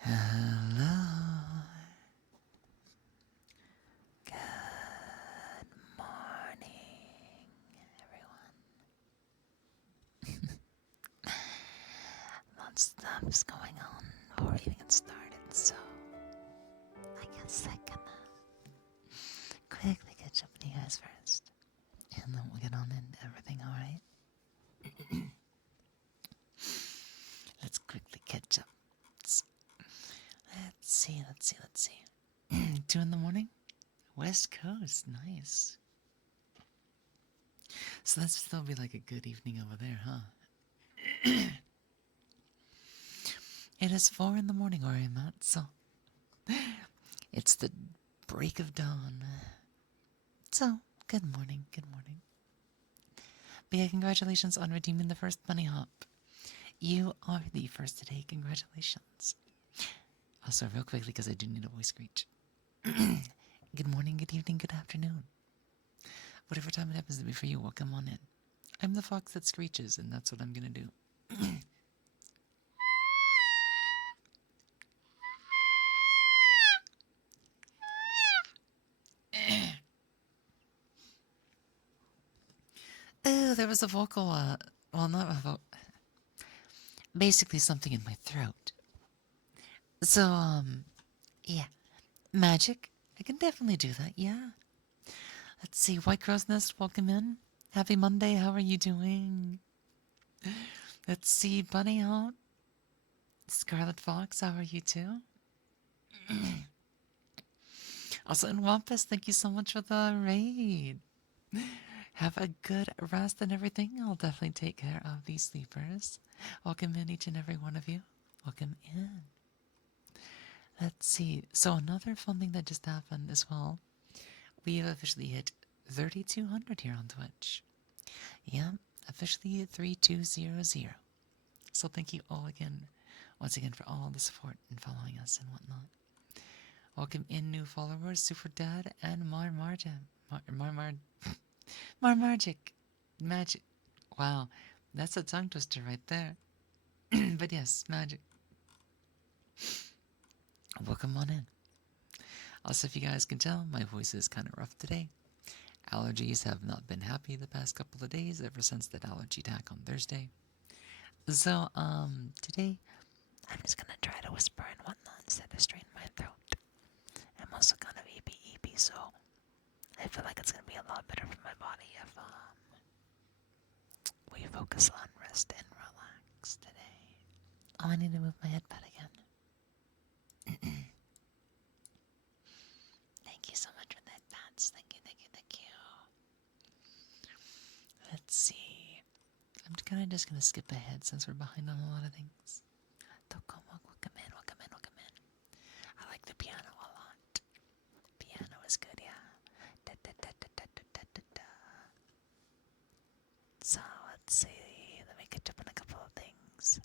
Hello. Good morning, everyone. Lots of stuff's going on before we even get started, so I guess I can quickly catch up with you guys first, and then we'll get on into everything, alright? Let's quickly catch up. Let's see. 2 in the morning? West Coast, nice. So that'd still be like a good evening over there, huh? It is 4 in the morning where I'm at, so it's the break of dawn. So, good morning. But yeah, congratulations on redeeming the first bunny hop. You are the first today, congratulations. Also, real quickly, because I do need a voice screech. Good morning, good evening, good afternoon. Whatever time it happens to be for you, welcome on in. I'm the fox that screeches, and that's what I'm gonna do. Oh, there was a vocal, well, not a vocal, basically something in my throat. So, yeah. Magic? I can definitely do that, yeah. Let's see, White Crow's Nest, welcome in. Happy Monday, how are you doing? Let's see, Bunny Hop. Scarlet Fox, how are you too? Also, in Wampus, thank you so much for the raid. Have a good rest and everything. I'll definitely take care of these sleepers. Welcome in, each and every one of you. Welcome in. Let's see. So another fun thing that just happened as well. We have officially hit 3,200 here on Twitch. Yeah, officially 3,200. So thank you all again, once again, for all the support and following us and whatnot. Welcome in new followers, Super Dad and Marmargic. Magic. Wow, that's a tongue twister right there. But yes, magic. Welcome on in. Also, if you guys can tell, my voice is kind of rough today. Allergies have not been happy the past couple of days ever since that allergy attack on Thursday. So, today I'm just gonna try to whisper and whatnot instead of strain my throat. I'm also kind of eepy, so I feel like it's gonna be a lot better for my body if we focus on rest and relax today. Oh, I need to move my headpad again. Thank you so much for that, Bats. Thank you. Let's see. I'm kind of just gonna skip ahead since we're behind on a lot of things. Tokomo, welcome in. I like the piano a lot. Piano is good, yeah. Da, da, da, da, da, da, da, da, da. So let's see. Let me catch up on a couple of things.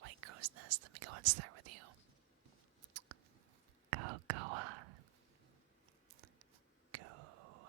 White Crow's Nest. Let me go and start with you. Cocoa. Cocoa.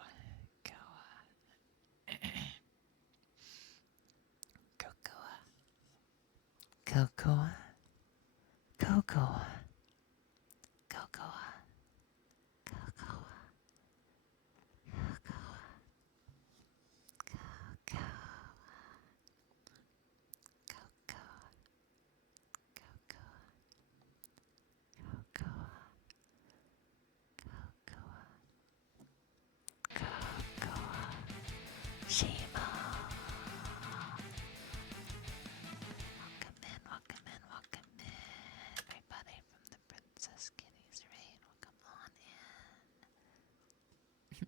Shima. Welcome in. Everybody from the Princess Kitty's raid, welcome on in.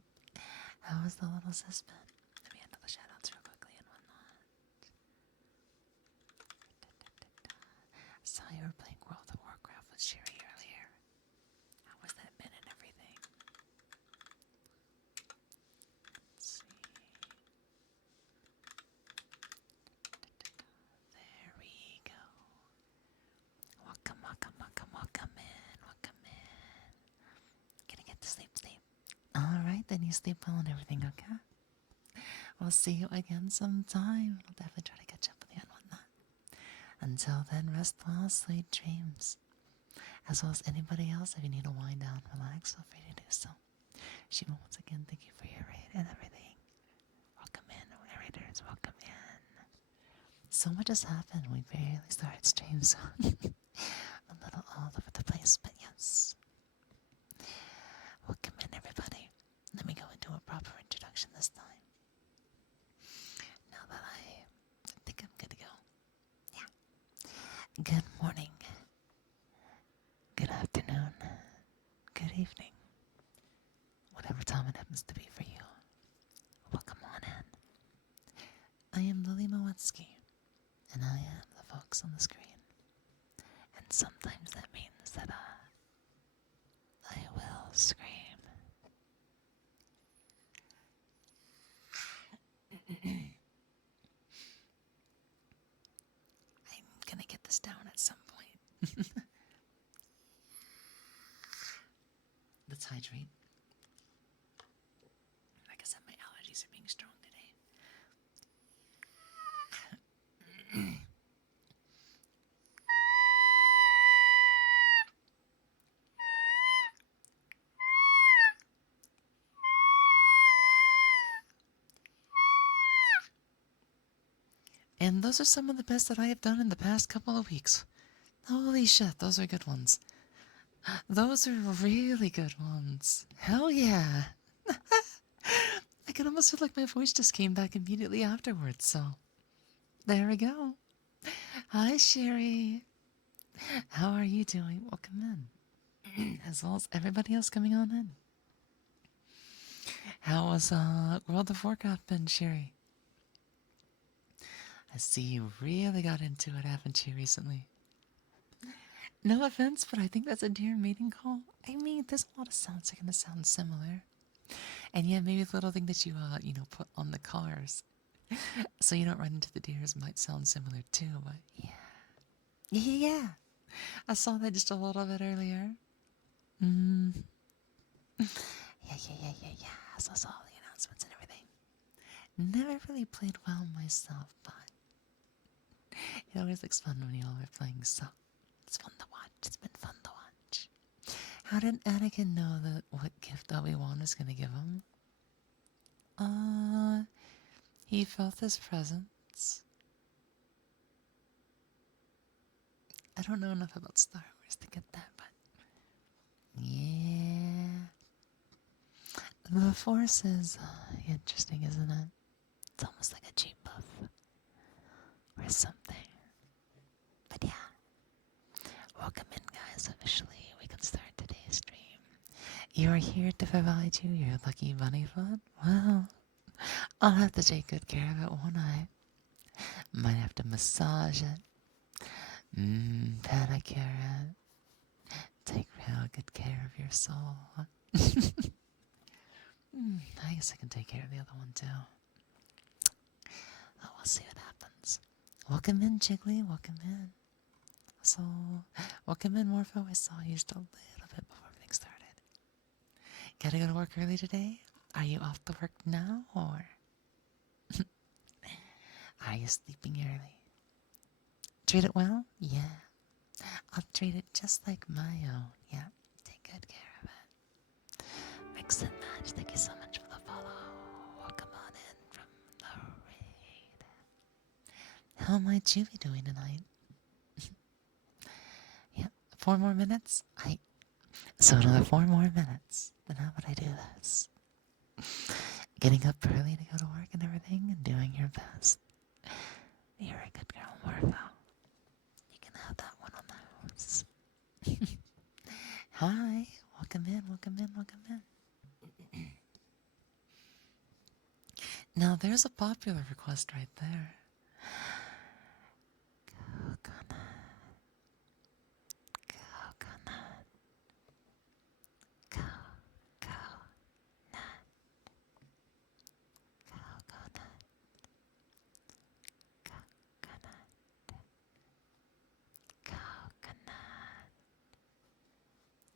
How was the little sis been? Let me handle the shoutouts real quickly and whatnot. I saw you were playing World of Warcraft with Sherry earlier. How was that been and everything? Let's see. There we go. Welcome in. Gonna get to sleep. Alright, then you sleep well and everything, okay? We'll see you again sometime. I'll definitely try to catch up with you and whatnot. Until then, rest well, sweet dreams. As well as anybody else, if you need to wind down, relax, feel free to do so. Shima, once again, thank you for your raid and everything. Welcome in, raiders, welcome in. So much has happened. We barely started stream, so a little all over the place, but yes. Welcome in, everybody. Let me go into a proper introduction this time. Now that I think I'm good to go. Yeah. Good morning. Good afternoon. Good evening. Whatever time it happens to be for you. Welcome on in. I am Lily Moetsuki, and I am the fox on the screen. And sometimes that means that I will scream. I'm gonna get this down at some point. Let's hydrate. Like I said, my allergies are being strong today. And those are some of the best that I have done in the past couple of weeks. Holy shit, those are good ones. Those are really good ones. Hell yeah. I can almost feel like my voice just came back immediately afterwards, so there we go. Hi, Sherry. How are you doing? Welcome in. As well as everybody else coming on in. How was World of Warcraft been, Sherry? I see you really got into it, haven't you, recently? No offense, but I think that's a deer mating call. I mean, there's a lot of sounds that are gonna sound similar. And yeah, maybe the little thing that you, put on the cars so you don't run into the deers might sound similar too, but yeah. Yeah. I saw that just a little bit earlier. Yeah. So I saw all the announcements and everything. Never really played well myself, but it always looks fun when y'all are playing, so it's fun to watch. It's been fun to watch. How did Anakin know that what gift Obi-Wan was gonna give him? He felt his presence. I don't know enough about Star Wars to get that, but yeah. The Force is interesting, isn't it? It's almost like a cheap buff or something. But yeah. Welcome in, guys. Officially, we can start today's stream. You are here to provide you your lucky bunny foot? Well, I'll have to take good care of it, won't I? Might have to massage it. Pedicure it. Take real good care of your soul. I guess I can take care of the other one too. Oh, we'll see what happens. Welcome in, Jiggly. Welcome in. So, welcome in, Morpho. I saw you just a little bit before everything started. Gotta go to work early today? Are you off to work now, or are you sleeping early? Treat it well? Yeah. I'll treat it just like my own. Yeah. Take good care of it. Mix and match. Thank you so much for the follow. Welcome on in from the raid. How might you be doing tonight? Yep. 4 more minutes? So another 4 more minutes. Then how would I do this? Getting up early to go to work and everything and doing your best. You're a good girl, Morpho. You can have that one on the house. Hi. Welcome in, welcome in, welcome in. Now there's a popular request right there. Coconut. Coconut. Coconut. Coconut.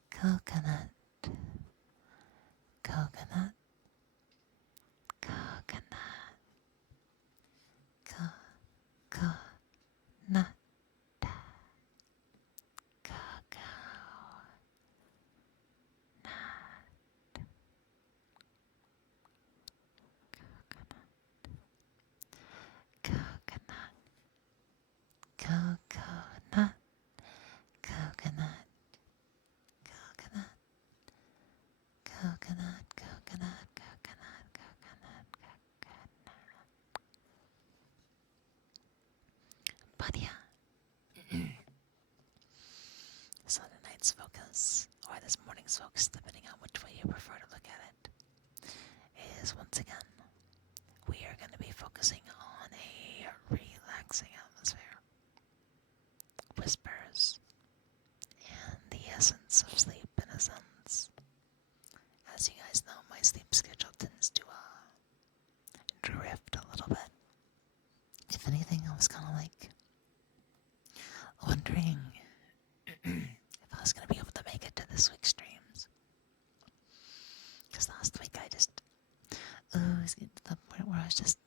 Coconut. Coconut. Coconut. Coconut. But yeah. So tonight's focus, or this morning's focus, depending on which way you prefer to look at it, is once again, we are going to be focusing on a relaxing atmosphere, whispers, and the essence of sleep in a sense. As you guys know, my sleep schedule tends to drift a little bit. If anything, I was kind of like wondering if I was going to be able to make it to this week's streams. Because last week I was getting to the point where I was just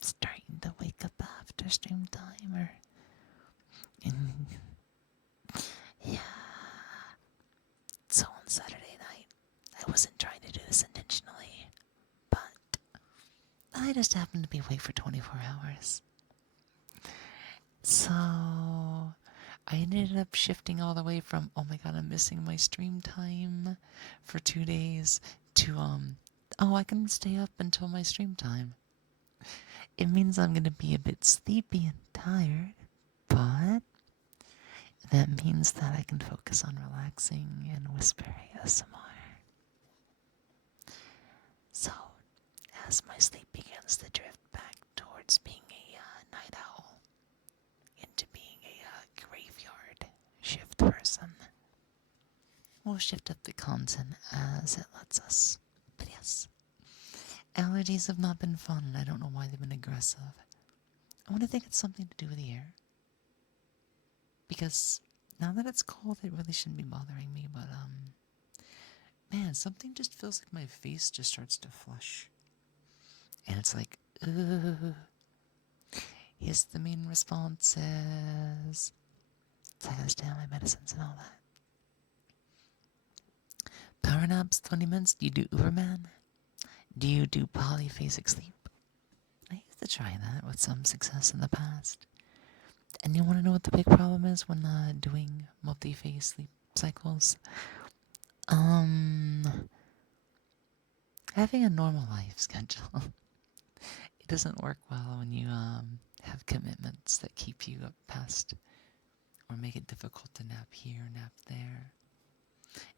starting to wake up after stream time, yeah. So on Saturday night, I wasn't trying to do this intentionally, but I just happened to be awake for 24 hours. So I ended up shifting all the way from, oh my god, I'm missing my stream time for 2 days, to, I can stay up until my stream time. It means I'm gonna be a bit sleepy and tired, but that means that I can focus on relaxing and whispering ASMR. So, as my sleep begins to drift back towards being a night owl, into being a graveyard shift person, we'll shift up the content as it lets us. But yes, allergies have not been fun, and I don't know why they've been aggressive. I want to think it's something to do with the air. Because now that it's cold, it really shouldn't be bothering me, but, man, something just feels like my face just starts to flush. And it's like, ugh. Histamine responses. So I gotta stay on my medicines and all that. Power naps, 20 minutes. Do you do Uberman? Do you do polyphasic sleep? I used to try that with some success in the past. And you want to know what the big problem is when doing multi-phase sleep cycles? Having a normal life schedule. It doesn't work well when you have commitments that keep you up past or make it difficult to nap here, nap there.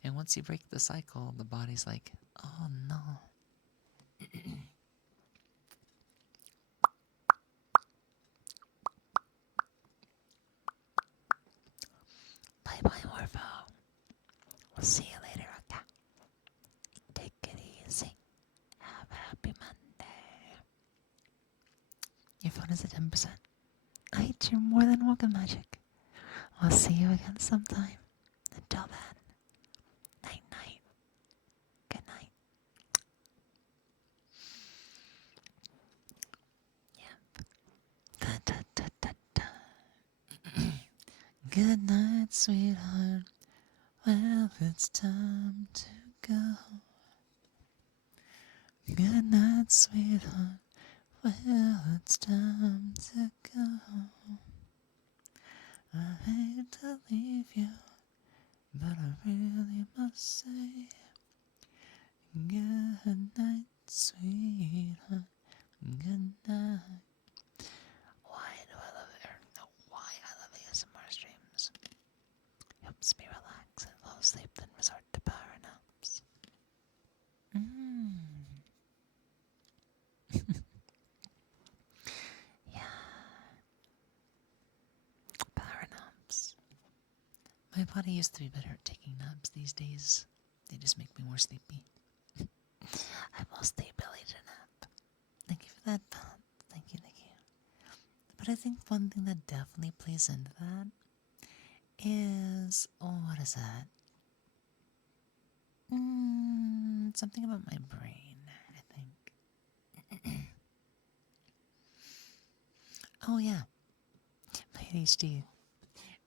And once you break the cycle, the body's like, oh no. Bye-bye, Morpho. We'll see you later, okay? Take it easy. Have a happy Monday. Your phone is at 10%. Alright, you're more than welcome, Magic. I'll see you again sometime. Until then, night-night. Good night. Yep. Da-da-da-da-da. Good night, sweetheart. Well, it's time to go. Good night, sweetheart. Well, it's time to go. I hate to leave you, but I really must say, good night, sweetheart. Good night. Why I love ASMR streams? Helps me relax and fall asleep, then resort to power naps. Yeah. Power naps. My body used to be better at taking naps these days. They just make me more sleepy. I've lost the ability to nap. Thank you for that, Pat. Thank you. But I think one thing that definitely plays into that is, what is that? Something about my brain, I think. Oh yeah, my ADHD.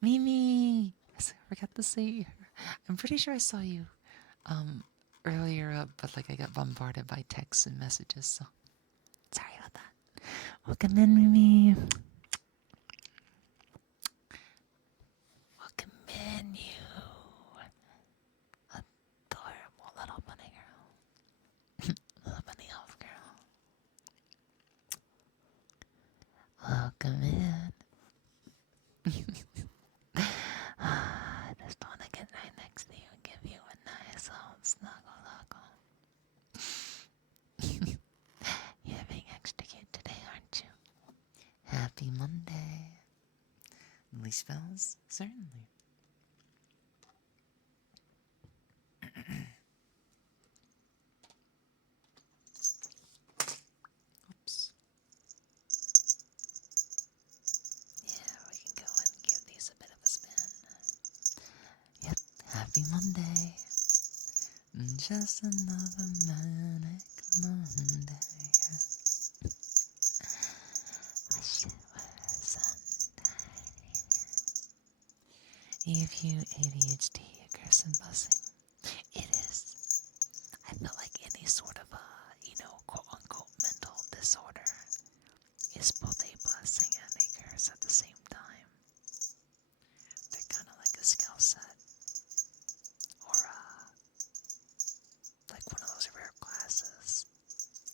Mimi! I forgot to say, I'm pretty sure I saw you earlier, but I got bombarded by texts and messages, so sorry about that. Welcome in, Mimi. Welcome in, you adorable little bunny girl. Little bunny elf girl. Welcome in. Happy Monday. Leash bells? Certainly. Oops. Yeah, we can go and give these a bit of a spin. Yep, happy Monday. Just another manic Monday. Wish it were Sunday. If you ADHD, a curse and blessing. It is. I feel like any sort of quote unquote mental disorder is both a blessing and a curse at the same time. They're kind of like a skill set, or like one of those rare classes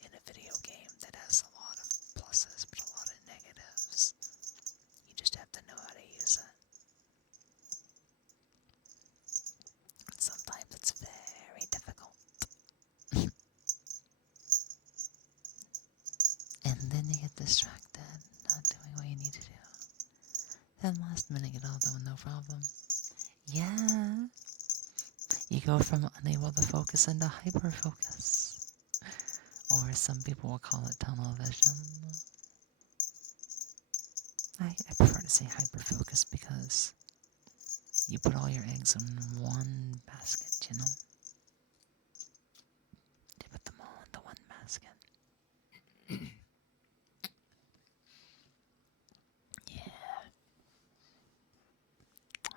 in a video game that has a lot of pluses but a lot of negatives. You just have to know how to use it. And sometimes it's very difficult. And then you get distracted, not doing what you need to do. Then last minute get all done, no problem. Yeah. You go from unable to focus into hyper-focus. Or some people will call it tunnel vision. I prefer to say hyper-focus because you put all your eggs in one basket, you know? You put them all into one basket. Yeah.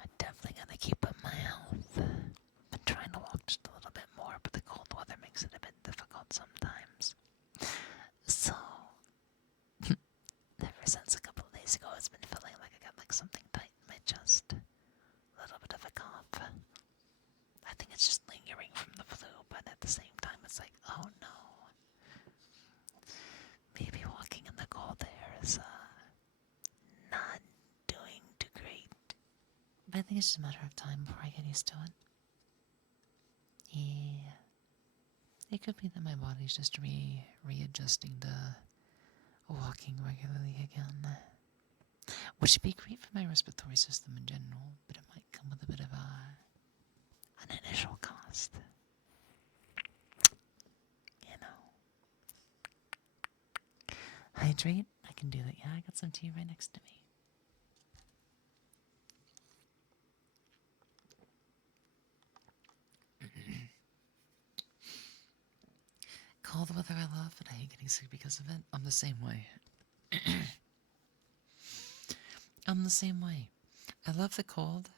I definitely gotta keep up my health. Been trying to walk just a little bit more, but the cold weather makes it a bit difficult sometimes. So, ever since a couple of days ago, it's been feeling like I got like something tight in my chest. A little bit of a cough. I think it's just lingering from the flu, but at the same time, it's like, oh no. Maybe walking in the cold air is not doing too great. But I think it's just a matter of time before I get used to it. Yeah. It could be that my body's just readjusting to walking regularly again. Which would be great for my respiratory system in general, but it might come with a bit of an initial cost. You know. Hydrate? I can do that. Yeah, I got some tea right next to me. Cold weather I love, but I hate getting sick because of it. I'm the same way. I'm the same way. I love the cold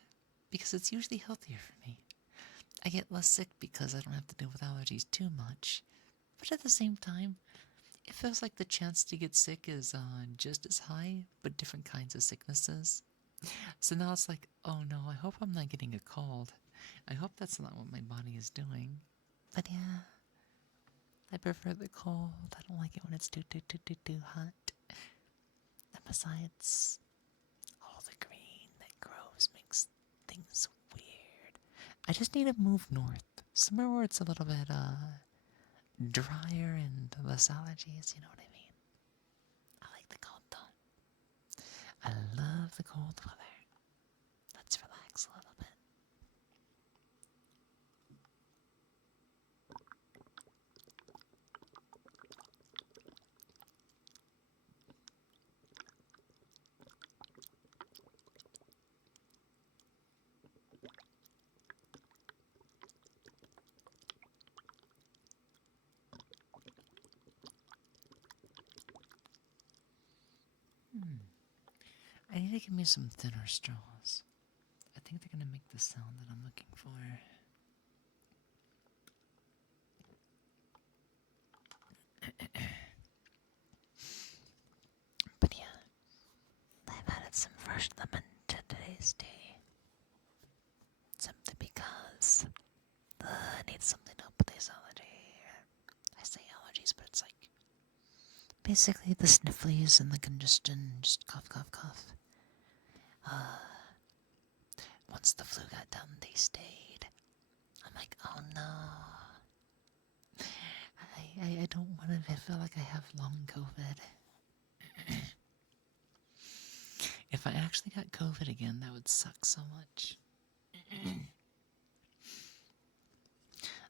because it's usually healthier for me. I get less sick because I don't have to deal with allergies too much. But at the same time, it feels like the chance to get sick is just as high, but different kinds of sicknesses. So now it's like, oh no, I hope I'm not getting a cold. I hope that's not what my body is doing. But yeah, I prefer the cold. I don't like it when it's too hot. And besides, all the green that grows makes things weird. I just need to move north. Somewhere where it's a little bit drier and less allergies, you know what I mean? I like the cold though. I love the cold weather. Let's relax a little bit. I need to get me some thinner straws. I think they're gonna make the sound that I'm looking for. But yeah, I've added some fresh lemon to today's tea. Simply because I need something to help with this allergy. I say allergies, but it's like basically the snifflies and the congestion, just cough, cough, cough. Once the flu got done, they stayed. I'm like, oh no. I don't want to feel like I have long COVID. If I actually got COVID again, that would suck so much.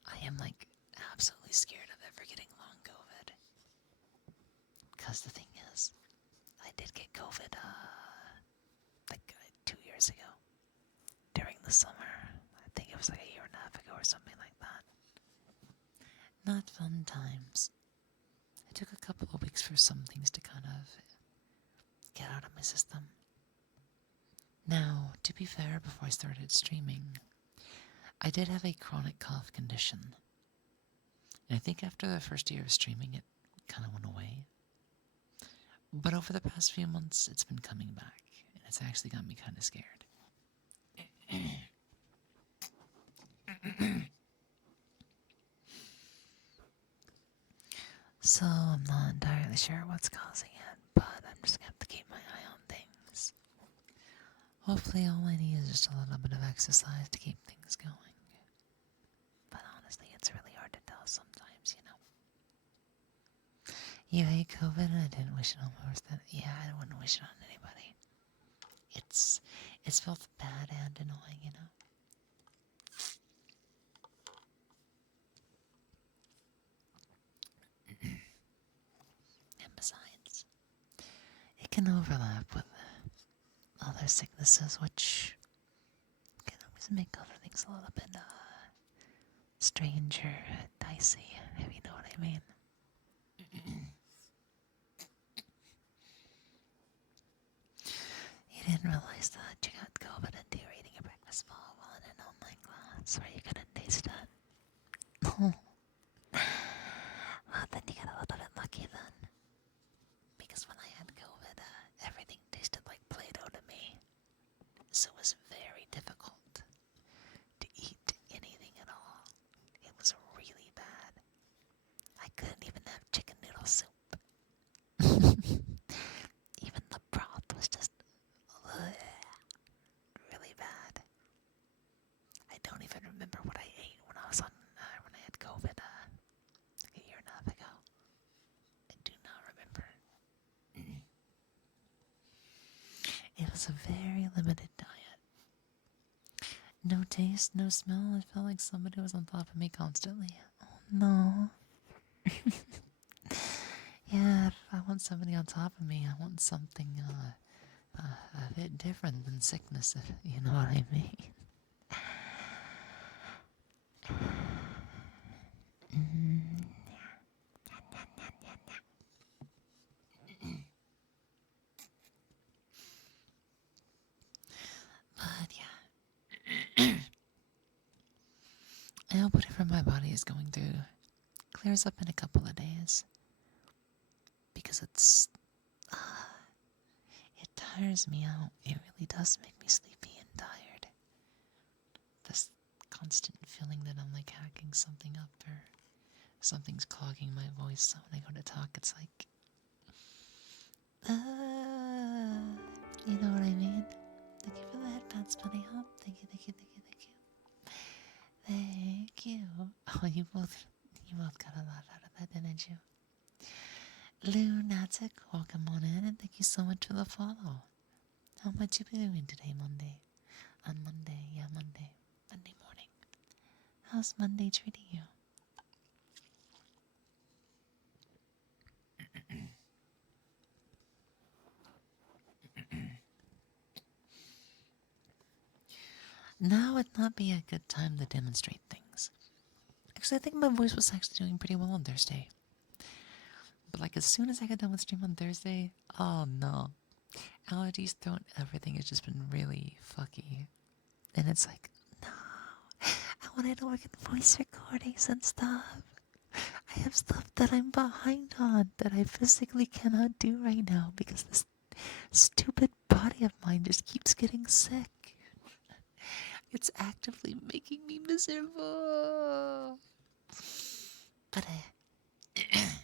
I am like absolutely scared of ever getting long COVID. Because the thing is, I did get COVID like 2 years ago during the summer. I think it was like a year and a half ago or something like that. Not fun times. It took a couple of weeks for some things to kind of get out of my system. Now, to be fair, before I started streaming, I did have a chronic cough condition. And I think after the first year of streaming, it kind of went away. But over the past few months, it's been coming back. And it's actually got me kind of scared. So I'm not entirely sure what's causing it, but I'm just gonna have to keep my eye on things. Hopefully all I need is just a little bit of exercise to keep things going. But honestly, it's really hard to tell sometimes, you know. You hate COVID and I didn't wish it on my worst enemy. Yeah, I wouldn't wish it on anybody. It's both bad and annoying, you know. And besides, it can overlap with other sicknesses, which can always make other things a little bit strange or dicey, if you know what I mean. You didn't realize that you got COVID until you were eating your breakfast bowl while in an online class where you couldn't taste it. Well, then you got a little bit lucky then. Because when I had COVID, everything tasted like Play-Doh to me. So it was very difficult to eat anything at all. It was really bad. I couldn't even have chicken noodle soup. Even the broth was just really bad. I don't even remember what I ate when I was when I had COVID like a year and a half ago. I do not remember. It was a very limited diet. No taste, no smell. I felt like somebody was on top of me constantly. Oh no. Yeah, if I want somebody on top of me, I want something a bit different than sickness, if you know what I mean. But yeah, I hope whatever my body is going through clears up in a couple of days. Because it tires me out. It really does make me sleepy and tired. This constant feeling that I'm like hacking something up or something's clogging my voice, so when I go to talk, it's like, you know what I mean? Thank you for the headphones, buddy. Hop. Thank you, thank you, thank you, thank you. Thank you. Oh, you both got a lot out of that, didn't you? Lunatic, welcome on in, and thank you so much for the follow. How much you been doing today, Monday? On Monday, yeah, Monday morning. How's Monday treating you? Now would not be a good time to demonstrate things. Actually, I think my voice was actually doing pretty well on Thursday. But like as soon as I got done with stream on Thursday, oh no. Allergies, throat, everything has just been really fucky. And it's like, no. I wanted to work in voice recordings and stuff. I have stuff that I'm behind on that I physically cannot do right now because this stupid body of mine just keeps getting sick. It's actively making me miserable. But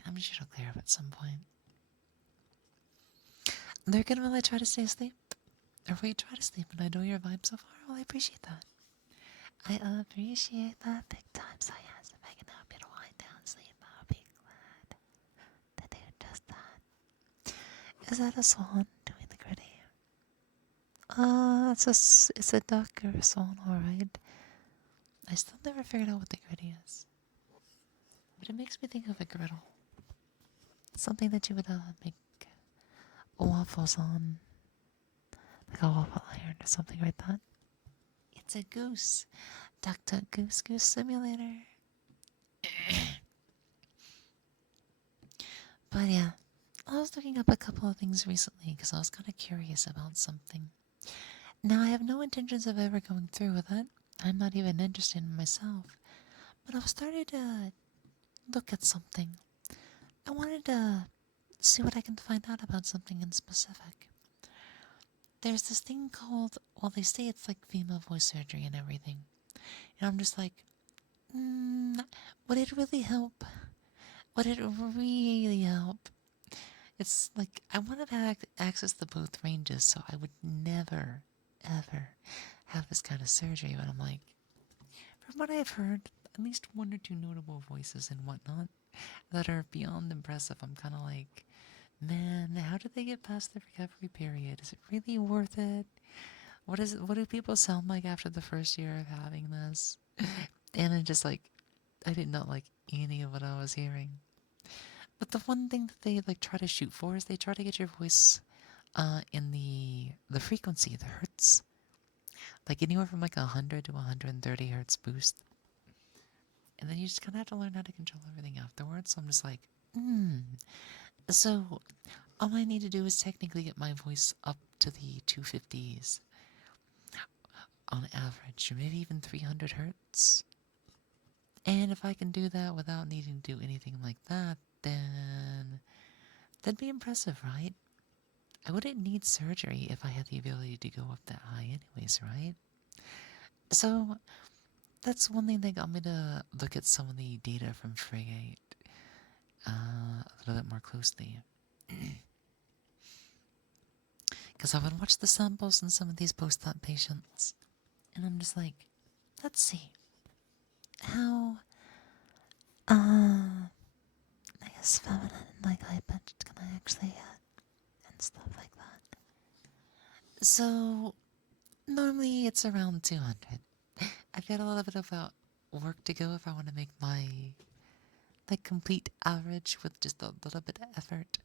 I'm sure it'll clear up at some point. Lurkin, will I try to stay asleep? Or will you try to sleep and I know your vibe so far? Well, I appreciate that. I appreciate that big time, so yes, if I can help you to wind down sleep, I'll be glad to do just that. Is that a swan doing the gritty? It's a duck or a swan, alright. I still never figured out what the gritty is. But it makes me think of a griddle. Something that you would make waffles on. Like a waffle iron or something like that. It's a goose. Duck, duck, goose, goose simulator. But yeah, I was looking up a couple of things recently because I was kind of curious about something. Now, I have no intentions of ever going through with it. I'm not even interested in myself. But I was starting to look at something. I wanted to see what I can find out about something in specific. There's this thing called, well, they say it's like female voice surgery and everything. And I'm just like, would it really help? Would it really help? It's like, I want to have access to both ranges, so I would never, ever have this kind of surgery. But I'm like, from what I've heard, at least one or two notable voices and whatnot that are beyond impressive. I'm kind of like, man, how did they get past the recovery period? Is it really worth it? What do people sound like after the first year of having this? And then just like, I did not like any of what I was hearing. But the one thing that they like try to shoot for is they try to get your voice in the frequency, the hertz. Like anywhere from like 100 to 130 hertz boost. And then you just kind of have to learn how to control everything afterwards. So I'm just like, So all I need to do is technically get my voice up to the 250s on average, or maybe even 300 hertz. And if I can do that without needing to do anything like that, then that'd be impressive, right? I wouldn't need surgery if I had the ability to go up that high anyways, right? So that's one thing that got me to look at some of the data from Frigate a little bit more closely. Because I would watch the samples in some of these post-op patients, and I'm just like, let's see. How, I guess feminine and like high-pitched can I actually get? And stuff like that. So, normally it's around 200. I've got a little bit of work to go if I want to make my like complete average with just a little bit of effort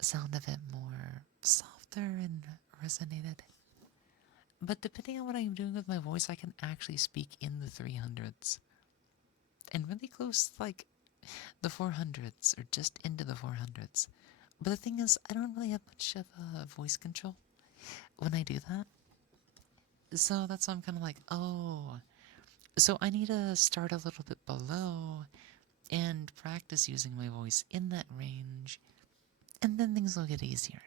sound a bit more softer and resonated. But depending on what I'm doing with my voice, I can actually speak in the 300s. And really close, like the 400s, or just into the 400s. But the thing is, I don't really have much of a voice control when I do that. So that's why I'm kind of like, oh. So I need to start a little bit below and practice using my voice in that range. And then things will get easier,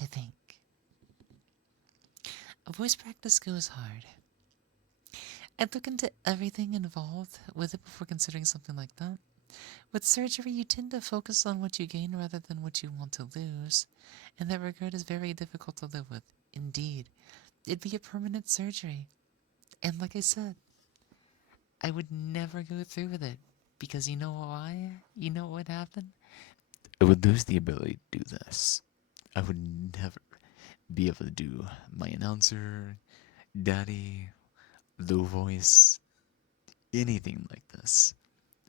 I think. Voice practice goes hard. I'd look into everything involved with it before considering something like that. With surgery, you tend to focus on what you gain rather than what you want to lose, and that regret is very difficult to live with. Indeed, it'd be a permanent surgery. And like I said, I would never go through with it, because you know why? You know what would happen? I would lose the ability to do this. I would never be able to do my announcer, daddy, low voice, anything like this.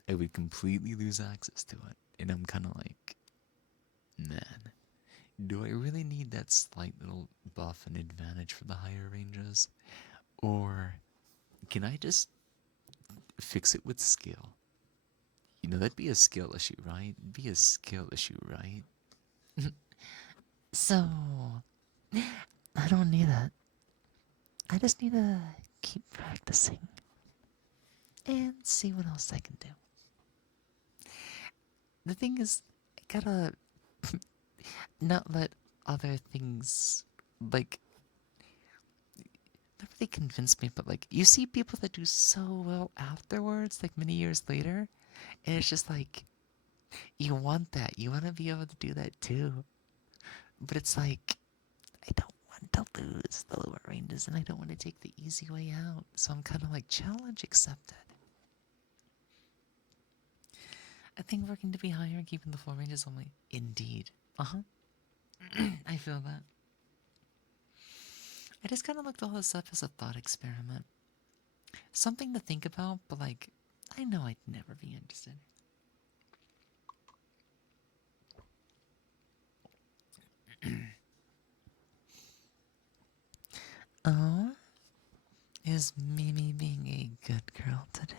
I would completely lose access to it. And I'm kind of like, man, do I really need that slight little buff and advantage for the higher ranges? Or can I just fix it with skill? You know, that'd be a skill issue, right? It'd be a skill issue, right? So, I don't need that. I just need to keep practicing and see what else I can do. The thing is, I gotta not let other things, like, not really convince me, but like, you see people that do so well afterwards, like many years later, and it's just like, you want that. You want to be able to do that too. But it's like, I don't want to lose the lower ranges, and I don't want to take the easy way out. So I'm kind of like, challenge accepted. I think working to be higher and keeping the floor ranges only. Indeed. I feel that. I just kind of looked all this up as a thought experiment. Something to think about, but like, I know I'd never be interested. Oh, is Mimi being a good girl today?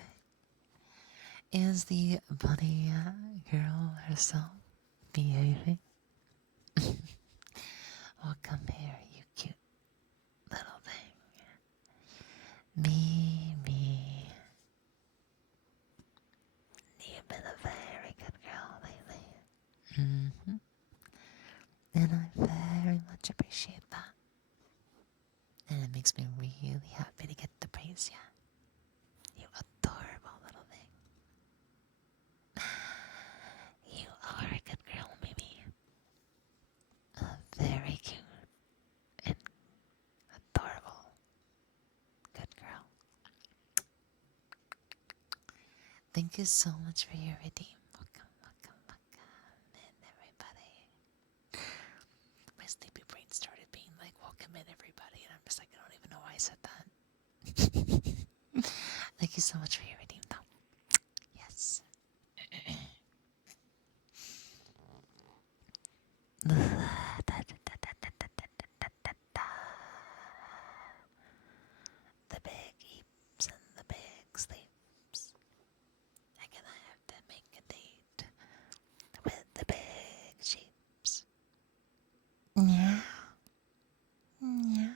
Is the bunny girl herself behaving? Well, come here, you cute little thing. Mimi. You've been a very good girl lately. Mm-hmm. And I very much appreciate that. And it makes me really happy to get to praise you. You adorable little thing. You are a good girl, Mimi. A very cute and adorable good girl. Thank you so much for your redeem. Welcome, welcome, welcome in, everybody. My sleepy brain started being like, welcome in, everybody. And I'm just like, I don't even know why I said that. Thank you so much for your redeem, though. Yes. The big eeps and the big sleeps. I'm gonna have to make a date with the big sheeps. Yeah. Yeah.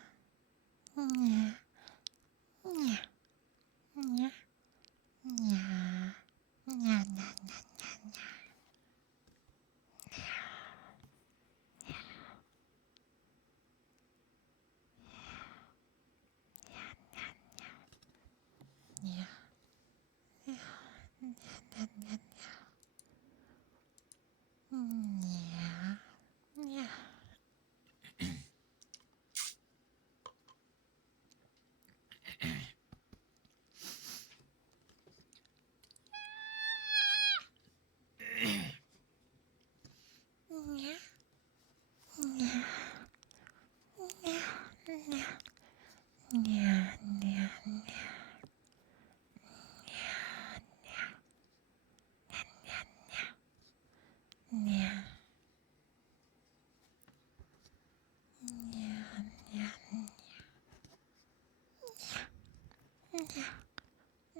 Yeah. Yeah. Yeah. Yeah. Yeah.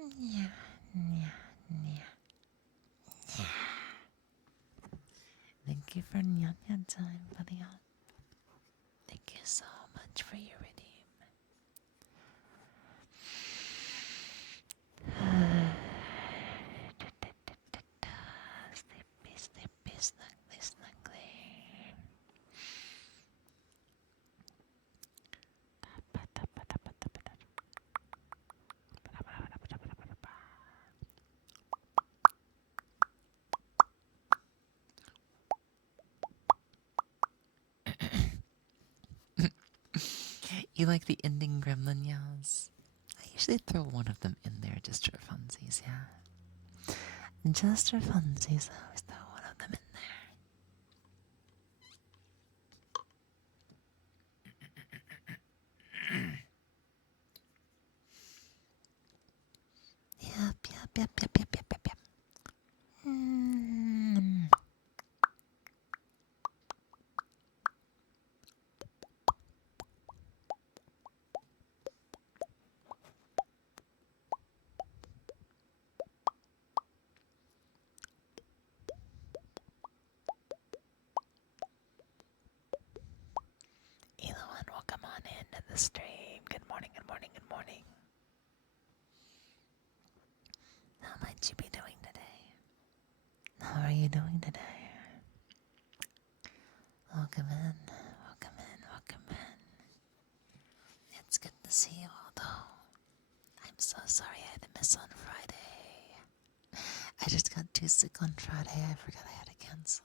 Yeah. Yeah. Yeah. Thank you for Nyanya time, buddy. Thank you so much for your redeem. Sleepy, sleepy, snuggly, snuggly. You like the ending gremlin yells? I usually throw one of them in there just for funsies, yeah. Just for funsies, I always throw one of them in there. Yep, yep, yep, yep, yep, yep, yep, yep. Eloan, welcome on into the stream. Good morning, good morning, good morning. How might you be doing today? How are you doing today? Welcome in, welcome in, welcome in. It's good to see you all, though. I'm so sorry I had to miss on Friday. I just got too sick on Friday. I forgot I had to cancel.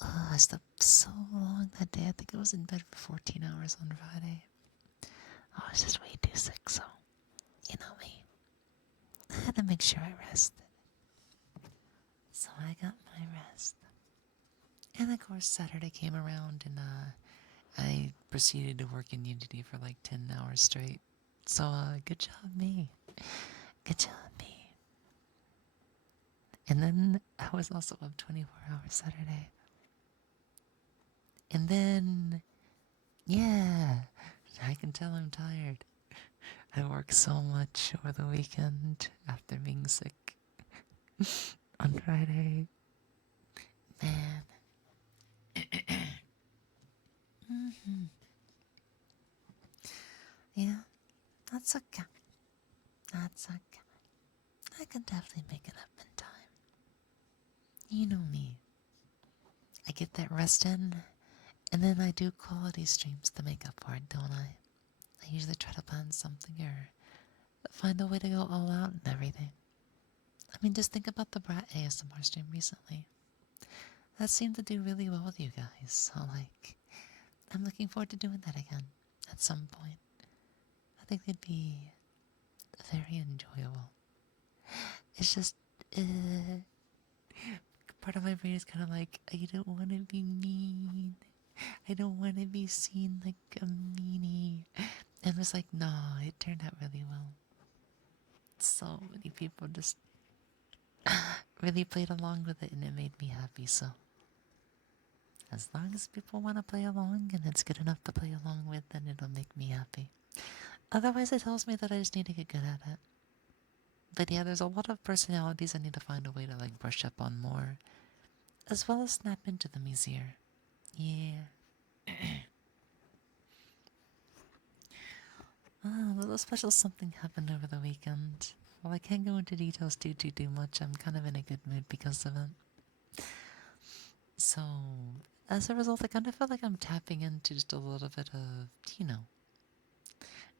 I slept so long that day. I think I was in bed for 14 hours on Friday. I was just way too sick, so you know me. I had to make sure I rested. So I got my rest. And of course, Saturday came around and I proceeded to work in Unity for like 10 hours straight. So, good job, me. Good job, me. And then I was also up 24 hours Saturday. And then, yeah, I can tell I'm tired. I worked so much over the weekend after being sick on Friday. Man. Hmm. Yeah, that's okay. That's okay. I can definitely make it up in time. You know me. I get that rest in, and then I do quality streams to make up for it, don't I? I usually try to plan something or find a way to go all out and everything. I mean, just think about the Brat ASMR stream recently. That seemed to do really well with you guys, so like, I'm looking forward to doing that again at some point. I think it'd be very enjoyable. It's just, part of my brain is kind of like, I don't want to be mean. I don't want to be seen like a meanie. And was like, nah, it turned out really well. So many people just really played along with it and it made me happy. So as long as people want to play along and it's good enough to play along with, then it'll make me happy. Otherwise, it tells me that I just need to get good at it. But yeah, there's a lot of personalities I need to find a way to like brush up on more, as well as snap into them easier. Yeah. A little special something happened over the weekend. Well, I can't go into details too much. I'm kind of in a good mood because of it. So, as a result, I kind of feel like I'm tapping into just a little bit of,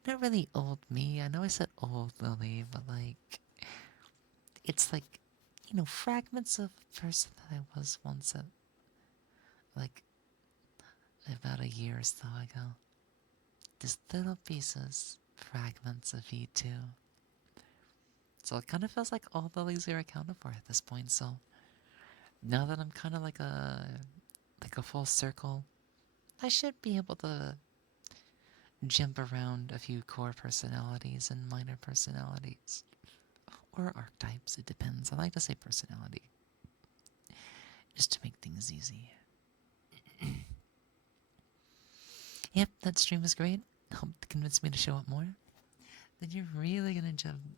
not really old me. I know I said old Lily, but like, it's like, fragments of a person that I was once at, like, about a year or so ago. Just little pieces, fragments of you too. So it kind of feels like all Lilies are accounted for at this point. So now that I'm kind of like a full circle, I should be able to jump around a few core personalities and minor personalities. Or archetypes, it depends. I like to say personality. Just to make things easy. Yep, that stream was great. Hope it convinced me to show up more. Then you're really gonna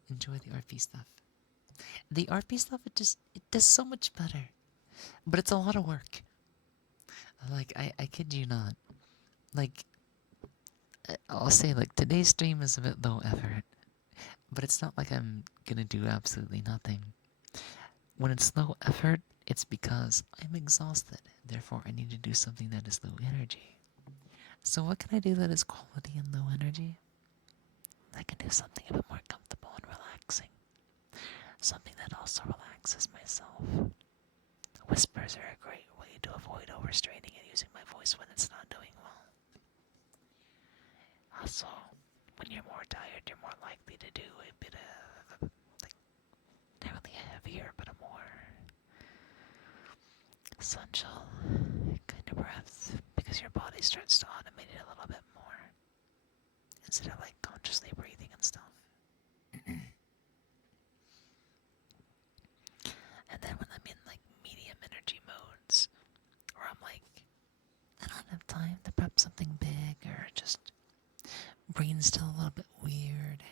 enjoy the RP stuff. The RP stuff, it does so much better. But it's a lot of work. Like, I kid you not. Like, I'll say, like, today's stream is a bit low effort. But it's not like I'm gonna do absolutely nothing. When it's low effort, it's because I'm exhausted. Therefore, I need to do something that is low energy. So what can I do that is quality and low energy? I can do something a bit more comfortable and relaxing. Something that also relaxes myself. Whispers are a great way to avoid overstraining and using my voice when it's not doing well. Also, when you're more tired, you're more likely to do a bit of, like, not really a heavier, but a more essential kind of breath, because your body starts to automate it a little bit more instead of like consciously breathing and stuff. And then when I'm in like medium energy modes, where I'm like, I don't have time to prep something big, or just brain's still a little bit weird.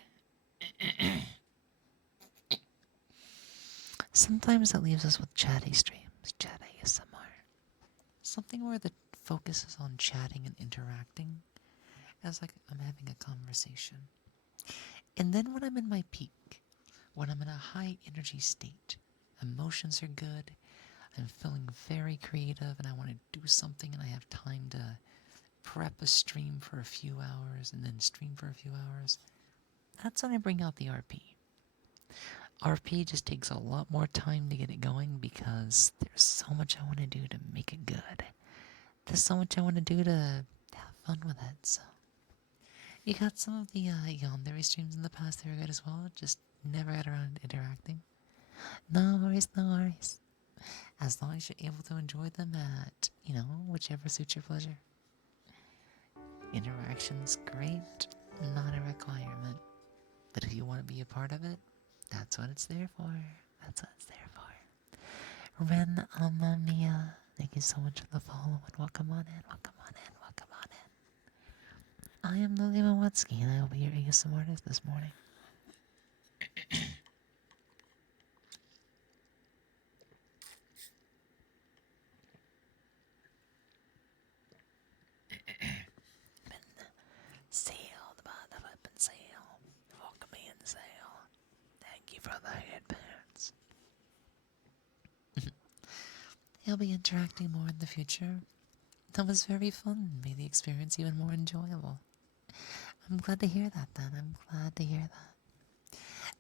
Sometimes that leaves us with chatty streams, chat ASMR. Something where the focus is on chatting and interacting, as like I'm having a conversation. And then when I'm in my peak, when I'm in a high energy state, emotions are good, I'm feeling very creative and I want to do something and I have time to prep a stream for a few hours and then stream for a few hours, that's when I bring out the RP. RP just takes a lot more time to get it going because there's so much I want to do to make it good. There's so much I want to do to have fun with it, so. You got some of the Yandere streams in the past that were good as well, just never got around to interacting. No worries, no worries. As long as you're able to enjoy them at, whichever suits your pleasure. Interaction's great, not a requirement. But if you want to be a part of it, that's what it's there for. That's what it's there for. Ren Amamiya, thank you so much for the follow and welcome on in, welcome on in, welcome on in. I am Lily Moetsuki and I will be your ASMR artist this morning. Sailed by the weapon sail, welcome in sail. Thank you for the headbands. He'll be interacting more in the future. That was very fun, made the experience even more enjoyable. I'm glad to hear that then, I'm glad to hear that.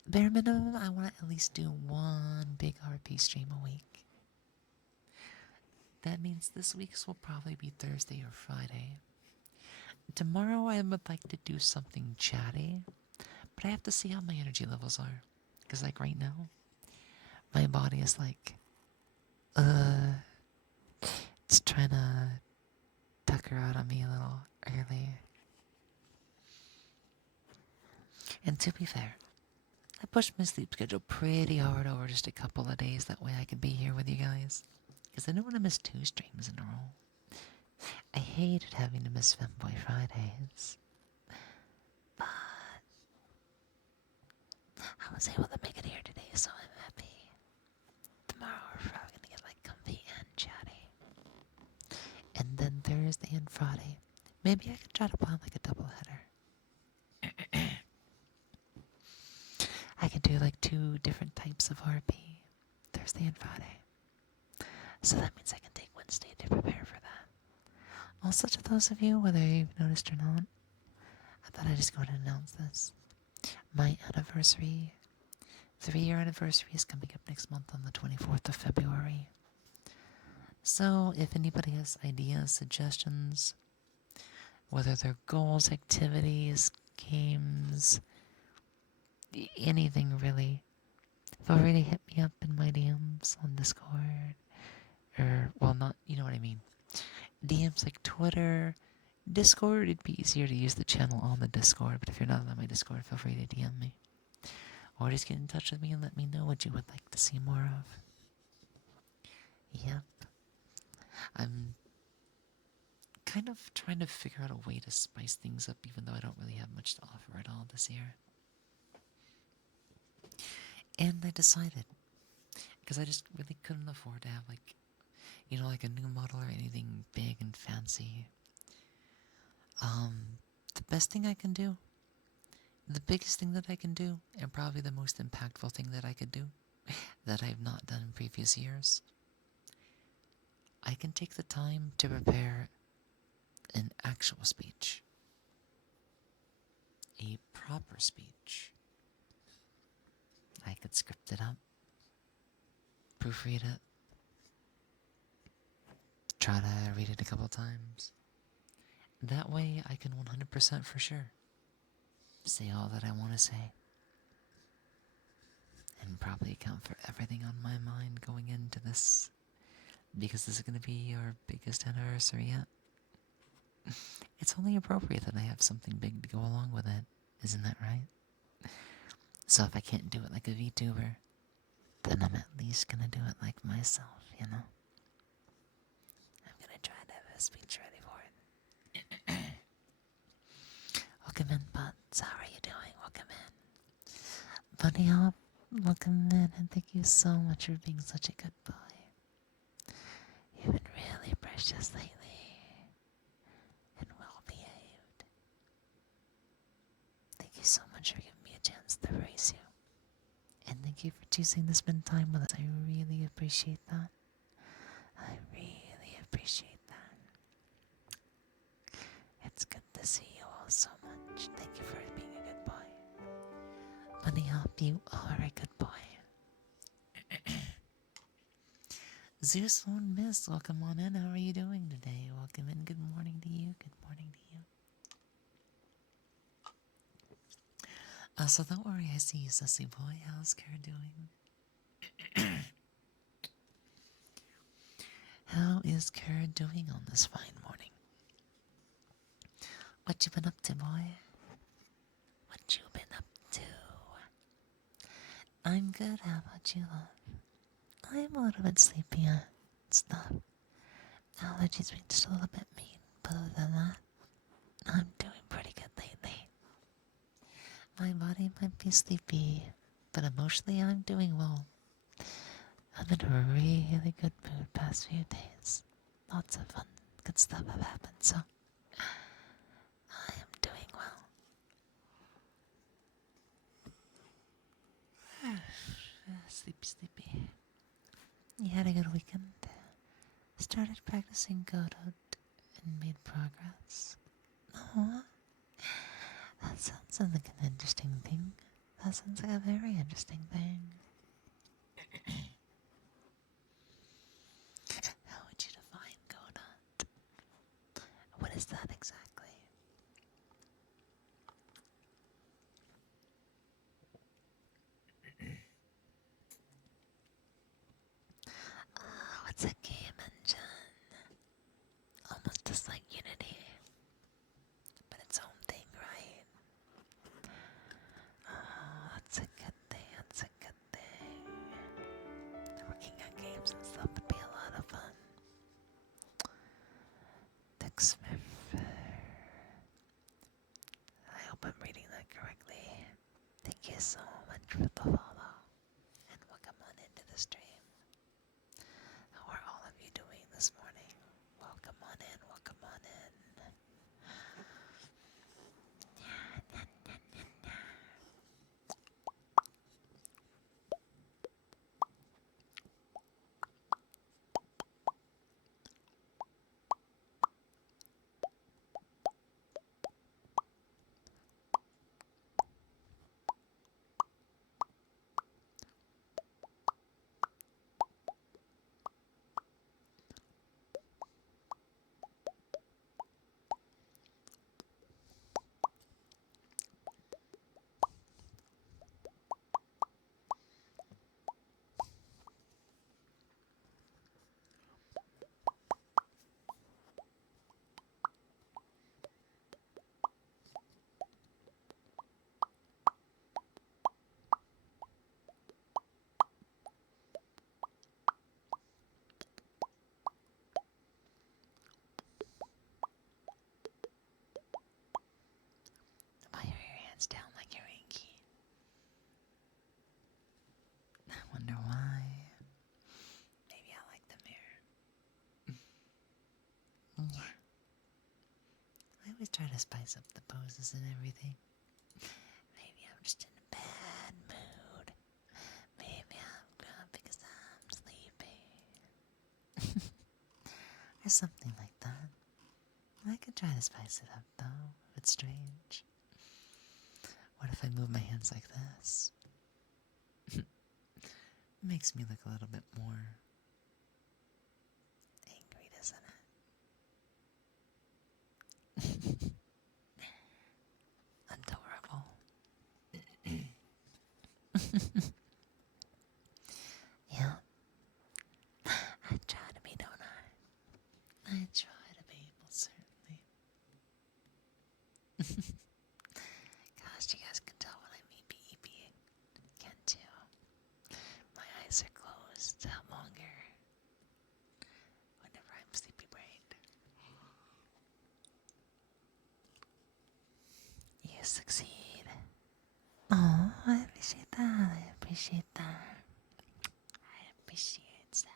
Bare minimum, I want to at least do one big RP stream a week. That means this week's will probably be Thursday or Friday. Tomorrow I would like to do something chatty, but I have to see how my energy levels are. Because like right now, my body is like, it's trying to tucker out on me a little early. And to be fair, I pushed my sleep schedule pretty hard over just a couple of days. That way I could be here with you guys. Because I don't want to miss 2 streams in a row. I hated having to miss Femboy Fridays. But I was able to make it here today, so I'm happy. Tomorrow we're probably going to get like comfy and chatty. And then Thursday and Friday, maybe I could try to plan like a double header. I could do like 2 different types of RP, Thursday and Friday. So that means I can take Wednesday to prepare for that. Also to those of you, whether you've noticed or not, I thought I'd just go ahead and announce this. My anniversary, 3-year anniversary is coming up next month on the 24th of February. So if anybody has ideas, suggestions, whether they're goals, activities, games, anything really, feel free to hit me up in my DMs on Discord. Or, well, not, you know what I mean. DMs like Twitter, Discord, it'd be easier to use the channel on the Discord, but if you're not on my Discord, feel free to DM me. Or just get in touch with me and let me know what you would like to see more of. Yep. I'm kind of trying to figure out a way to spice things up, even though I don't really have much to offer at all this year. And I decided, because I just really couldn't afford to have like a new model or anything big and fancy. The best thing I can do, the biggest thing that I can do, and probably the most impactful thing that I could do, that I've not done in previous years, I can take the time to prepare an actual speech. A proper speech. I could script it up, proofread it, try to read it a couple times. That way I can 100% for sure say all that I want to say. And probably account for everything on my mind going into this. Because this is going to be our biggest anniversary yet. It's only appropriate that I have something big to go along with it. Isn't that right? So if I can't do it like a VTuber, then I'm at least going to do it like myself, you know? I'm going to try to have a speech ready for it. Welcome in, Buds. How are you doing? Welcome in. Bunny Hop, welcome in, and thank you so much for being such a good boy. You've been really precious lately, and well behaved. Thank you so much for giving me a chance to raise you. And thank you for choosing to spend time with us. I really appreciate that. I really appreciate that. It's good to see you all so much. Thank you for being a good boy. Bunny Hop, you are a good boy. Zeus Won't Miss, welcome on in. How are you doing today? Welcome in. Good morning to you. Good morning to you. So don't worry, I see you, Sussy Boy. How's Kara doing? How is Kara doing on this fine morning? What you been up to, boy? What you been up to? I'm good. How about you, love? I'm a little bit sleepy and stuff. Allergies make just a little bit mean, but other than that, I'm doing pretty good lately. My body might be sleepy, but emotionally I'm doing well. I'm in a really good mood past few days. Lots of fun, good stuff have happened, so I am doing well. Sleepy, sleepy. You had a good weekend? Started practicing Godot and made progress. Oh, that sounds like an interesting thing. That sounds like a very interesting thing. How would you define Godot? What is that exactly? Oh, it's a game engine. Almost just like Unity. But its own thing, right? Oh, that's a good thing, that's a good thing. Working on games and stuff would be a lot of fun. Dick Smith. I hope I'm reading that correctly. Thank you so much for the follow. And welcome on into the stream. How are all of you doing this morning? Welcome on in, welcome on in. Why are your hands down like you're inky? I wonder why. Maybe I like the mirror. Yeah. I always try to spice up the poses and everything. Maybe I'm just in a bad mood. Maybe I'm grumpy because I'm sleepy. Or something like that. I could try to spice it up though, if it's strange. What if I move my hands like this? It makes me look a little bit more angry, doesn't it? Adorable. Yeah. I try to be, don't I? I try to be, most certainly. Gosh, you guys can tell when I'm eepy, can't you? My eyes are closed longer whenever I'm sleepy brained. You succeed. Oh, I appreciate that. I appreciate that. I appreciate that.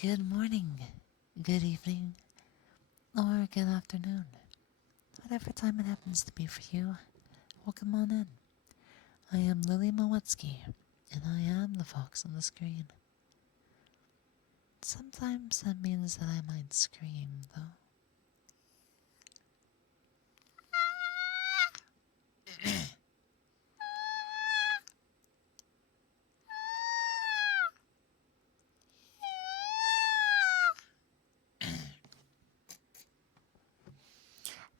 Good morning, good evening, or good afternoon. Whatever time it happens to be for you, welcome on in. I am Lily Moetsuki, and I am the fox on the screen. Sometimes that means that I might scream, though.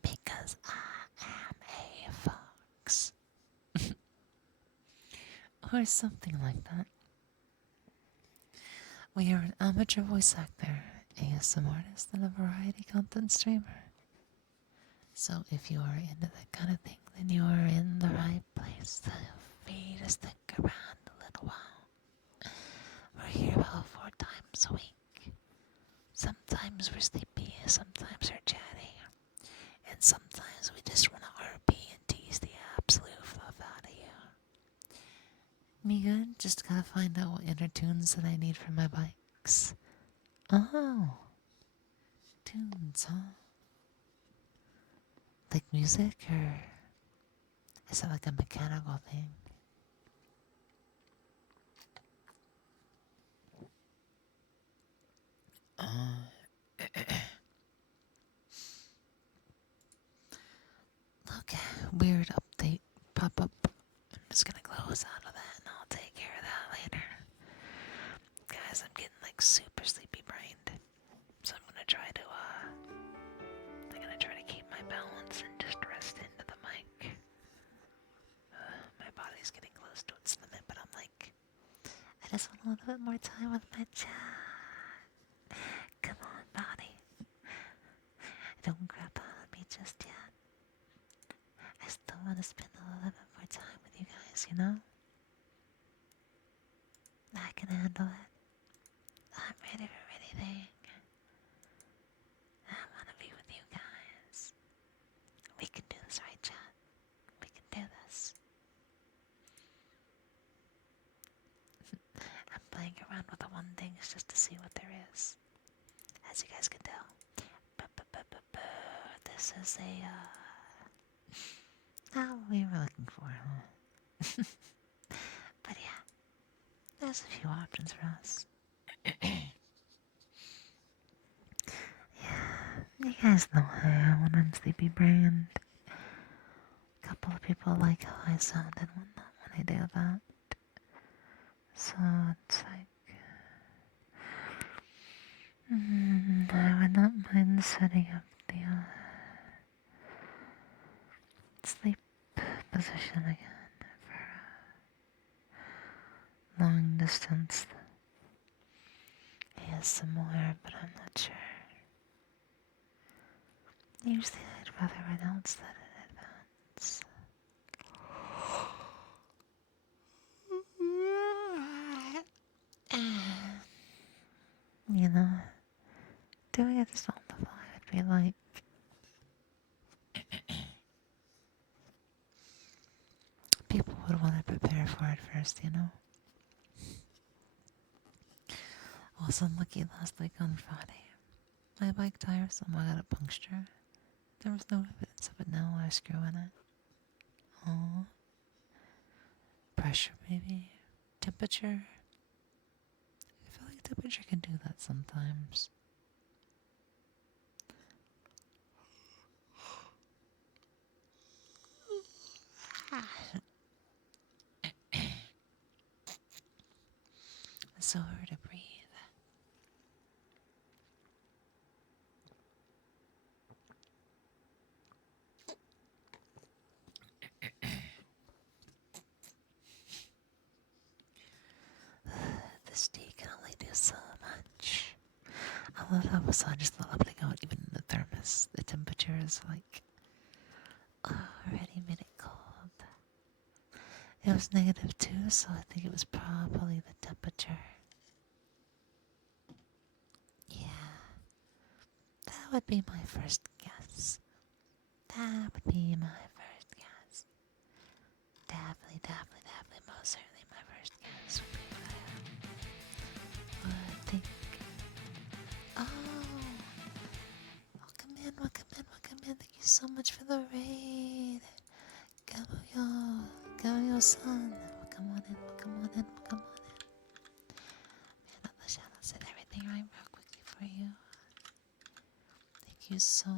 Because I am a fox. Or something like that. We are an amateur voice actor, ASM artist, and a variety content streamer. So if you are into that kind of thing, then you are in the right place. So feel free to stick around a little while. We're here about 4 times a week. Sometimes we're sleepy, sometimes we're chatty, and sometimes we just want to RP and tease the absolute fluff out of you. Me good? Just gotta find out what inner tunes that I need for my bikes. Oh, tunes, huh? Like music, or is it like a mechanical thing? Okay, weird update pop up. I'm just gonna close out of that and I'll take care of that later. Guys, I'm getting like super sleepy brained. So I'm gonna try to keep my balance and just rest into the mic. My body's getting close to its limit, but I'm like, I just want a little bit more time with my chat. Come on, body. Don't grab on me just yet. I still want to spend a little bit more time with you guys, you know? I can handle it. I'm ready for anything. I want to be with you guys. We can do this, right, chat? We can do this. I'm playing around with the one thing just to see what there is. As you guys can tell. This is not what we were looking for, huh? But yeah, there's a few options for us. Yeah, you guys know how I am when I'm sleepy brained. A couple of people like how I sound and whatnot when I do that. So it's like, I would not mind setting up the sleep position again for long distance ASMR, but I'm not sure. Usually I'd rather announce that in advance. You know, doing it just on the fly would be like, people would want to prepare for it first, you know? I was unlucky last week on Friday. My bike tire somehow got a puncture. There was no evidence of it now or a screw in it. Oh, pressure maybe? Temperature? I feel like temperature can do that sometimes. It's so hard to breathe. This tea can only do so much. I love how massages the leveling out even in the thermos. The temperature is like already made it cold. It was -2, so I think it was probably the temperature. Yeah, that would be my first guess. That would be my first guess. Definitely, most certainly my first guess would be what I would think. so much for the raid. Gamuyo-san. Welcome on in, welcome on in, welcome on in. Man, all the shoutouts and everything right real quickly for you. Thank you so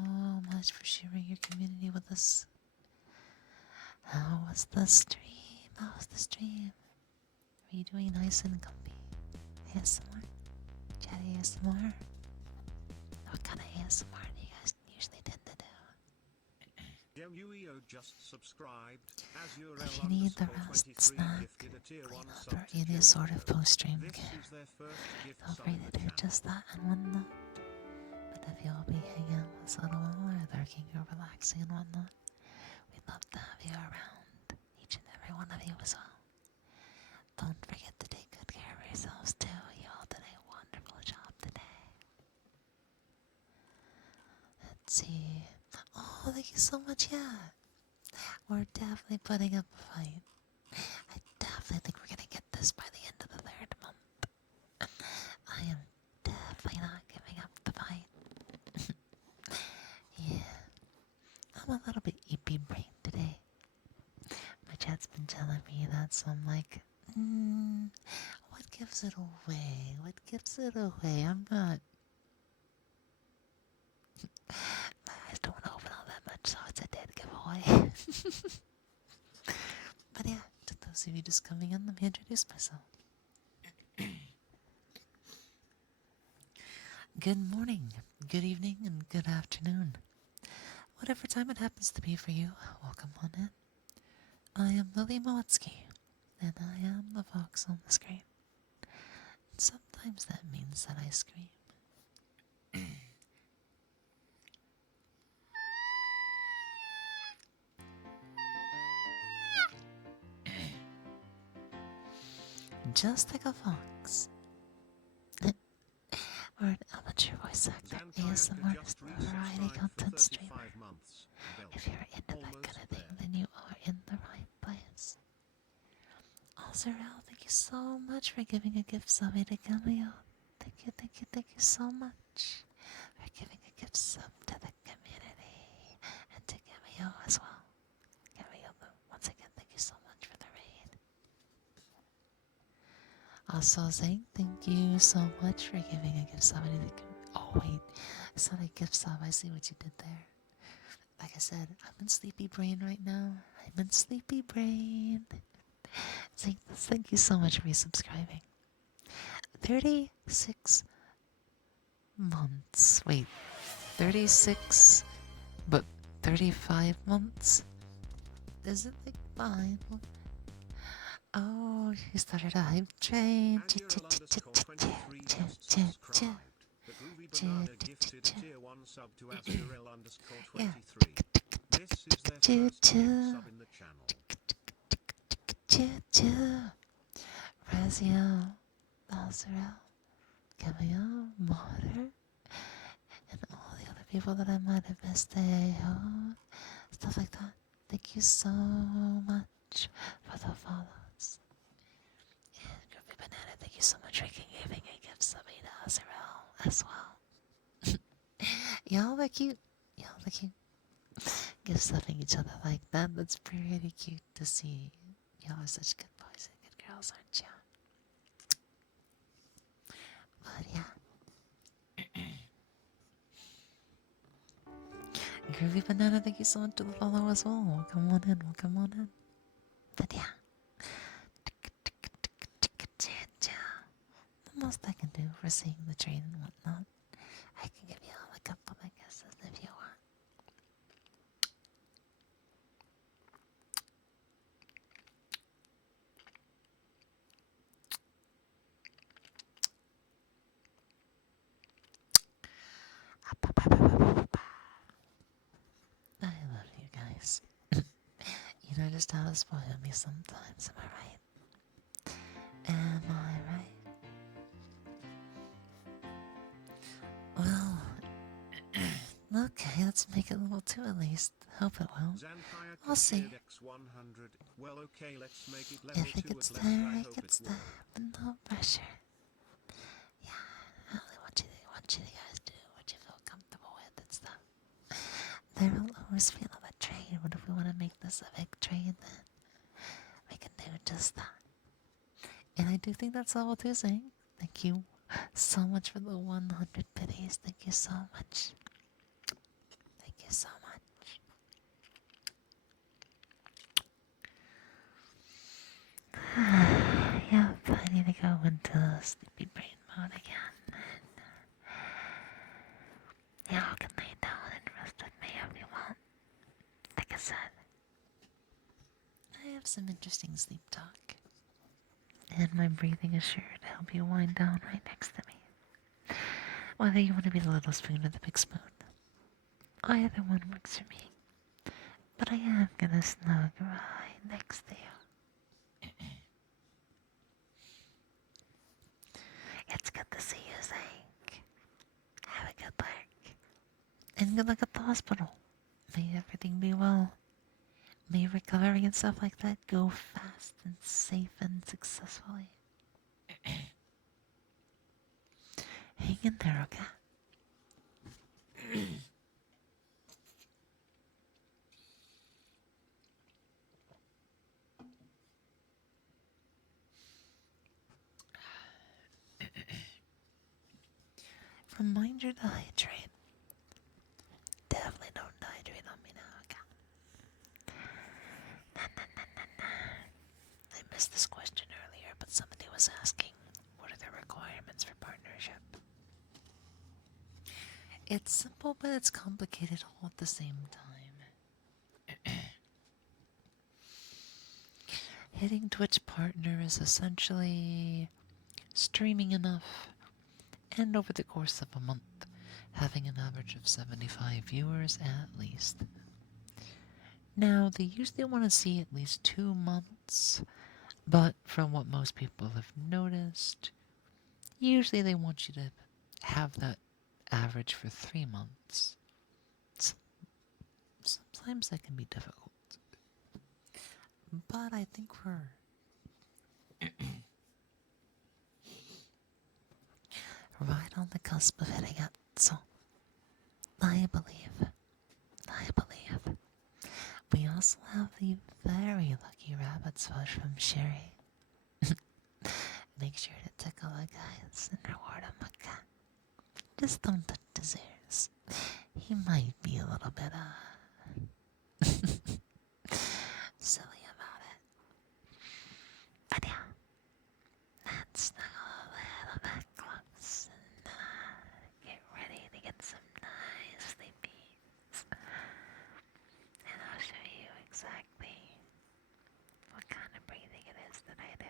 much for sharing your community with us. How was the stream? How was the stream? Are you doing nice and comfy? ASMR? Chatty ASMR? What kind of ASMR do you guys usually tend to do? If you need the rest, snack, clean up, or any sort of post-stream care, feel free to do just that and whatnot. But if you'll be hanging out with us a little while or lurking or relaxing and whatnot, we'd love to have you around, each and every one of you as well. Don't forget to take good care of yourselves too. You all did a wonderful job today. Let's see. Oh, thank you so much, yeah. We're definitely putting up a fight. I definitely think we're gonna get this by the end of the 3rd month. I am definitely not giving up the fight. Yeah. I'm a little bit EP brain today. My chat's been telling me that, so I'm like, what gives it away? What gives it away? I'm not. My eyes don't open all that much, so it's a dead giveaway. But yeah, to those of you just coming in, let me introduce myself. Good morning, good evening, and good afternoon. Whatever time it happens to be for you, welcome on in. I am Lily Moetsuki, and I am the fox on the screen. And sometimes that means that I scream. Just like a fox. Or an amateur voice actor, ASMR artist, variety content streamer. If you're into that kind of thing, then you are in the right place. Also, Rel, thank you so much for giving a gift sub to Cameo. Thank you, thank you, thank you so much for giving a gift sub to the community and to Cameo as well. Cameo, once again, thank you so much for the raid. Also saying thank you so much for giving a gift sub to the community. Oh wait, it's not a gift sub, I see what you did there. Like I said, I'm in sleepy brain right now. I'm in sleepy brain. Thank you so much for resubscribing. 36 months. Wait, 36, but 35 months? Is it like 5? Oh, she started a hype train. Yeah. Razio, Balzarel, Cameo, Motor, and all the other people that I might have missed. Stuff like that. Thank you so much for the follows. And Groovy Banana, thank you so much for giving a gift subbing to Azarel as well. Y'all are cute. Y'all are cute. Gift subbing each other like that. That's pretty cute to see. Y'all are such good boys and good girls, aren't you? But yeah. Groovy Banana, thank you so much for the follow as well. Welcome on in, welcome on in. But yeah. The most I can do for seeing the train and whatnot, I can give you all a couple of guesses if you want. I love you guys. You know just how to spoil me sometimes, am I right? Am I right? Well, okay, let's make it level 2 at least. Hope it will. We'll see. If it gets there, it gets there. But no pressure. Yeah, I only want you to guys do what you feel comfortable with and stuff. There will was feeling the trade. What if we want to make this a big trade then? We can do just that. And I do think that's all too saying. Thank you so much for the 100 biddies. Thank you so much. Thank you so much. Yep, I need to go into sleepy brain mode again. Y'all can lay down and rest with me if you want. Like I said, I have some interesting sleep talk. And my breathing is sure to help you wind down right next to me. Whether you want to be the little spoon or the big spoon, either one works for me. But I am gonna snug right next to you. It's good to see you, Zach. Have a good work. And good luck at the hospital. May everything be well. May recovery and stuff like that go fast and safe and successfully. Hang in there, okay? Reminder to hydrate. Definitely don't hydrate on me now, okay? I missed this question earlier, but somebody was asking, what are the requirements for partnership? It's simple, but it's complicated all at the same time. Hitting Twitch partner is essentially streaming enough, and over the course of a month, having an average of 75 viewers at least. Now, they usually want to see at least 2 months, but from what most people have noticed, usually they want you to have that average for 3 months. Sometimes that can be difficult. But I think we're right on the cusp of hitting it, so I believe. We also have the very lucky rabbit's fudge from Sherry. Make sure to tickle a guys and reward him a cat. Just don't touch his ears. He might be a little bit, silly about it. But yeah, let's snuggle a little bit close and get ready to get some nice sleepies. And I'll show you exactly what kind of breathing it is that I do.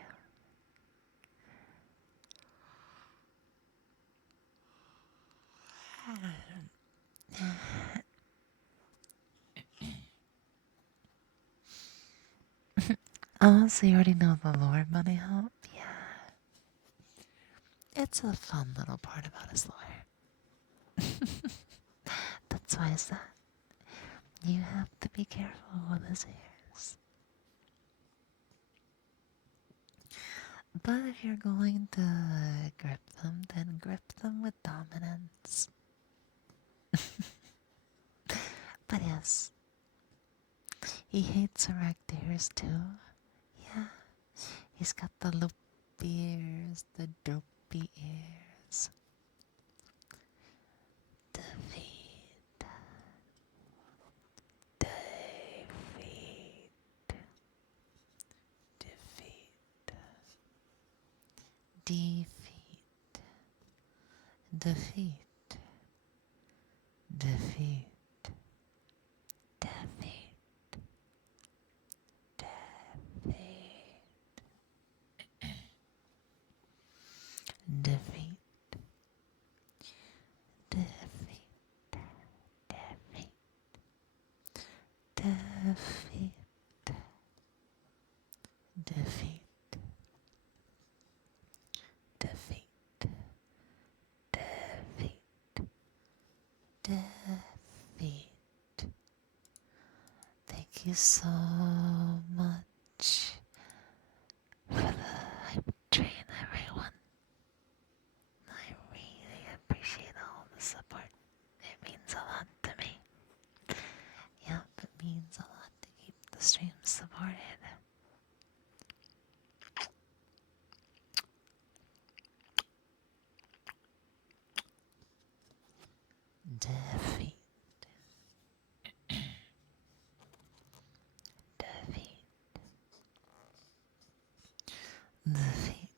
Oh, so you already know the lore, Bunny Hop? Yeah. It's a fun little part about his lore. That's why I said you have to be careful with his ears. But if you're going to grip them, then grip them with dominance. But yes, he hates erect ears too. Yeah, he's got the loopy ears, the dopey ears. Defeat. Defeat. Defeat. Defeat. Defeat. Defeat. Defeat. Defeat. Defeat. Defeat. Defeat. Defeat. Defeat. Defeat. Thank you so much for the hype train, everyone. I really appreciate all the support. It means a lot to me. Yep. the stream supported. Defeat. Defeat. Defeat.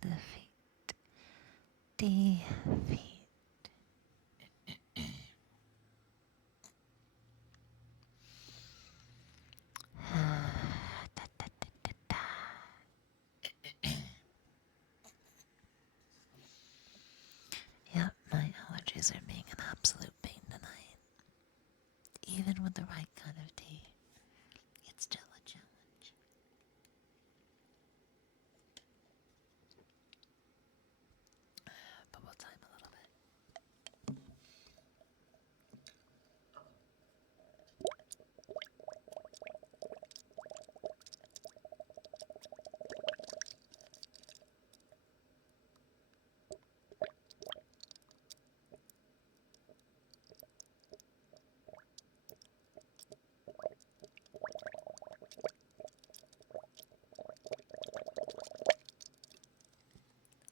Defeat. Defeat. Yep, my allergies are being an absolute pain tonight. Even with the right kind of tea, it's still a challenge. But we'll time a little bit.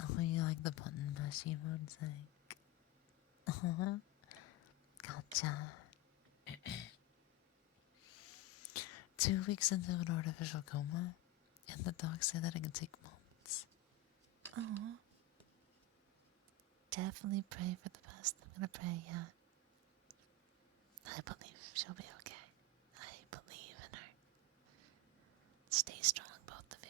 Oh, you like the button mashy Moetsuki? Uh-huh. Gotcha. 2 weeks into an artificial coma, and the docs say that it can take months. Oh. Definitely pray for the best. I'm gonna pray, yeah. I believe she'll be okay. I believe in her. Stay strong, both of you.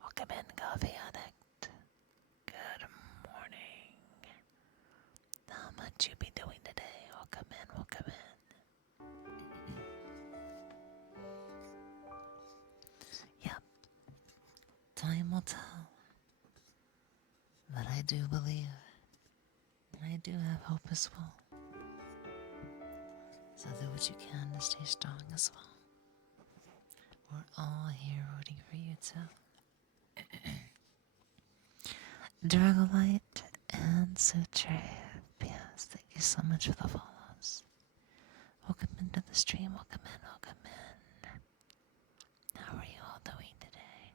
Welcome in, coffee addict. Good morning. How much you be doing today? Welcome in, welcome in. Yep. Time will tell. But I do believe. And I do have hope as well. So do what you can to stay strong as well. We're all here rooting for you too. Dragolite and Sutre. Yes, thank you so much for the follows. Welcome into the stream. Welcome in, welcome in. How are you all doing today?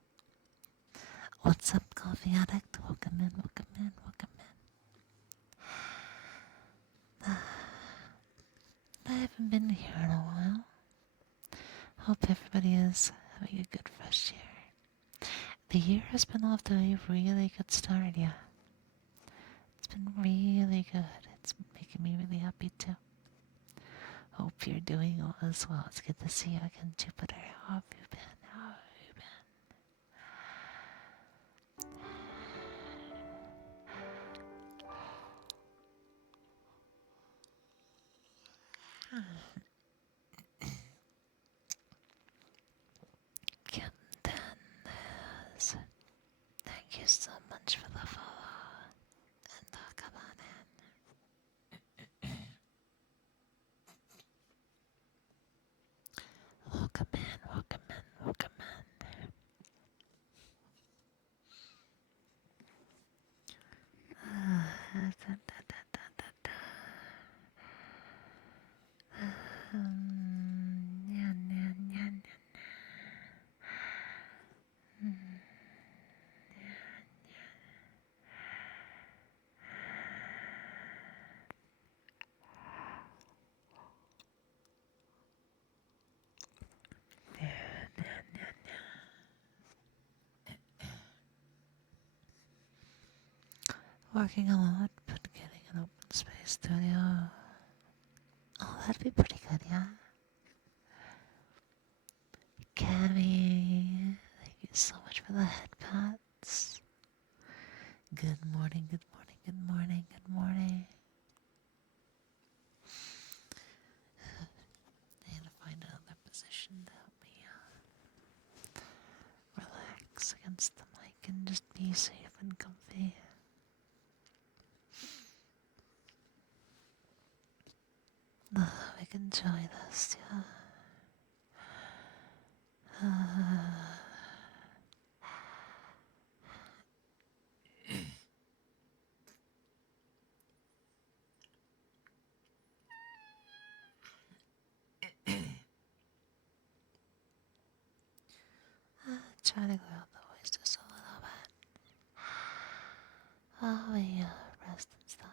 What's up, coffee addict? Welcome in, welcome in, welcome in. I haven't been here in a while. Hope everybody is having a good fresh year. The year has been off to a really good start, yeah. It's been really good. It's making me really happy too. Hope you're doing well as well. It's good to see you again, Jupiter. How have you been? How have you been? Captain, thank you so much for the follow. And come on in. Welcome in, welcome in, welcome in. Working a lot, but getting an open space studio. Oh, that'd be pretty good, yeah? Cammy, thank you so much for the head pats. Good morning, good morning, good morning, good morning. I had to find another position to help me relax against the mic and just be safe and comfy. We can enjoy this, yeah. Try to go out the voice just a little bit. Oh, we rest and stuff.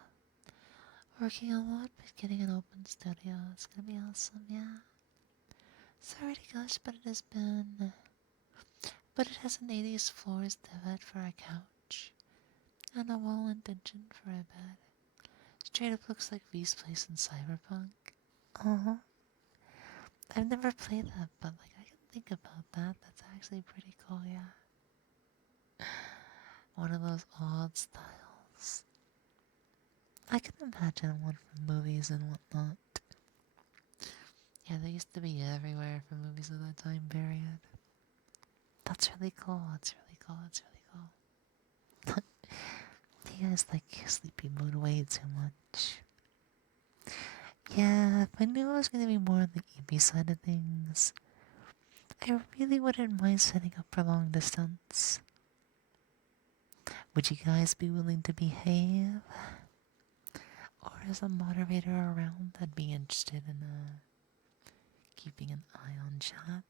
Working a lot, but getting an open studio. It's gonna be awesome, yeah. Sorry to gush, but it has been. But it has an 80s floors divot for a couch. And a wall indention for a bed. Straight up looks like V's place in Cyberpunk. Uh-huh. I've never played that, but like I can think about that. That's actually pretty cool, yeah. One of those odd styles. I can imagine one from movies and whatnot. Yeah, they used to be everywhere for movies of that time period. That's really cool, that's really cool, that's really cool. You guys like sleepy mode way too much. Yeah, if I knew I was going to be more on the EB side of things, I really wouldn't mind setting up for long distance. Would you guys be willing to behave? Or as a moderator around, I'd be interested in keeping an eye on chat.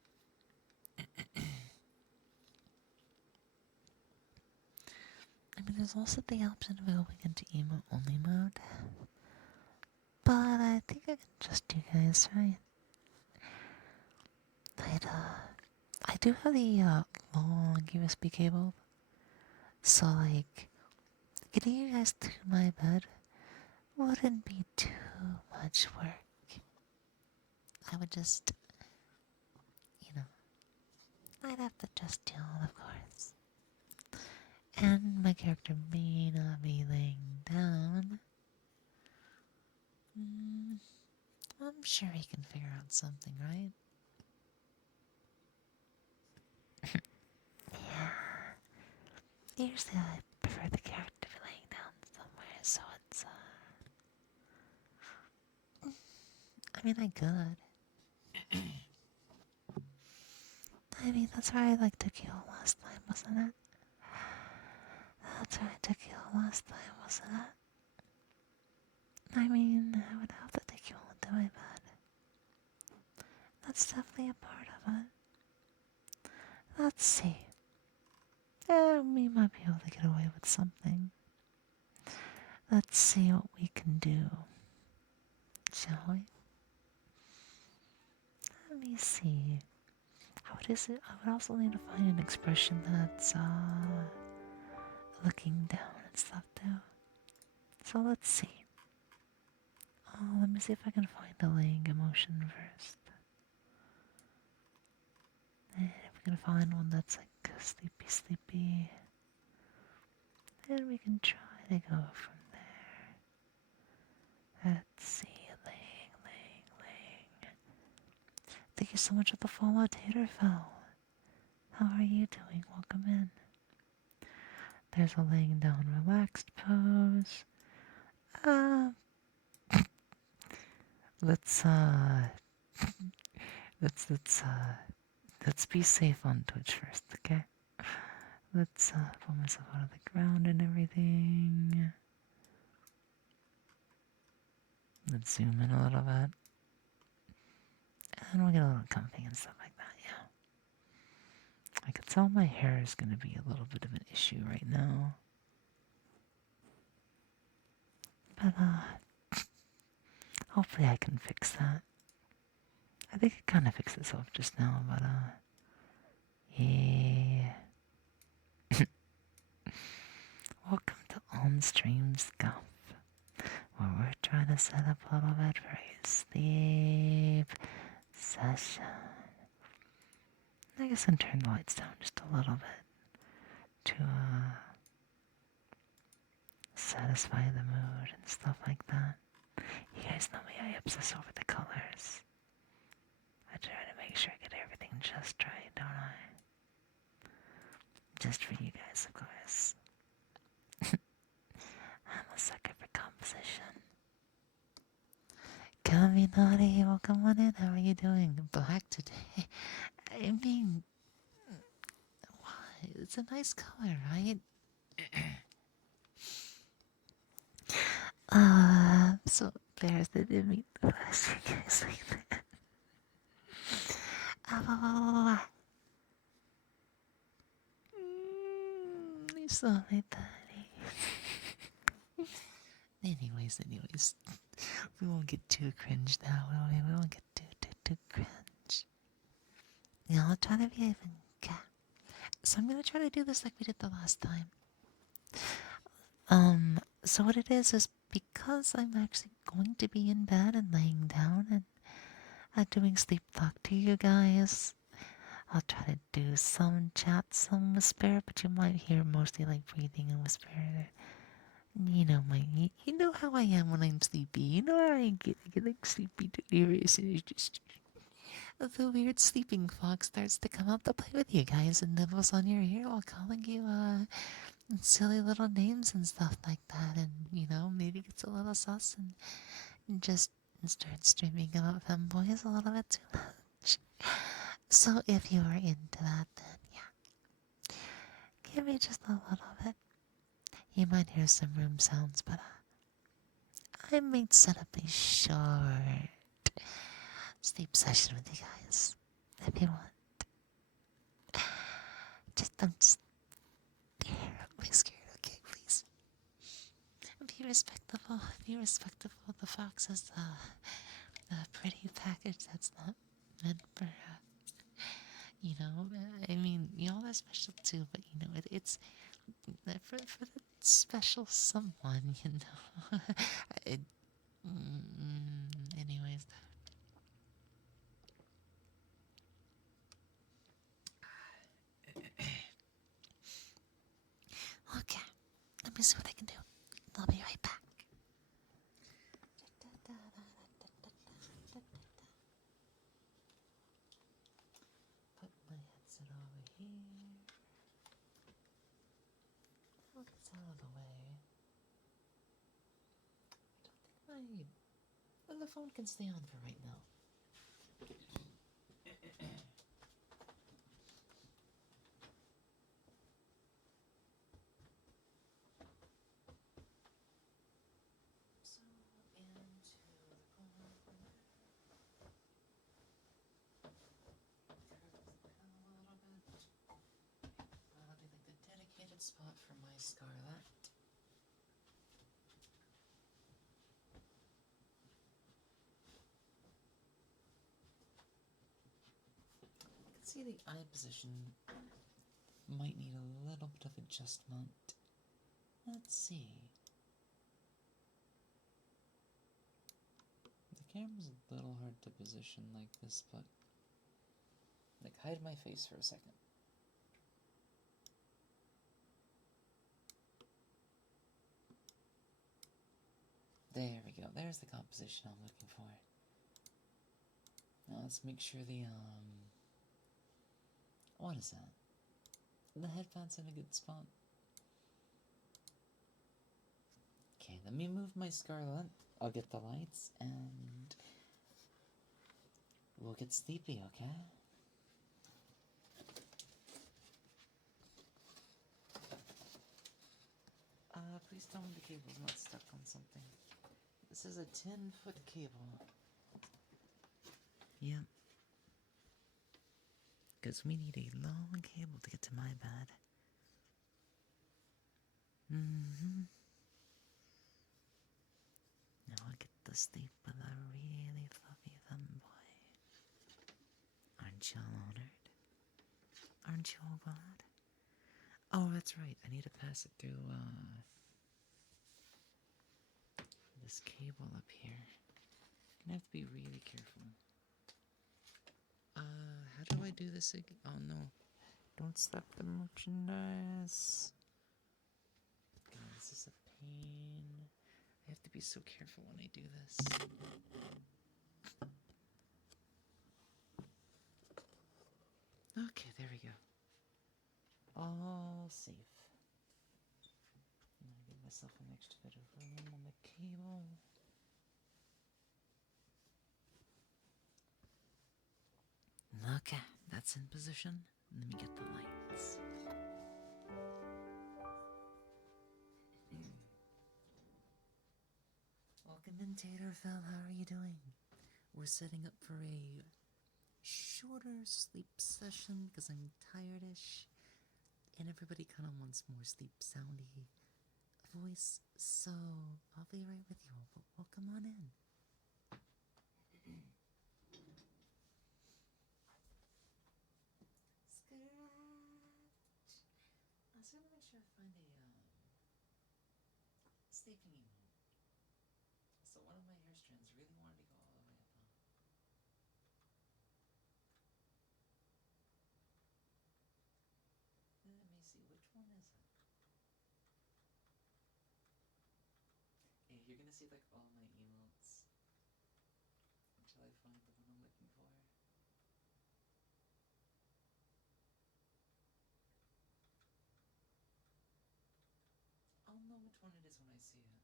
I mean, there's also the option of going into emo only mode. But I think I can trust you guys, right? I do have the long USB cable. So, like, getting you guys to my bed wouldn't be too much work. I would just, I'd have to just deal, of course. And my character may not be laying down. I'm sure he can figure out something, right? Yeah. Usually I prefer the character to be laying down somewhere, so it's, I mean, I could. I mean, that's why I like tequila last time, wasn't it? That's why I tequila last time, wasn't it? I mean, I would have to tequila into my bed. That's definitely a part of it. Let's see. We might be able to get away with something. Let's see what we can do. Shall we? Let me see. How is it? I would also need to find an expression that's looking down and stuff too. So let's see. Oh, let me see if I can find the laying emotion first. And if we can find one that's like sleepy, sleepy, then we can try to go from there. Let's see, laying, laying, laying. Thank you so much for the follow, Taterfell. How are you doing? Welcome in. There's a laying down relaxed pose. Uh, let's let's be safe on Twitch first, okay? Let's pull myself out of the ground and everything. Let's zoom in a little bit. And we'll get a little comfy and stuff like that, yeah. I can tell my hair is going to be a little bit of an issue right now. But, hopefully I can fix that. I think it kind of fixed itself just now, but, yeah. Welcome to on-stream stuff, where we're trying to set up a little bit for a sleep session. I guess I can turn the lights down just a little bit to, satisfy the mood and stuff like that. You guys know me, I obsess over the colors. I try to make sure I get everything just right, don't I? Just for you guys, of course. I'm a sucker for composition. Kaminari, welcome on in. How are you doing? Black today? I mean, why? It's a nice color, right? I'm so embarrassed I didn't meet the last you guys like that. You saw my daddy. Anyways, we won't get too cringe now, will we? We won't get too cringe. Yeah, I'll try to be even cat. So I'm gonna try to do this like we did the last time. So what it is because I'm actually going to be in bed and laying down and doing sleep talk to you guys. I'll try to do some chat, some whisper, but you might hear mostly like breathing and whisper. You know you know how I am when I'm sleepy. You know how I get like sleepy delirious, and it's just the weird sleeping fog starts to come out to play with you guys and nibbles on your ear while calling you silly little names and stuff like that, and maybe gets a little sus and just starts streaming about femboys a little bit too much. So if you are into that, then yeah, give me just a little bit. You might hear some room sounds, but I might set up a short sleep session with you guys if you want. Just don't be scared, okay, please. Be respectful. Be respectful of the fox's the pretty package that's not meant for I mean, y'all are special too, but it's for the special someone, it, anyways. Okay, let me see what I can do. I'll be right back. Put my headset over here. I'll get this out of the way. I don't think the phone can stay on for right now. Dedicated spot for my Scarlet. I can see the eye position might need a little bit of adjustment. Let's see. camera's a little hard to position like this, but like hide my face for a second. There we go. There's the composition I'm looking for. Now let's make sure the what is that? The headphone's in a good spot. Okay, let me move my Scarlet. I'll get the lights and we'll get sleepy, okay? Please tell me the cable's not stuck on something. This is a 10-foot cable. Yep. Because we need a long cable to get to my bed. Now I'll get to sleep with a really fluffy Femboy. Aren't you all honored? Aren't you all glad? Oh, that's right. I need to pass it through, this cable up here. I'm gonna have to be really careful. How do I do this again? Oh no. Don't stop the merchandise. God, this is a pain. I have to be so careful when I do this. Okay, there we go. All safe. I'm gonna give myself an extra bit of room on the cable. Okay, that's in position. Let me get the lights. Welcome in, Taterfell. How are you doing? We're setting up for a shorter sleep session because I'm tired-ish. And everybody kind of wants more sleep soundy voice. So I'll be right with you all, but welcome on in. Scratch. I was gonna make sure I find a sleeping emote. So one of my hair strands really wanted to go all the way up. Let me see, which one is it? Hey, you're gonna see like all my emotes until I find the one I'm looking for. I'll know which one it is when I see it.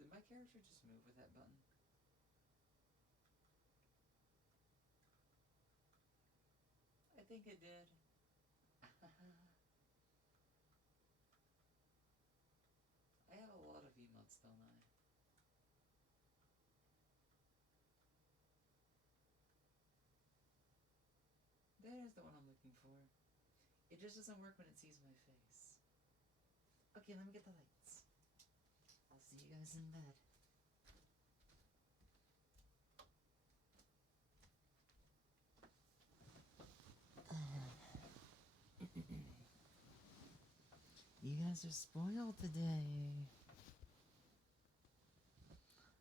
Did my character just move with that button? I think it did. I have a lot of emotes, don't I? There's the one I'm looking for. It just doesn't work when it sees my face. Okay, let me get the lights. I'll see you guys in bed. You guys are spoiled today.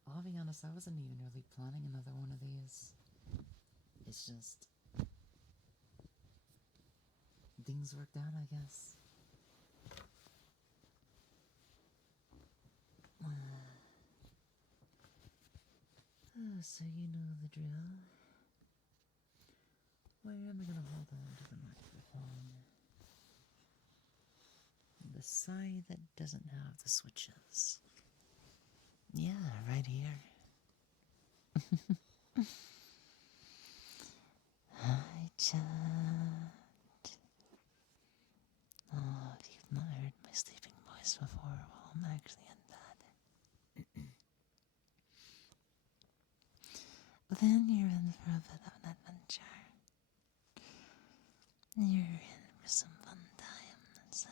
I'll be honest, I wasn't even really planning another one of these. It's just things worked out, I guess. Oh, so you know the drill. Where am I gonna hold on to the microphone? The side that doesn't have the switches. Yeah, right here. Hi, chat. Oh, if you've not heard my sleeping voice before, well, I'm actually in bed. But then you're in for a bit of an adventure. You're in for some fun times.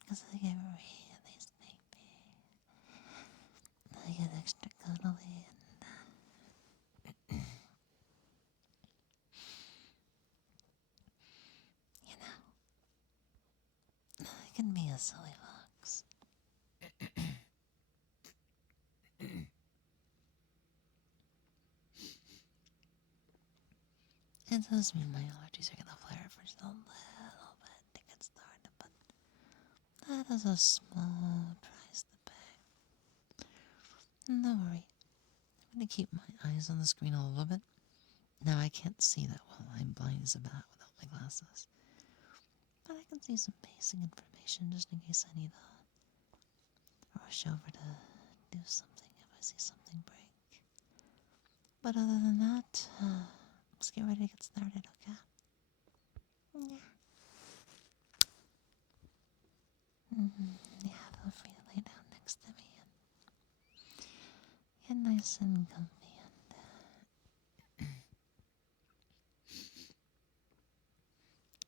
Because I get really sleepy. I get extra cuddly and you know, I can be a silly fox. It does mean my allergies are gonna flare for just a little bit to get started, but that is a small price to pay. No worry. I'm gonna keep my eyes on the screen a little bit. Now I can't see that well. I'm blind as a bat without my glasses. But I can see some basic information just in case I need to rush over to do something if I see something break. But other than that, let's get ready to get started, okay? Yeah. Yeah, feel free to lay down next to me and get nice and comfy and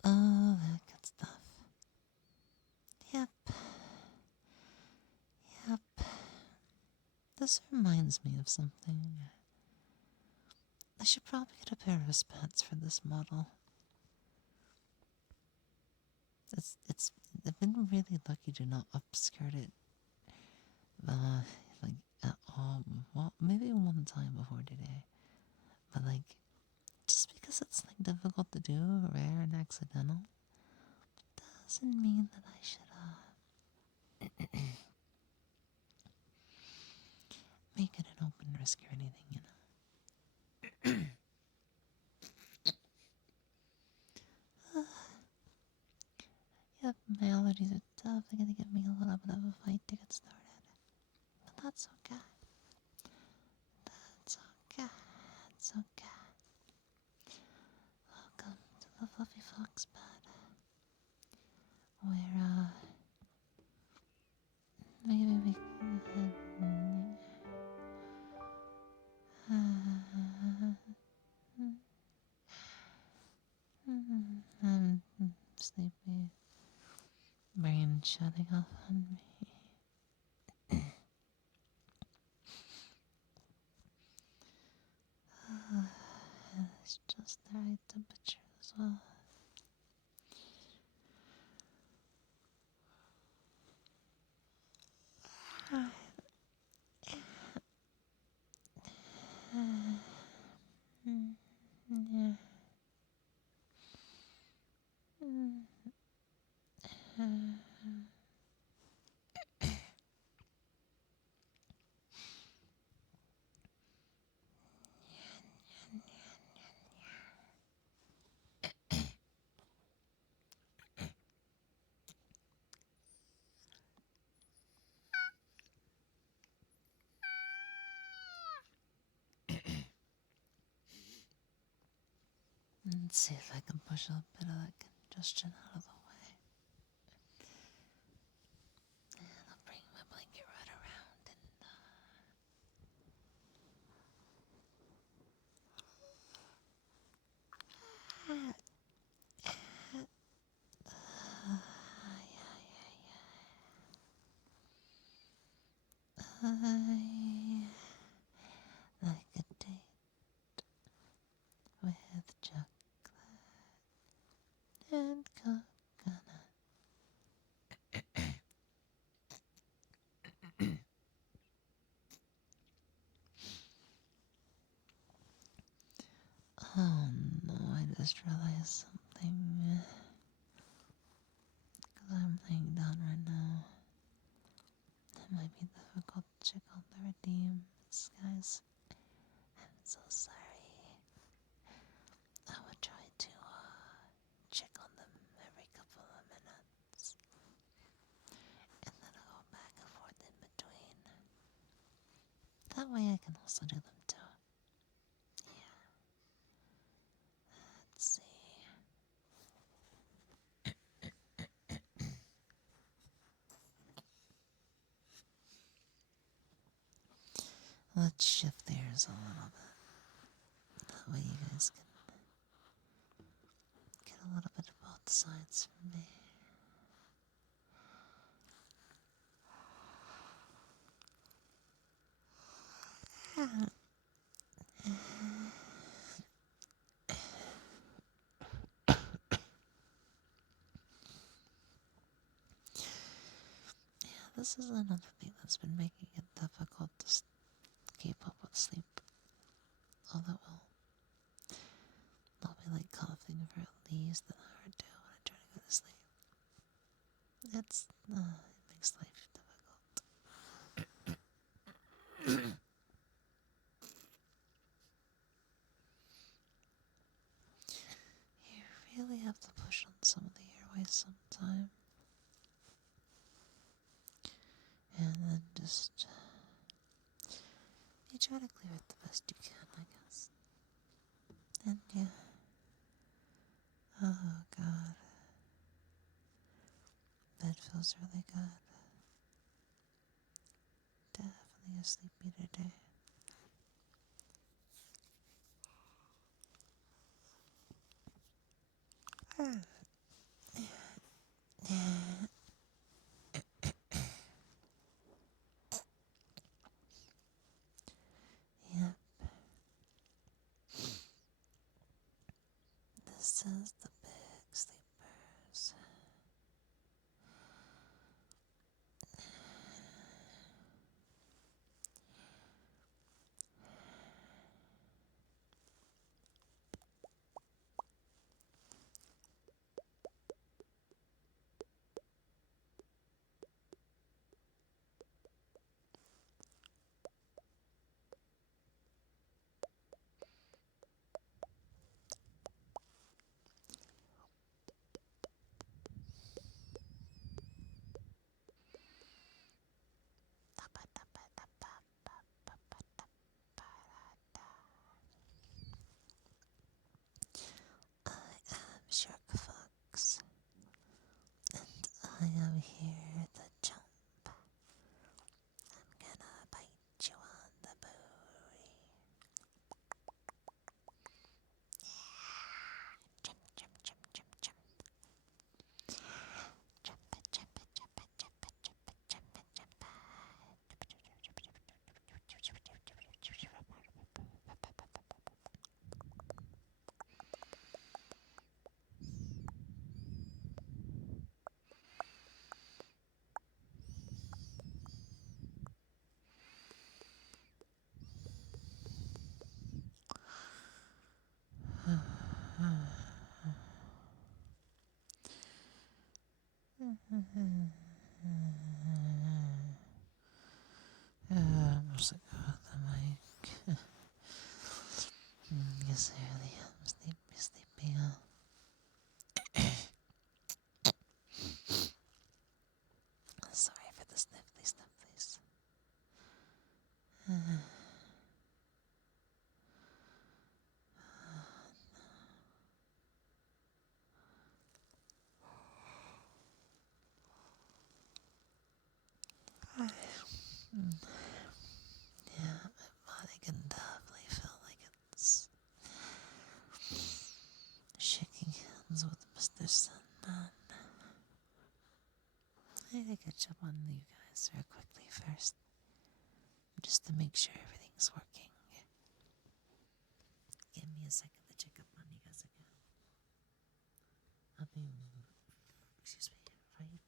all that good stuff. Yep. Yep. This reminds me of something. I should probably get a pair of spats for this model. I've been really lucky to not upskirt it, like at all. Well, maybe one time before today, but like, just because it's like difficult to do, rare and accidental, doesn't mean that I should make it an open risk or anything, you know. Yep, my allergies are definitely gonna give me a little bit of a fight to get started. But that's okay. That's okay. It's okay. Welcome to the Fluffy Fox bed. Where, maybe we can... I'm sleepy. Brain shutting off on me. It's just the right temperature as well. Let's see if I can push a bit of that congestion out of the way. And I'll bring my blanket right around and I like a date with chocolate and coconut. Oh no, I just realized something. Because I'm laying down right now. It might be difficult to check on the redeems, guys. I'm so sorry. I would try to check on them every couple of minutes. And then I'll go back and forth in between. That way I can also do them too. Yeah. Let's see. Let's shift theirs a little bit. That way you guys can get a little bit of both sides from me. Yeah, this is another thing that's been making it difficult to keep up with sleep. Although, well, be like coughing for at least an hour or two when I try to go to sleep. It makes life difficult. You really have to push on some of the airways sometime. And then just you try to clear it the best you can, I guess. And yeah. Oh god. Bed feels really good. Definitely a sleepy today. Yep. This is the big sleepers. I'm Shark Fox, and I am here to jump. I'm gonna bite you on the booty. Jump, jump, jump, jump, jump. Jump, jump, jump, jump, jump, jump, jump. Mostly got the mic. Guess I really am sleepy, Sorry for the snifflies. Yeah, my body can definitely feel like it's shaking hands with Mr. Sandman. I need to catch up on you guys real quickly first, just to make sure everything's working. Give me a second to check up on you guys again. I'll be, excuse me, right back.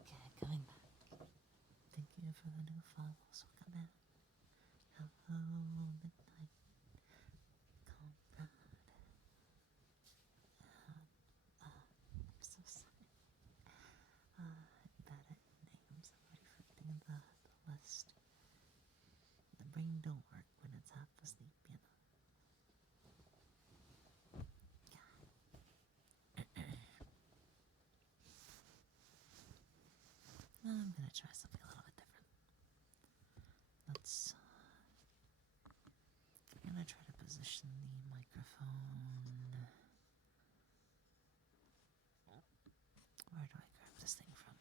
Okay, coming back. Thank you for the new follows. Welcome in. Hello, midnight comrade. I'm so sorry. Bad at names. I'm already forgetting the list. The brain don't work when it's half asleep, you know. I'm gonna try something a little bit different. try to position the microphone. Where do I grab this thing from?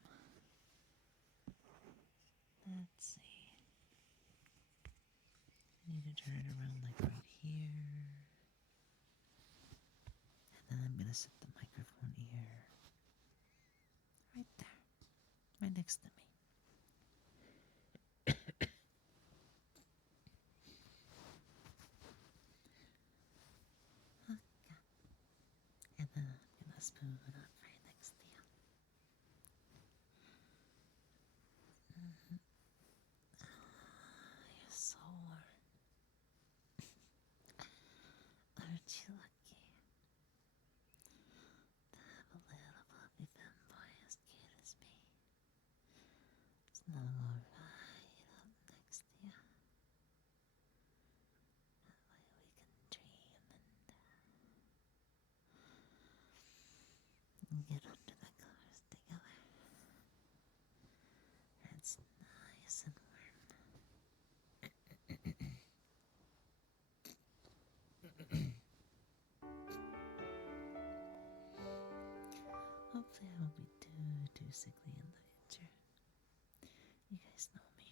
Let's see. I need to turn it around like right here. And then I'm gonna set the microphone here. Right there. Right next to me. Okay. And then I'm gonna spoon it up right next to you. You're so warm. Aren't you lucky to have a little puppy femboy as cute as me? Snuggle right up next to you. That way we can dream and get under the covers together. It's nice and warm. Hopefully I won't be too sickly in the future. You guys know me.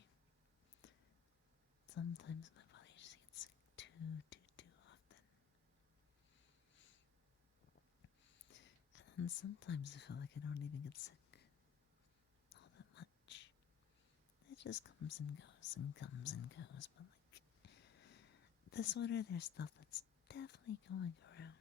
Sometimes my body just gets sick too often. And sometimes I feel like I don't even get sick all that much. It just comes and goes and comes and goes. But like this winter, there's stuff that's definitely going around.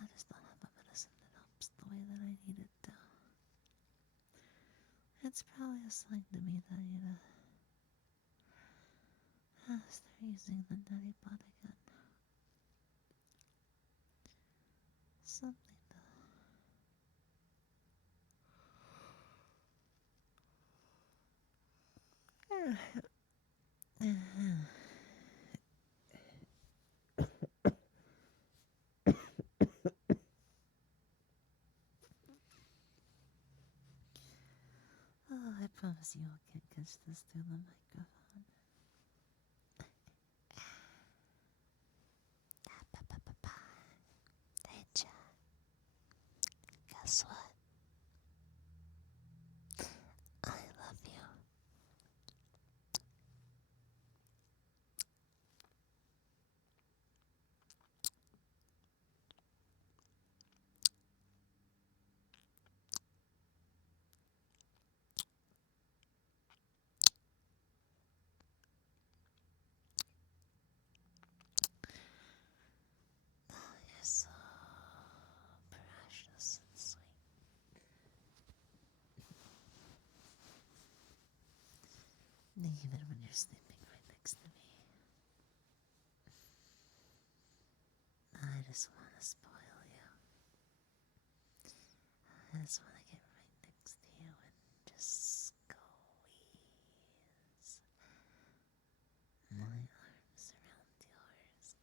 I just don't have a medicine that helps the way that I need it to. It's probably a sign to me that I need to start using the nutty pot again. Something to... Oh, I promise you all can't catch this through the microphone. Hey, Jack. Guess what? I love you. Oh, you're so precious and sweet. Even when you're sleeping right next to me. I just want to spoil you. I just want to get right next to you and just squeeze my arms around yours.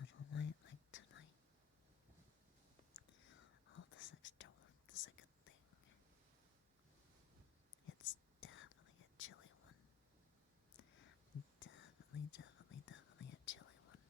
On a night like tonight, all this extra warmth is a good thing. It's definitely a chilly one. Definitely a chilly one.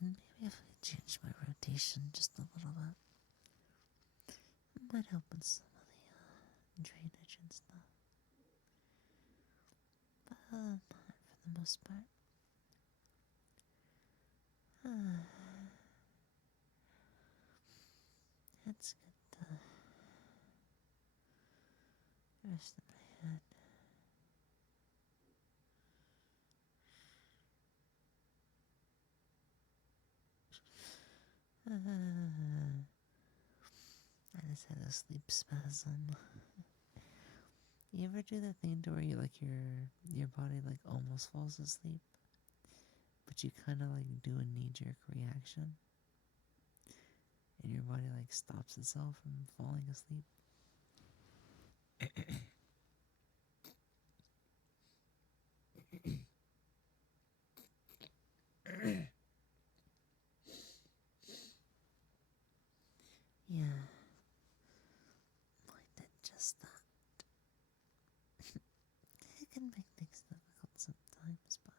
Maybe if I change my rotation just a little bit, it might help with some of the drainage and stuff. But not for the most part. It's good to rest in my head. I just had a sleep spasm. You ever do that thing to where you like your body like almost falls asleep, but you kind of like do a knee-jerk reaction, and your body like stops itself from falling asleep? Yeah, mine did just that. It can make things difficult sometimes, but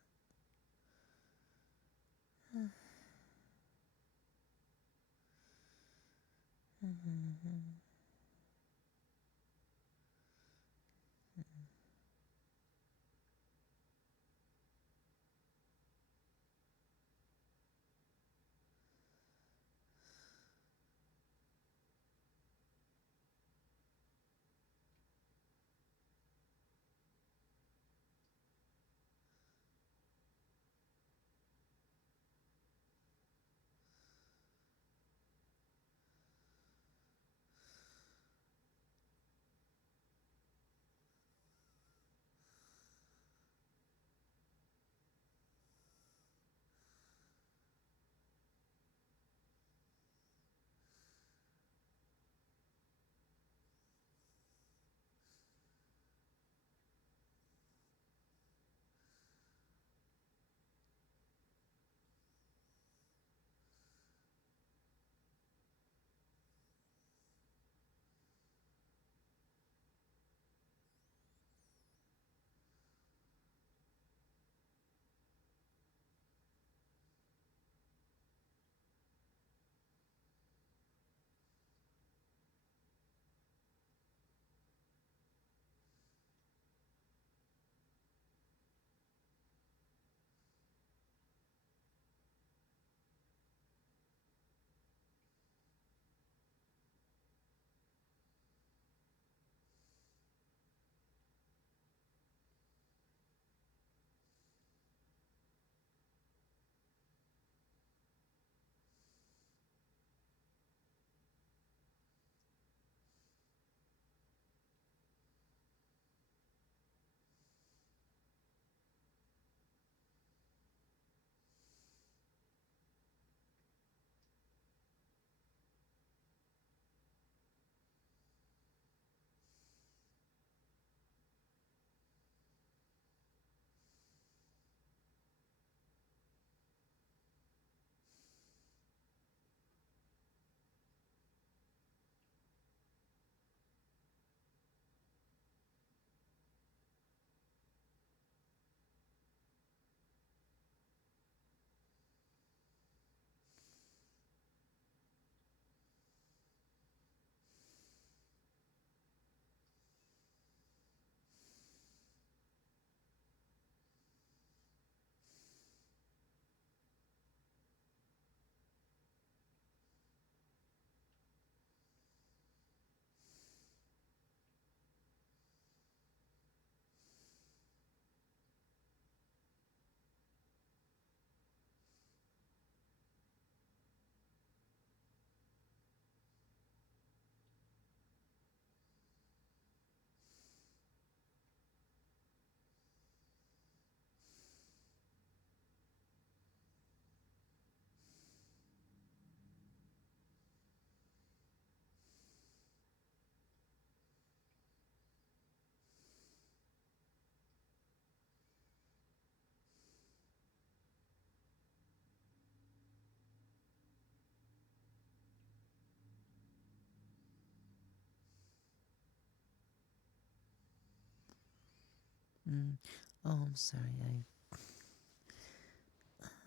mm. Oh, I'm sorry.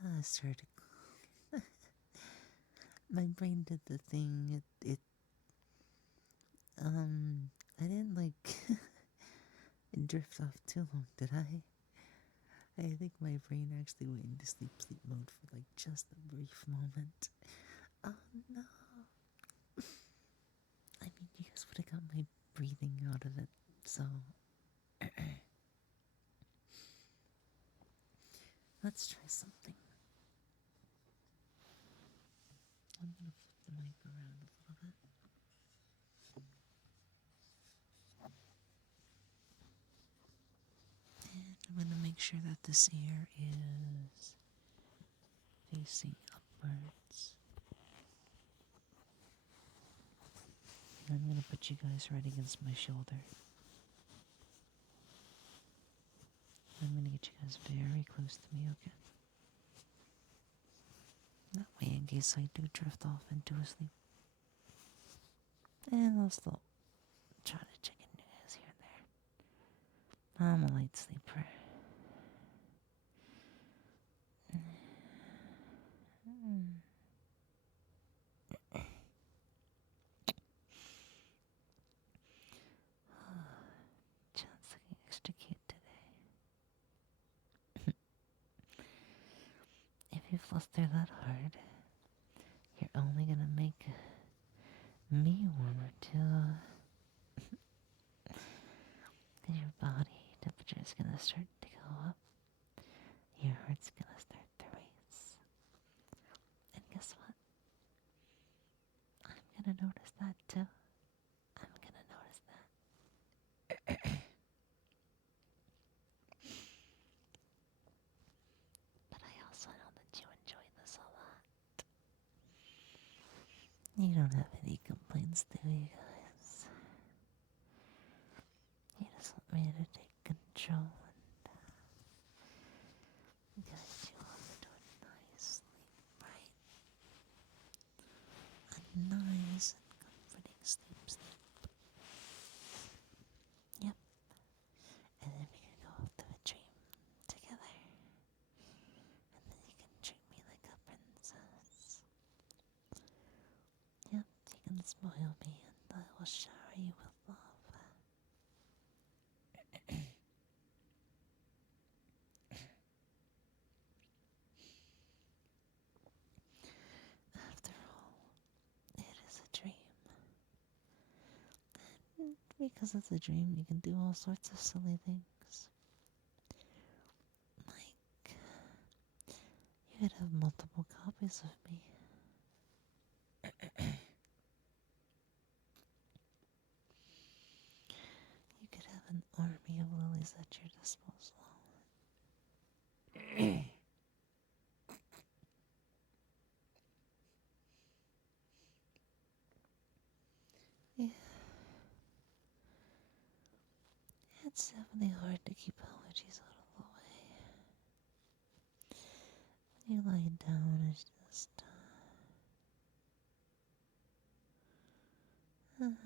I started. My brain did the thing. I didn't like drift off too long, did I? I think my brain actually went into sleep mode for like just a brief moment. Oh no. I mean, you guys would have got my breathing out of it, so. Let's try something. I'm gonna flip the mic around a little bit. sure that this ear is facing upwards. And I'm gonna put you guys right against my shoulder. I'm gonna get you guys very close to me, okay? That way, in case I do drift off into a sleep. And I'll still try to check in you guys here and there. I'm a light sleeper. John's looking extra cute today. If you fluster that hard, you're only gonna make me warmer too. Cause your body temperature is gonna start to go up. Your heart's gonna start to race. And guess what? I'm gonna notice that too. I'm gonna notice that. But I also know that you enjoy this a lot. You don't have any complaints, do you guys? You just want me to take control and guide you off into a nice sleep, right? A nice and comforting sleep. Yep. And then we can go off to a dream together. And then you can treat me like a princess. Yep, you can spoil me and I will shower you with love. After all, it is a dream. And because it's a dream, you can do all sorts of silly things. Like, you could have multiple copies of me. You could have an army of lilies at your disposal. Yeah. It's definitely hard to keep allergies out of the way. When you lie down, it's just. God,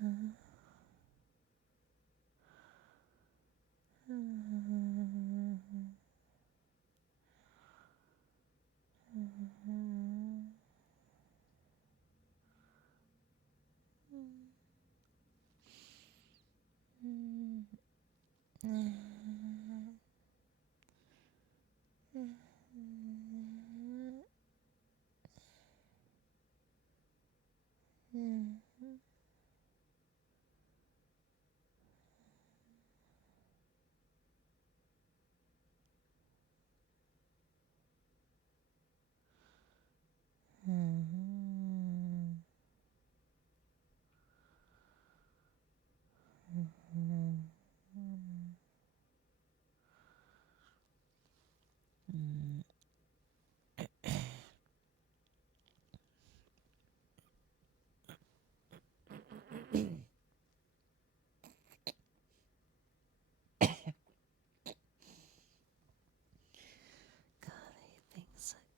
I hate things like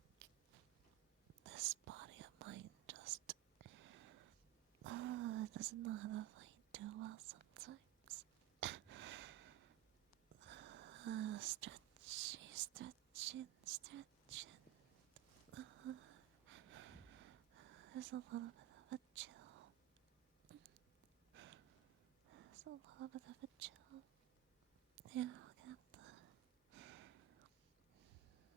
this body of mine just doesn't know how to fight too well sometimes. Stretching. There's a little bit of a chill. Yeah, I'll get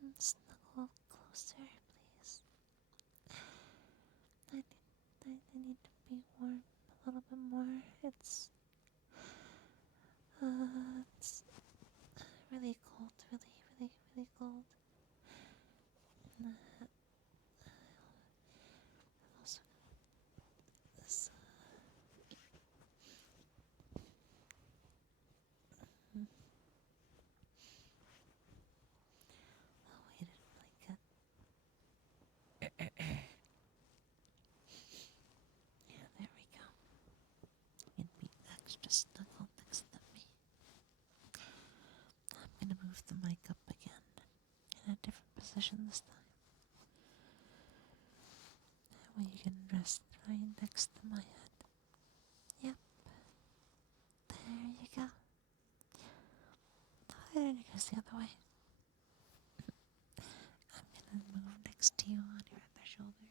the snuggle closer, please. I need to be warm a little bit more. It's really cold, really cold. And, I've also got this. just snuggled next to me. I'm gonna move the mic up again in a different position this time. That way you can rest right next to my head. Yep. There you go. There it goes the other way. I'm gonna move next to you on your other shoulder.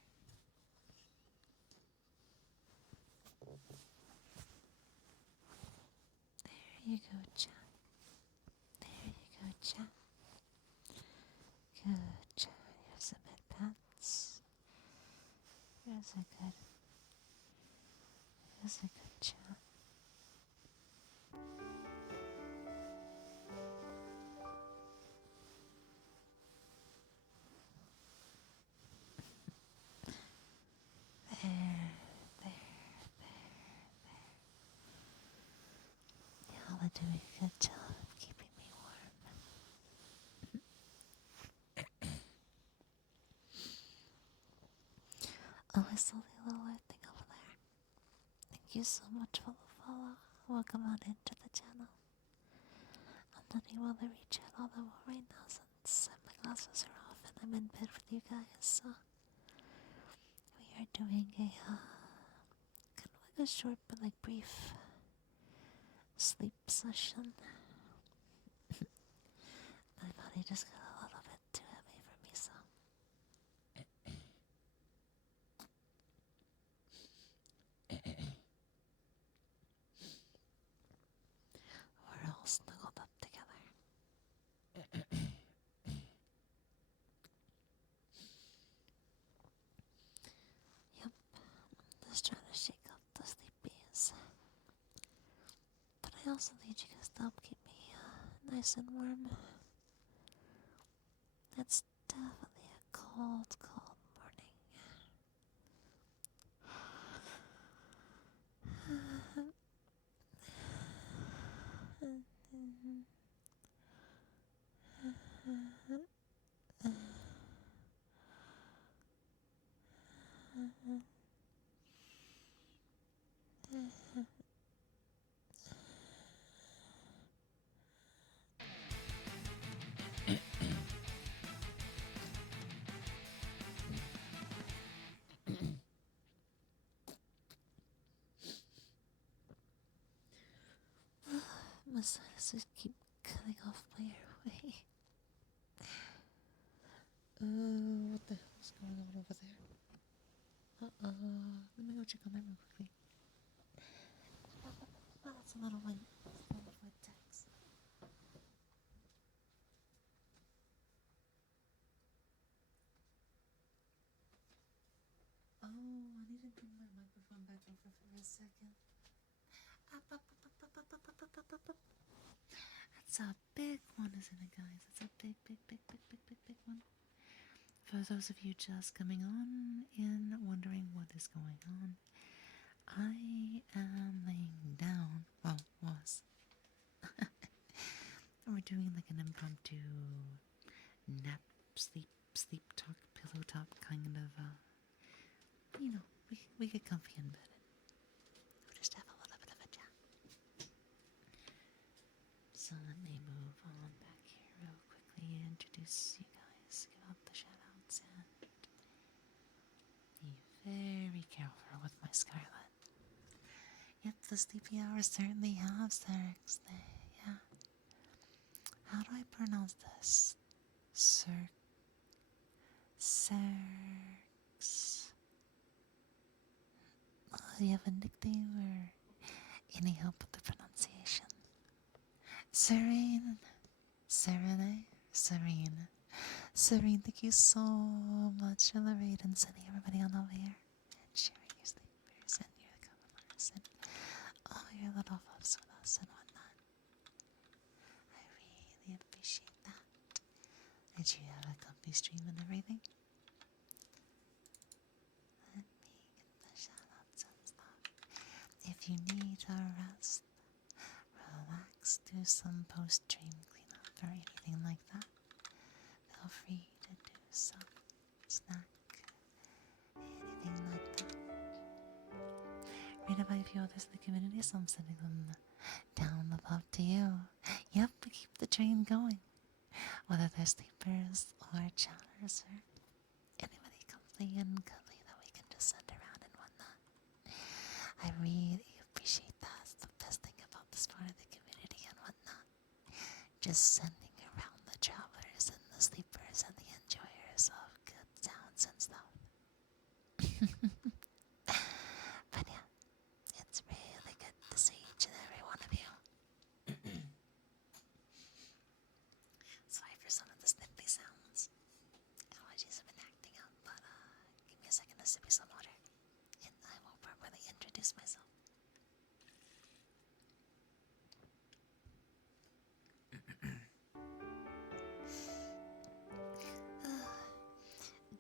There you go, Chat. There you go, Chat. Good, Chat. Here's some head pats. Here's a good Chat. There. Y'all are doing a good job of keeping me warm. Oh, I saw the little red thing over there. Thank you so much for the follow. Welcome on into the channel. I'm not able to reach out all the way right now since my glasses are off and I'm in bed with you guys, so we are doing a kind of like a short but like brief sleep session. My body just got a little bit too heavy for me, so we're all snuggled up together. Yep, just trying to shake off the sleepies. But I also need you guys to help keep me nice and warm. It's definitely a cold, cold morning. My sinuses keep cutting off my airway. What the hell is going on over there? Let me go check on that real quickly. Oh, it's a little white. It's a little white text. Oh, I need to bring my microphone back over for a second. Up. That's a big one, isn't it, guys? That's a big one. For those of you just coming on and wondering what is going on, I am laying down. Well, was. We're doing like an impromptu nap, sleep talk, pillow talk kind of, we get comfy in bed. We'll just have a little bit of a chat. So let me move on back here real quickly and introduce you guys, give out the shout outs, and be very careful with my Scarlet. Yep, the sleepy hours certainly have Serx. Yeah. How do I pronounce this? Serx. Do you have a nickname or any help with the pronunciation? Serene. Serene. Serene, thank you so much for the raid and sending everybody on over here and sharing your sleepers and your comforts and all your little loves with us and whatnot. I really appreciate that. Did you have a comfy stream and everything? Let me get the shout outs and stuff. If you need a rest, relax, do some post-stream cleanup or anything like that, feel free to do some snack, anything like that. read about a few others in the community, so I'm sending them down the love to you. Yep, we keep the train going. Whether they're sleepers or chatters or anybody comfy and cuddly that we can just send around and whatnot. I really appreciate that. It's the best thing about this part of the community and whatnot. Just sending around the travelers and the sleepers and the enjoyers of good sounds and stuff. But yeah, it's really good to see each and every one of you. Sorry for some of the sniffly sounds. Allergies have been acting up, but give me a second to sip me some water, and I will properly introduce myself.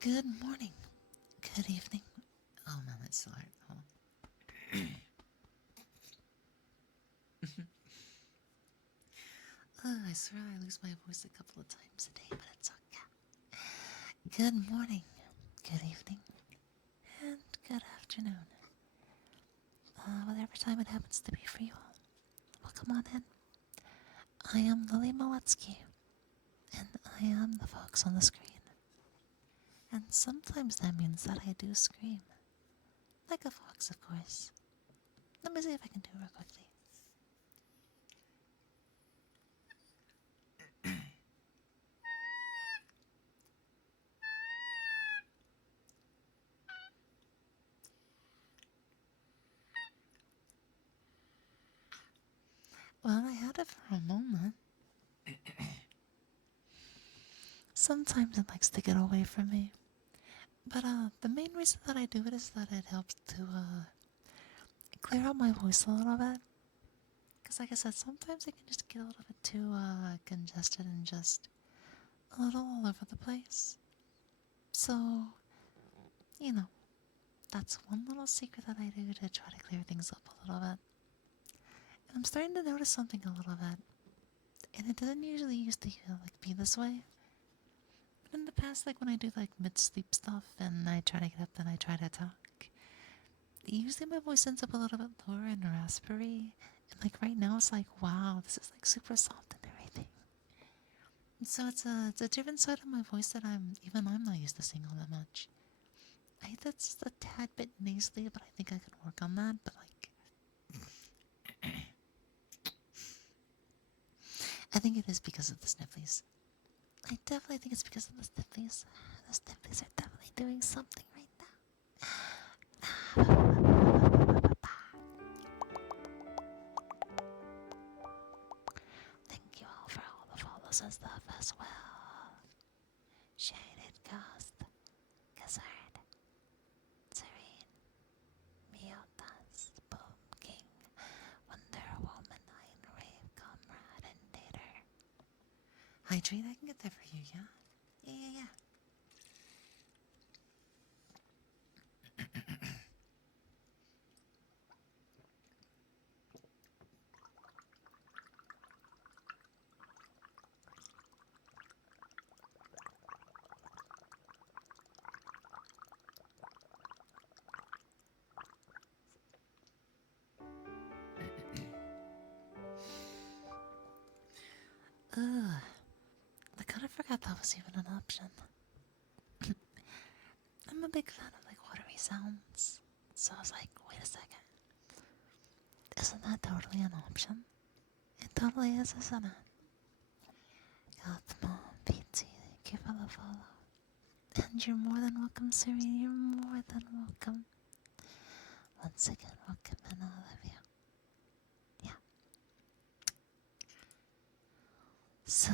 Good morning, good evening. Oh man, it's so hard. Hold on. I swear I lose my voice a couple of times a day, but it's okay. Good morning, good evening, and good afternoon. Whatever time it happens to be for you all, welcome on in. I am Lily Moetsuki, and I am the fox on the screen. And sometimes that means that I do scream. Like a fox, of course. Let me see if I can do it real quickly. Well, I had it for a moment. Sometimes it likes to get away from me. But the main reason that I do it is that it helps to clear out my voice a little bit. Because like I said, sometimes it can just get a little bit too congested and just a little all over the place. So, you know, that's one little secret that I do to try to clear things up a little bit. And I'm starting to notice something a little bit. And it doesn't usually used to be this way. But in the past, like when I do like mid-sleep stuff and I try to get up and I try to talk, usually my voice ends up a little bit lower and raspberry. And like right now it's like, wow, this is like super soft and everything. And so it's a different side of my voice that I'm not used to seeing all that much. I think that's just a tad bit nasally, but I think I can work on that. But like, I think it is because of the snifflies. I definitely think it's because of the snifflies. The snifflies are definitely doing something right now. Thank you all for all the follows and stuff as well. Shaded Ghost, Gizzard, Serene, Miotas, Boom King, Wonder Woman, Ein Rave, Comrade, and Dater. Hydrate, I can get that for you, yeah? Yeah. Ugh. I kind of forgot that was even an option. I'm a big fan of like watery sounds. So I was like, wait a second. Isn't that totally an option? It totally is, isn't it? Gotham, PT, thank you for the follow. And you're more than welcome, Serene. You're more than welcome. Once again, welcome in all of you. Yeah. So,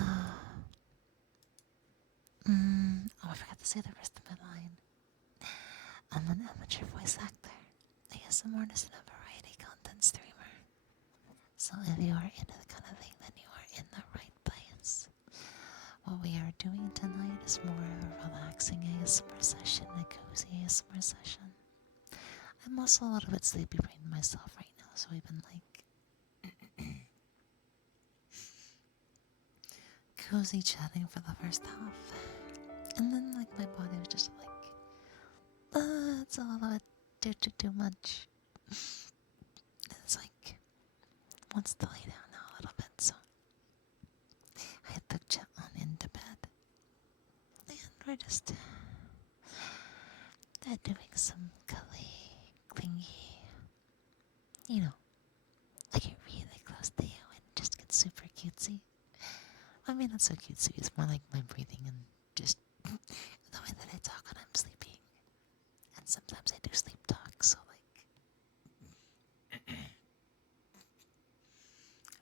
I forgot to say the rest of my line. I'm an amateur voice actor, ASMR artist, and a variety content streamer. So if you are into the kind of thing, then you are in the right place. What we are doing tonight is more of a relaxing ASMR session, a cozy ASMR session. I'm also a little bit sleepy brain myself right now, so we've been like cozy chatting for the first half. And then like my body was just like, it's a little bit too much. wants to lay down now a little bit, so I took Chitlin into bed. And we're just doing some clingy, you know, I get really close to you and just get super cutesy. I mean, not so cutesy, it's more like my breathing and just the way that I talk when I'm sleeping. And sometimes I do sleep talk, so like,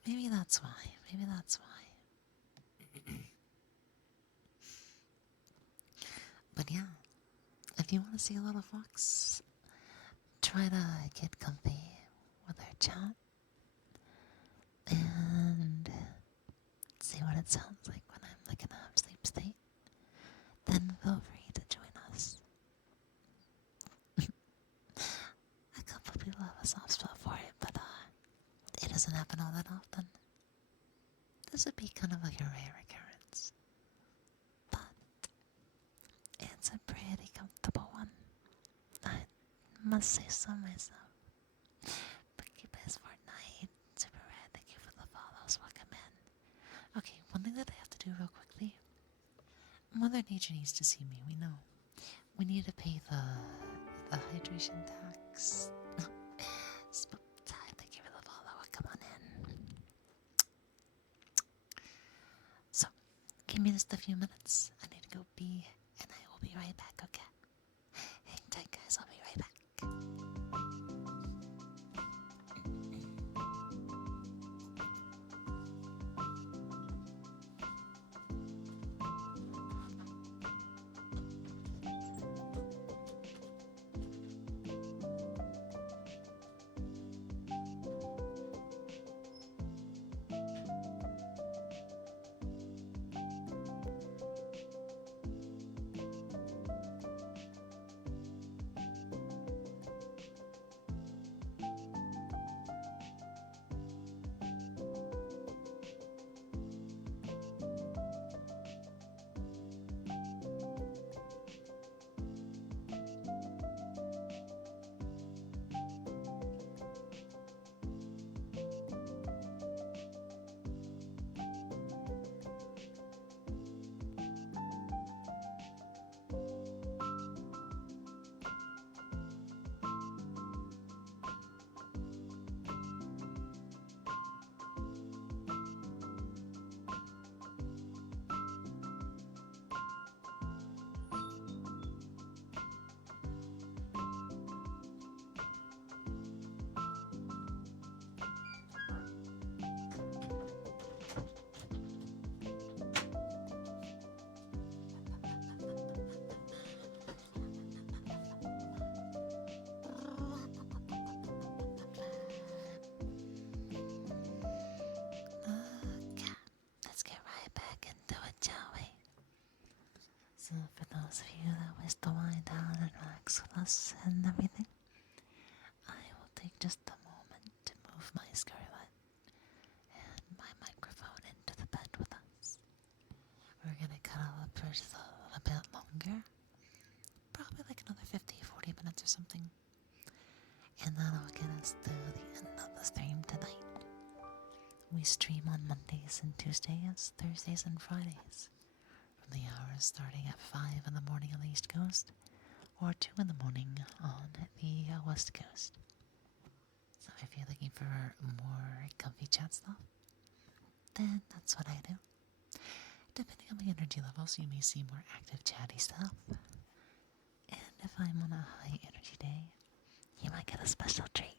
maybe that's why. But yeah, if you want to see a little fox, try to get comfy with our chat and see what it sounds like when I'm like in a half sleep state. Then feel free to join us. A couple people have a soft spot for it, but it doesn't happen all that often. This would be kind of like a rare occurrence, but it's a pretty comfortable one. I must say so myself. Thank you, Biz Fortnite. Super Red, thank you for the follows. Welcome in. Okay, one thing that I have to do real quickly. Mother Nature needs to see me, we know. We need to pay the hydration tax. Spook time, thank you for the follow. Come on in. So, give me just a few minutes. I need to go pee, and I will be right back, okay? Hang tight, guys. I'll be right back. Okay, let's get right back into it, shall we? So for those of you that wish to wind down and relax with us and everything, I will take just a moment to move my Scarlet and my microphone into the bed with us. We're gonna cuddle up for just a little bit longer, probably like another 50-40 minutes or something, and that'll get us through the end of the stream tonight. We stream on Mondays and Tuesdays, Thursdays and Fridays, from the hours starting at 5 in the morning on the East Coast, or 2 in the morning on the West Coast. So if you're looking for more comfy chat stuff, then that's what I do. Depending on my energy levels, you may see more active chatty stuff. And if I'm on a high energy day, you might get a special treat.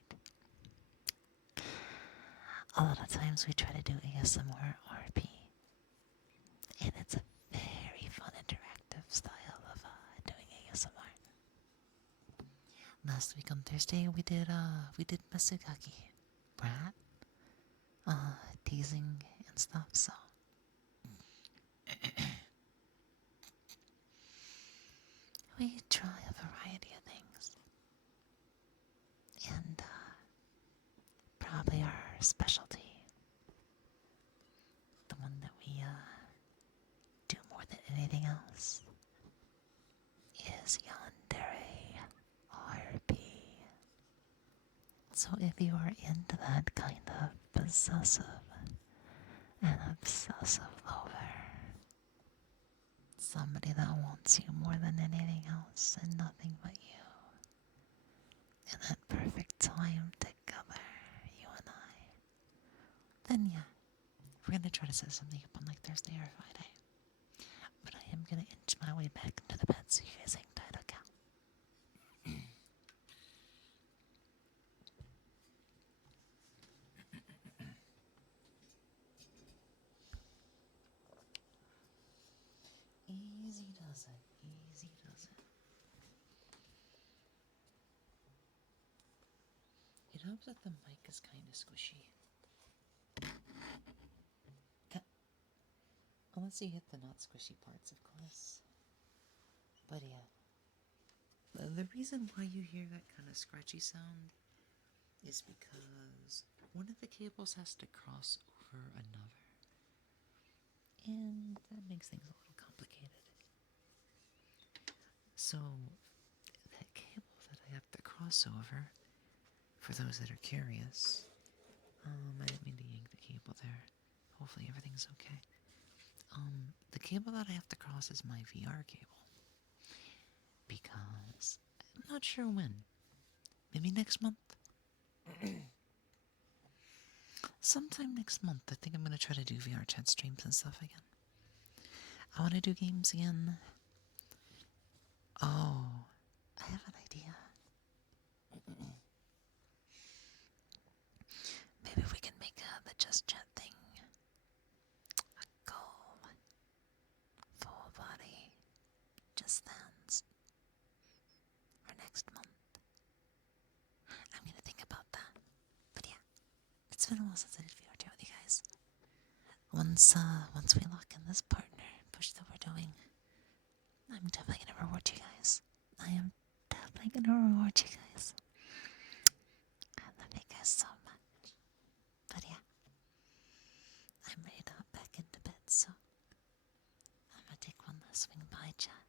A lot of times we try to do ASMR RP, and it's a very fun interactive style of doing ASMR. Last week on Thursday we did Masugaki, brat, teasing and stuff, so we try a variety of things. And probably our specialty, the one that we do more than anything else, is Yandere RP. So if you are into that kind of possessive and obsessive lover, somebody that wants you more than anything else and nothing but you, in that perfect time together, you and I, then yeah, we're gonna try to set something up on like Thursday or Friday. But I am gonna inch my way back into the bed so you guys hang tight, okay? Easy does it, easy does it. It helps that the mic is kind of squishy. Unless you hit the not squishy parts, of course. But yeah. The reason why you hear that kind of scratchy sound is because one of the cables has to cross over another. And that makes things a little complicated. So, that cable that I have to cross over, for those that are curious, I didn't mean to yank the cable there. Hopefully everything's okay. The cable that I have to cross is my VR cable. Because I'm not sure when. Maybe next month? Sometime next month, I think I'm gonna try to do VR chat streams and stuff again. I wanna do games again. Oh, I have an idea. Maybe we can make the Just Chat thing a goal. Full body. Just dance. For next month. I'm gonna think about that. But yeah, it's been a while since I did VR chat with you guys. Once we lock in this partner push that we're doing, I'm definitely gonna reward you guys. I am definitely gonna reward you guys. I love you guys so much. But yeah, I'm ready to hop back into bed, so I'm gonna take one last swing by chat,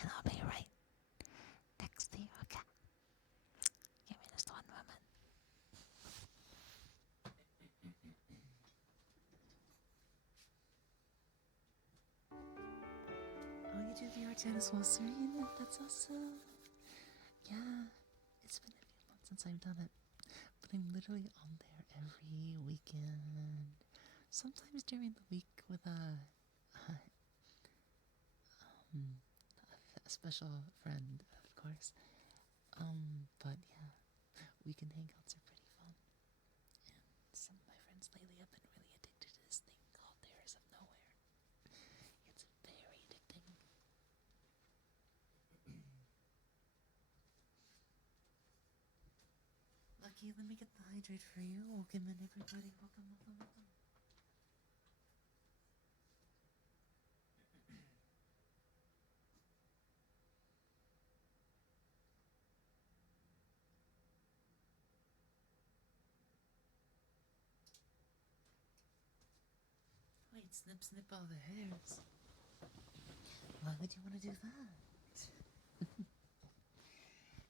and I'll be right next to you, okay? Give me just one moment. Oh, you do VR chat as well, Serene? That's awesome. Yeah, it's been a few months since I've done it, but I'm literally on there every weekend. Sometimes during the week with a special friend, of course. But yeah, weekend hangouts are pretty fun. And some of my friends lately have been really addicted to this thing called Terrors of Nowhere. It's very addicting. Lucky, let me get the hydrate for you. Welcome in, everybody. Welcome, welcome, welcome. Wait, snip, snip all the hairs. Why would you want to do that?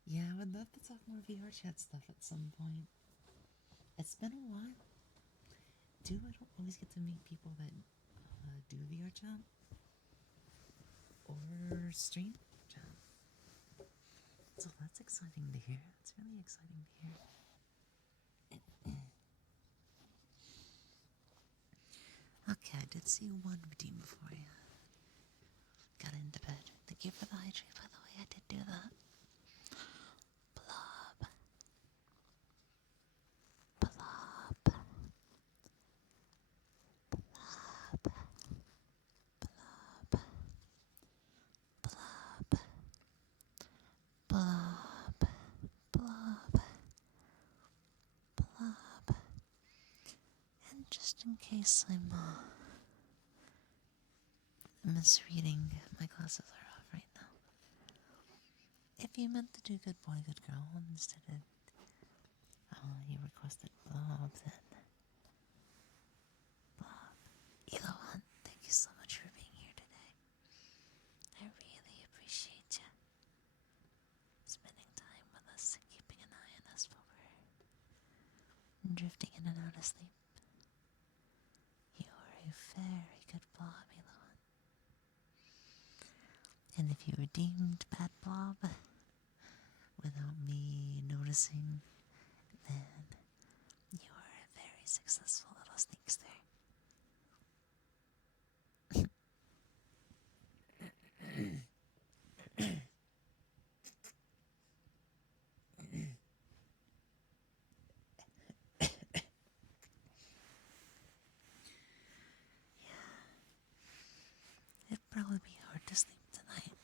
Yeah, I would love to talk more VR chat stuff at some point. It's been a while. I don't always get to meet people that do VR chat or stream chat. So that's exciting to hear. It's really exciting to hear. Okay, I did see one redeem before I got into bed. Thank you for the hydrate, by the way. I did do that. Blob. Blob. Blob. Blob. Blob. Blob. Blob. Blob. And just in case I'm misreading, my glasses are off right now. If you meant to do good boy, good girl, instead of you requested Blob, then Blob. Elohan, thank you so much for being here today. I really appreciate you spending time with us and keeping an eye on us while we're sleep. You are a very good blob, Elon. And if you redeemed Bad Blob without me noticing, then you are a very successful little sneakster. It'd probably be hard to sleep tonight.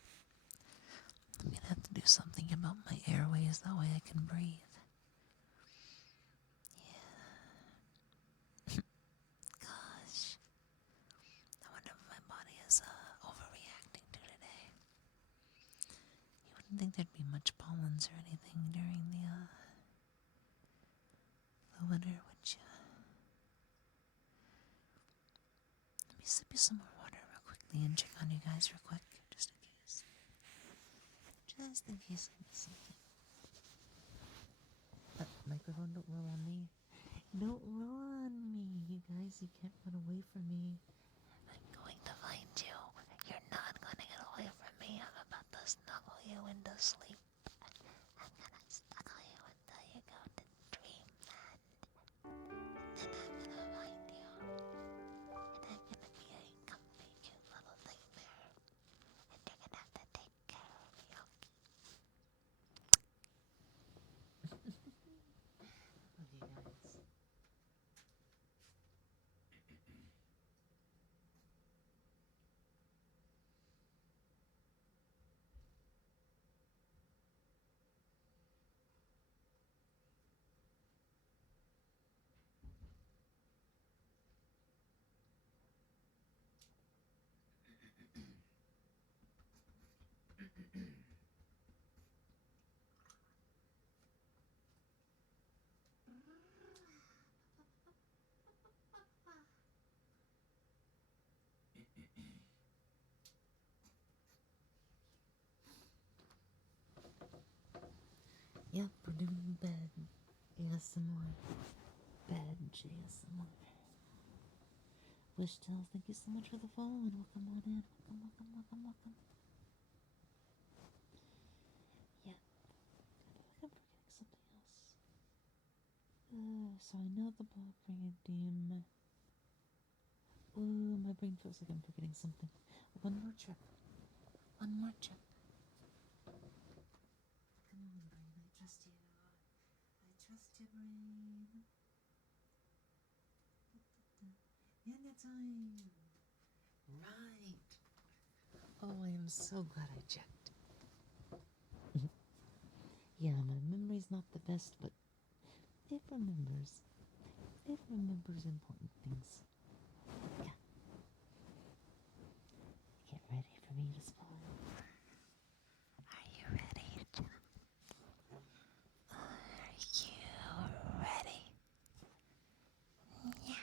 I'm gonna have to do something about my airways, that way I can breathe. Gosh. I wonder what my body is overreacting to today. You wouldn't think there'd be much pollens or anything during the winter, would you? Let me sip you some more water real quickly and check on you guys real quick, just in case. Just in case I miss something. Microphone, don't roll on me. Don't roll on me, you guys. You can't run away from me. I'm going to find you. You're not gonna get away from me. I'm about to snuggle you into sleep. I'm gonna snuggle you until you go to dreamland. And then I'm gonna find you. And I'm gonna be a comfy, cute little thing there. And you're gonna have to take care of me, okay? Okay, guys. Yep, we're doing bed ASMR. Bed ASMR. Wish Tales, thank you so much for the follow and welcome on in. Welcome. Yeah, I feel like I'm forgetting something else. So I know the blob redeem. Oh, my brain feels like I'm forgetting something. One more trip. Come on, brain, I trust you. I trust you, brain. Yanya time. Right. Oh, I am so glad I checked. Yeah, my memory's not the best, but it remembers. It remembers important things. Yeah. Get ready for me to spawn. Are you ready? Are you ready? Yeah.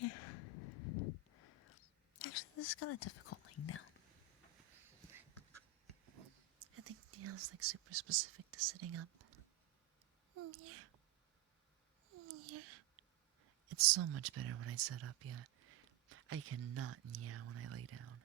Yeah. Actually, this is kind of difficult laying down. I think Dion's like super specific to sitting up. It's so much better when I sit up, yeah. I cannot meow when I lay down.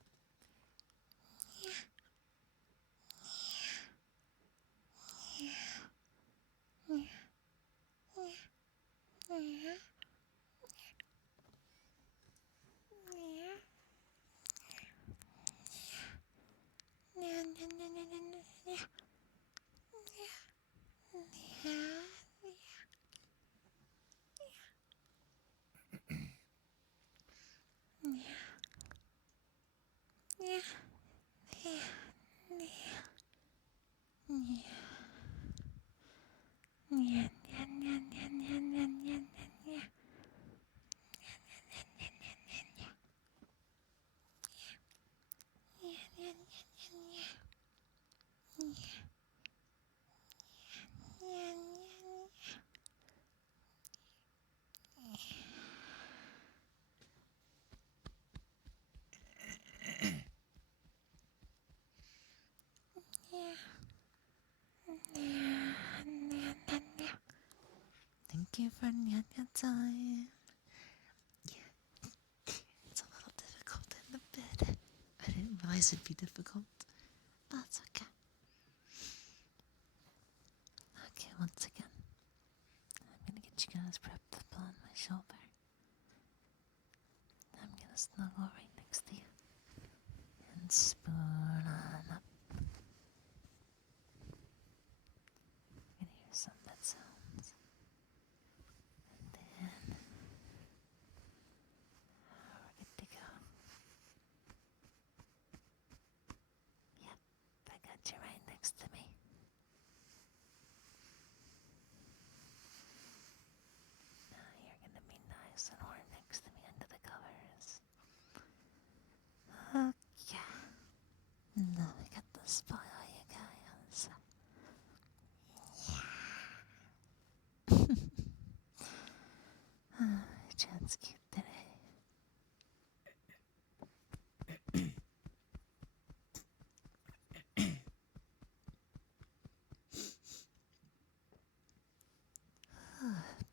you for Nyanya time. Yeah, it's a little difficult in the bed. I didn't realize it'd be difficult. That's okay. Okay, once again, I'm gonna get you guys prepped up on my shoulder. I'm gonna snuggle right next to you and spoon on up. You're gonna hear some bed sounds. And then we're good to go. Yep, I got you right next to me. Now you're gonna be nice and warm next to me under the covers. Okay. Now we got the spoil you guys. Chad's cute today.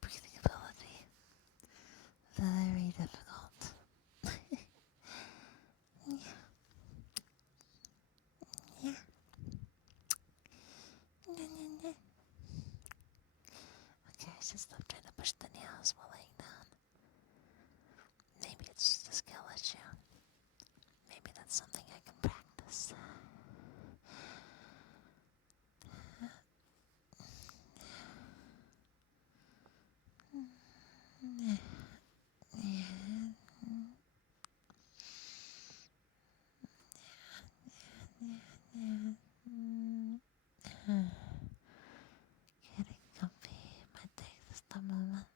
Breathing ability. Very difficult. Yeah. Yeah. Okay, I should stop trying to push the nails while laying down. Maybe it's just a skill issue. Maybe that's something I can practice. Getting comfy might take just a moment.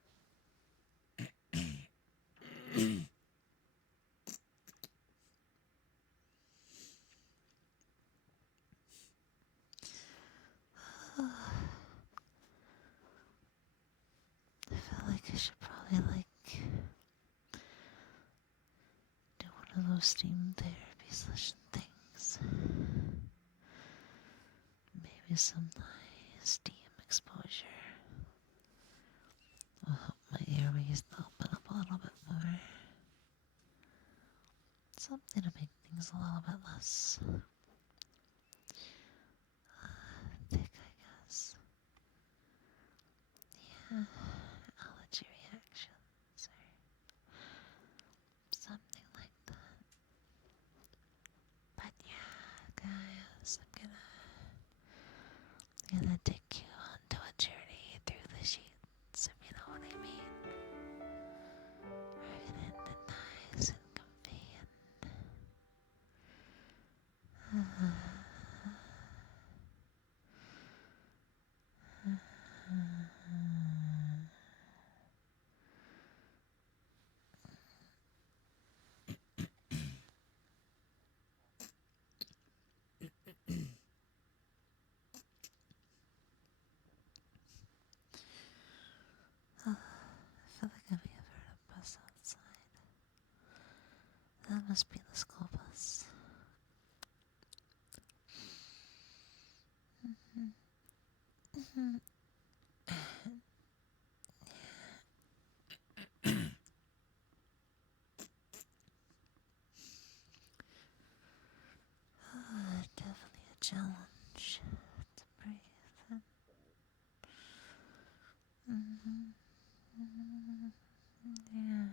I feel like I should probably do one of those steam therapy session things. Maybe some nice steam exposure will help my airways to open up a little bit more. Something to make things a little bit less thick, I guess. Yeah, allergy reactions or something like that. But yeah, guys, I'm gonna take you onto a journey through the sheets, if you know what I mean. We're gonna end it nice and comfy and I feel like I may have heard a bus outside. That must be the school bus. Definitely a challenge to breathe. Yeah.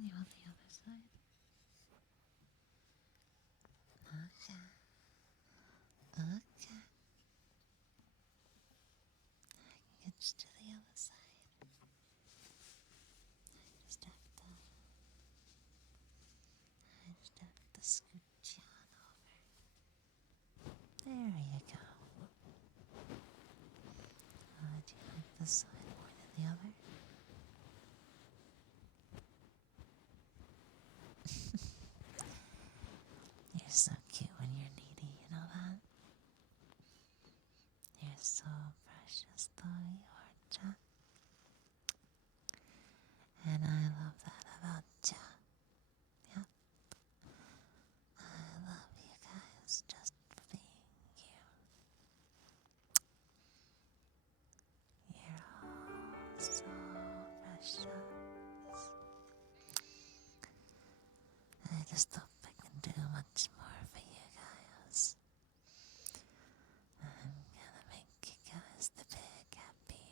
You on the other side? Okay. Okay. I can get you to the other side. I just have to scoot you on over. There you go. the other. You're so cute when you're needy, you know that? You're so precious, though you are, Jack. And I love that about ya. Yep. I love you guys just for being you. You're all so precious. I just hope I can do much more for you guys. I'm gonna make you guys the big happy.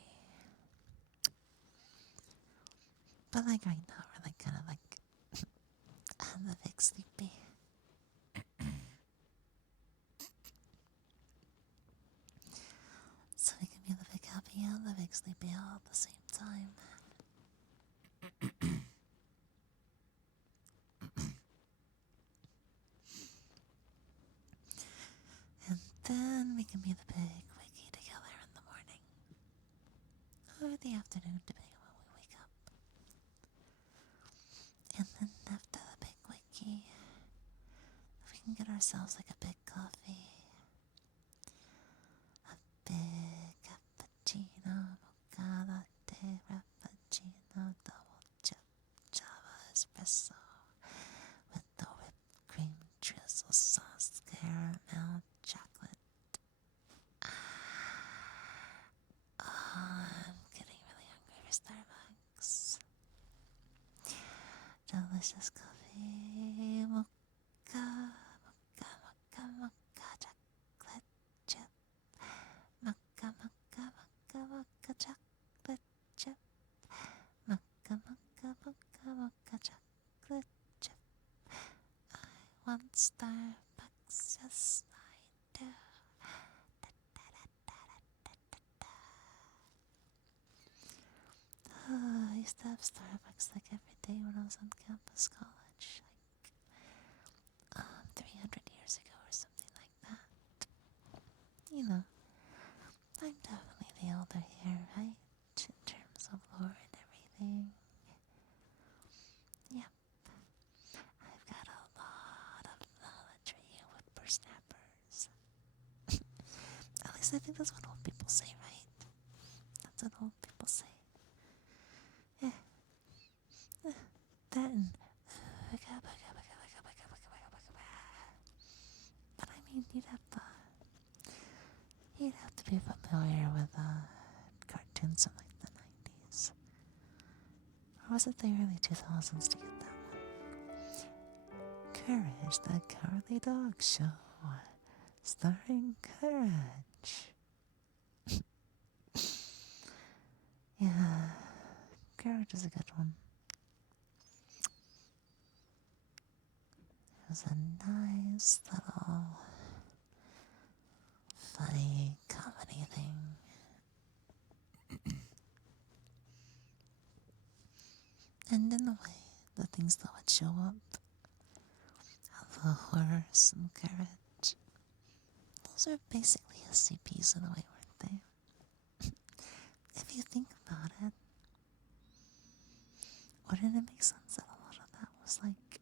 But like right now, we're like kind of like I'm the big sleepy. So we can be the big happy and the big sleepy all at the same time. And then we can be the big wiggy together in the morning. Or the afternoon, depending on when we wake up. And then after the big wiggy, we can get ourselves like a big coffee. A big cappuccino, mocha latte, frappuccino, double chip, java espresso. With the whipped cream, drizzle sauce, caramel, chocolate. Oh, I'm getting really hungry for Starbucks. Delicious coffee, mocha, mocha, mocha, mocha, chocolate chip. Mocha, mocha, mocha, mocha, chocolate chip. Mocha, mocha, mocha, mocha, chocolate chip. I want Starbucks, yes I do. I used to have Starbucks like every day when I was on campus college, like 300 years ago or something like that. You know, I'm definitely the elder here, right? In terms of lore and everything. Yep. I've got a lot of knowledge for you whippersnappers. At least I think that's what old people say, right? That's what old people say. Yeah. That and but I mean, you'd have to be familiar with cartoons from like the 90s. Or was it the early 2000s to get that one? Courage, the Cowardly Dog Show. Starring Courage. Yeah, Courage is a good one. It was a nice little funny comedy thing. And in a way, the things that would show up, the horse and Courage, those are basically SCPs in a way, weren't they? If you think about it, wouldn't it make sense that a lot of that was like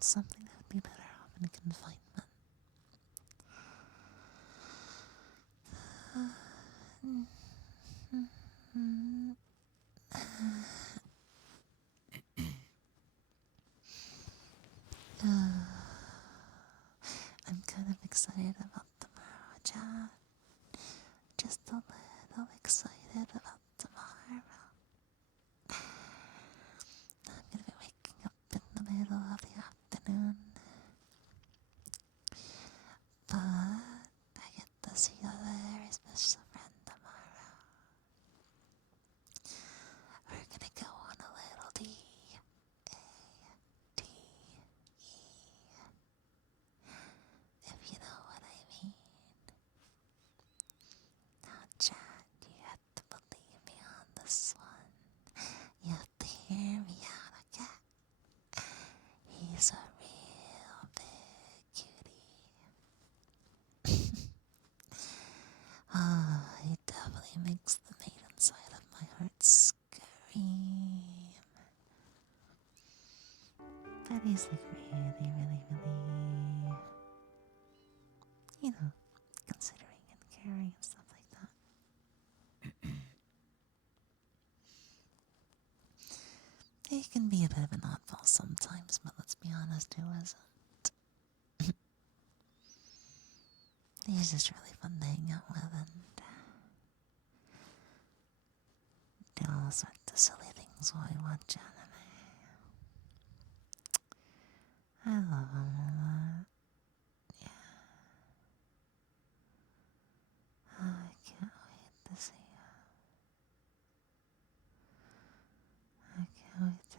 something that would be better off in confinement? I'm kind of excited about tomorrow, Chad. Just a little excited about tomorrow. I'm gonna be waking up in the middle of the afternoon. But I get to see a very special friend tomorrow. We're gonna go on a little D-A-D-E, if you know what I mean. Now, Chad, you have to believe me on this one. You have to hear me out, okay? He's a real big cutie. he's like really, really, really, you know, considering and caring and stuff like that. He can be a bit of an oddball sometimes, but let's be honest, who isn't? He's just really fun to hang out with and do all sorts of silly things while we watch anime. I love him a lot. Yeah. Oh, I can't wait to see him. I can't wait to...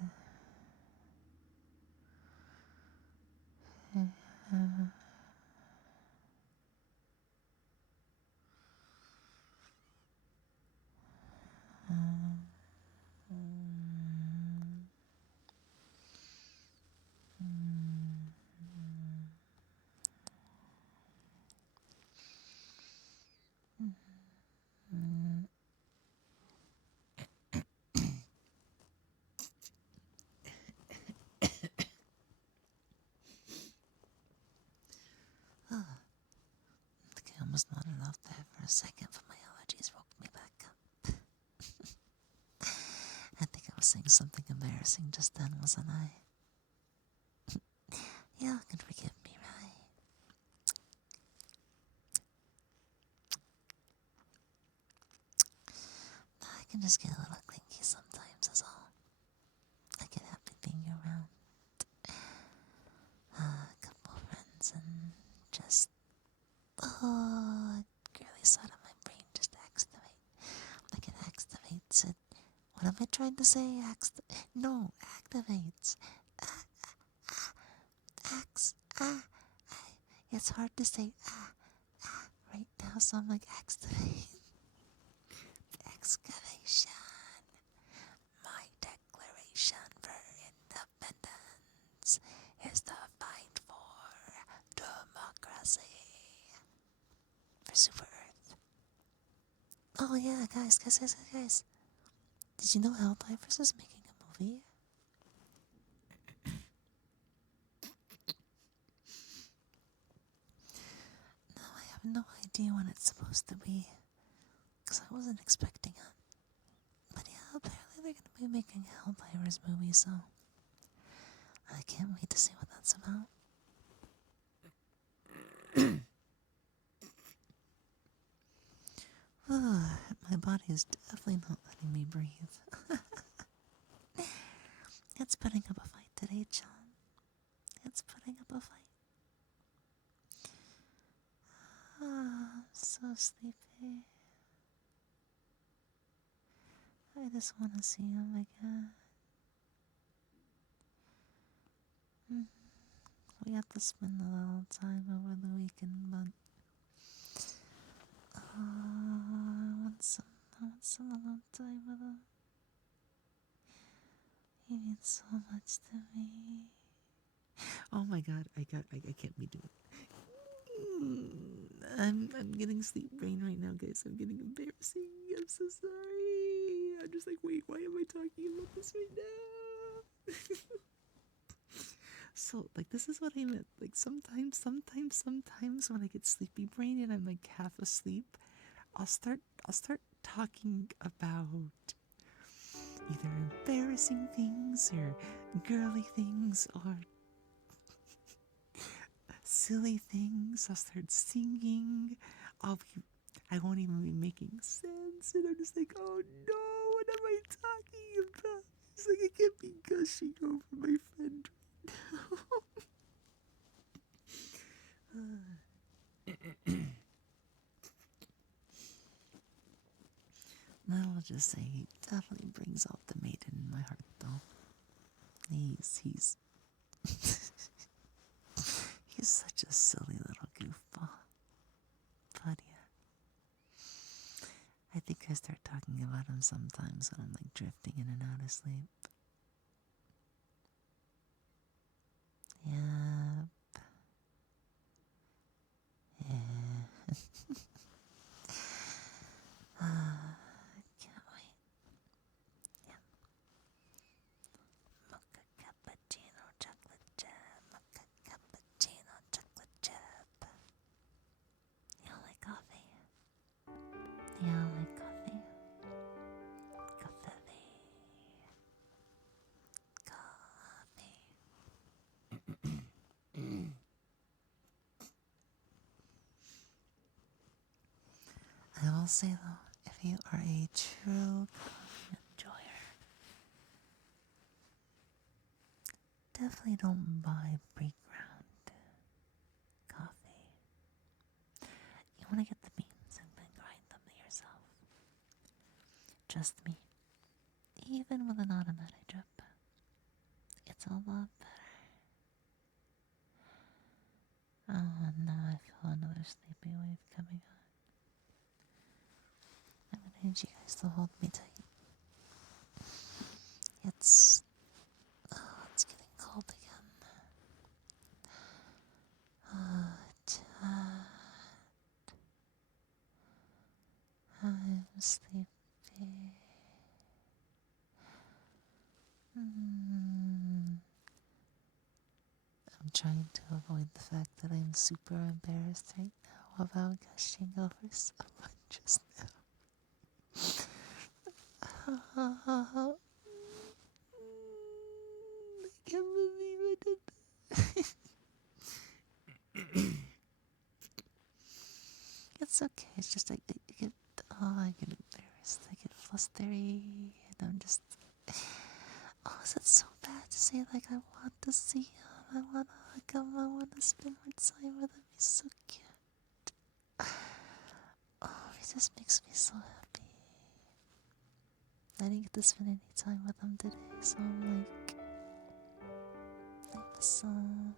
Okay, I almost nodded off there for a second, but my allergies woke me back up. I think I was saying something embarrassing just then, wasn't I? Y'all can forgive me, right? I can just get a little clinky sometimes, is all. I get happy being around a couple friends and just the whole girly side of my brain just activate. Like it activates it. What am I trying to say? No, activates. It's hard to say right now, so I'm like activate. Excavation. My declaration for independence is the fight for democracy. For Super Earth. Oh yeah, guys. Did you know Helldivers is making a movie? No, I have no idea when it's supposed to be. Because I wasn't expecting it. But yeah, apparently they're going to be making a Helldivers movie, so I can't wait to see what that's about. My body is definitely not letting me breathe. It's putting up a fight today, John. It's putting up a fight. I'm so sleepy. I just want to see him again. We got to spend a little time over the weekend, but I want some alone time with him. He means so much to me. Oh my god, I can't be doing I'm getting sleep brain right now, guys. I'm getting embarrassing. I'm so sorry. I'm just like, wait, why am I talking about this right now? So, like, this is what I meant. Like, sometimes when I get sleepy brain and I'm like half asleep, I'll start talking about either embarrassing things or girly things or silly things. I'll start singing. I won't even be making sense, and I'm just like, oh no, what am I talking about? It's like I can't be gushing over my friend now. I'll just say he definitely brings out the maiden in my heart, though. He's he's such a silly little goofball. But yeah, I think I start talking about him sometimes when I'm like drifting in and out of sleep. Yep. Yeah. Can't wait. Yep. Mocha cappuccino chocolate chip. say though, if you are a true coffee enjoyer, definitely don't buy pre-ground coffee. You want to get the beans and then grind them yourself. Trust me, even with an automatic drip, it's a lot better. Oh, now I feel another sleepy wave coming on. I'm gonna need you guys to hold me tight. It's getting cold again. I'm sleepy. I'm trying to avoid the fact that I'm super embarrassed right now about gushing over someone just now. I can't believe I did that. It's okay. It's just I get embarrassed. I get flustery, and I'm just. Oh, is it so bad to say like I want to see him? I want to hug him. I want to spend more time with him. He's so cute. Oh, he just makes me so happy. I didn't get to spend any time with him today, so I'm like, I miss him.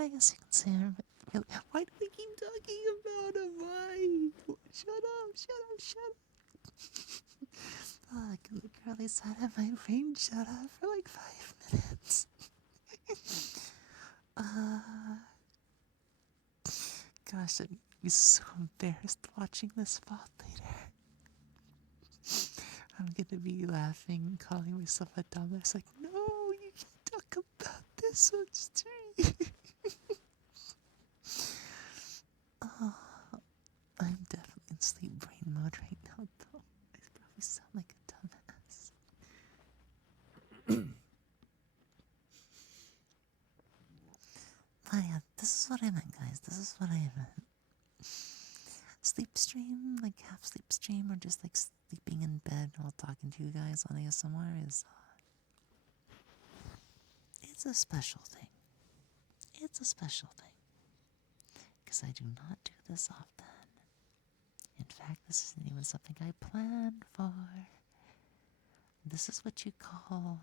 I guess you can say I'm really. Why do we keep talking about him? Why? Shut up! Shut up! Shut up! Oh, the girly side of my brain shut up for like 5 minutes. Gosh, I'm gonna be so embarrassed watching this fall later. I'm gonna be laughing, calling myself a dumbass. Like, no, you can't talk about this on stream. Oh, I'm definitely in sleep brain mode right now, though. I probably sound like a dumbass. Oh yeah, this is what I meant, guys. This is what I meant. Sleep stream, like half sleep stream, or just like sleeping in bed while talking to you guys on ASMR is, it's a special thing. It's a special thing. Because I do not do this often. In fact, this isn't even something I planned for. This is what you call,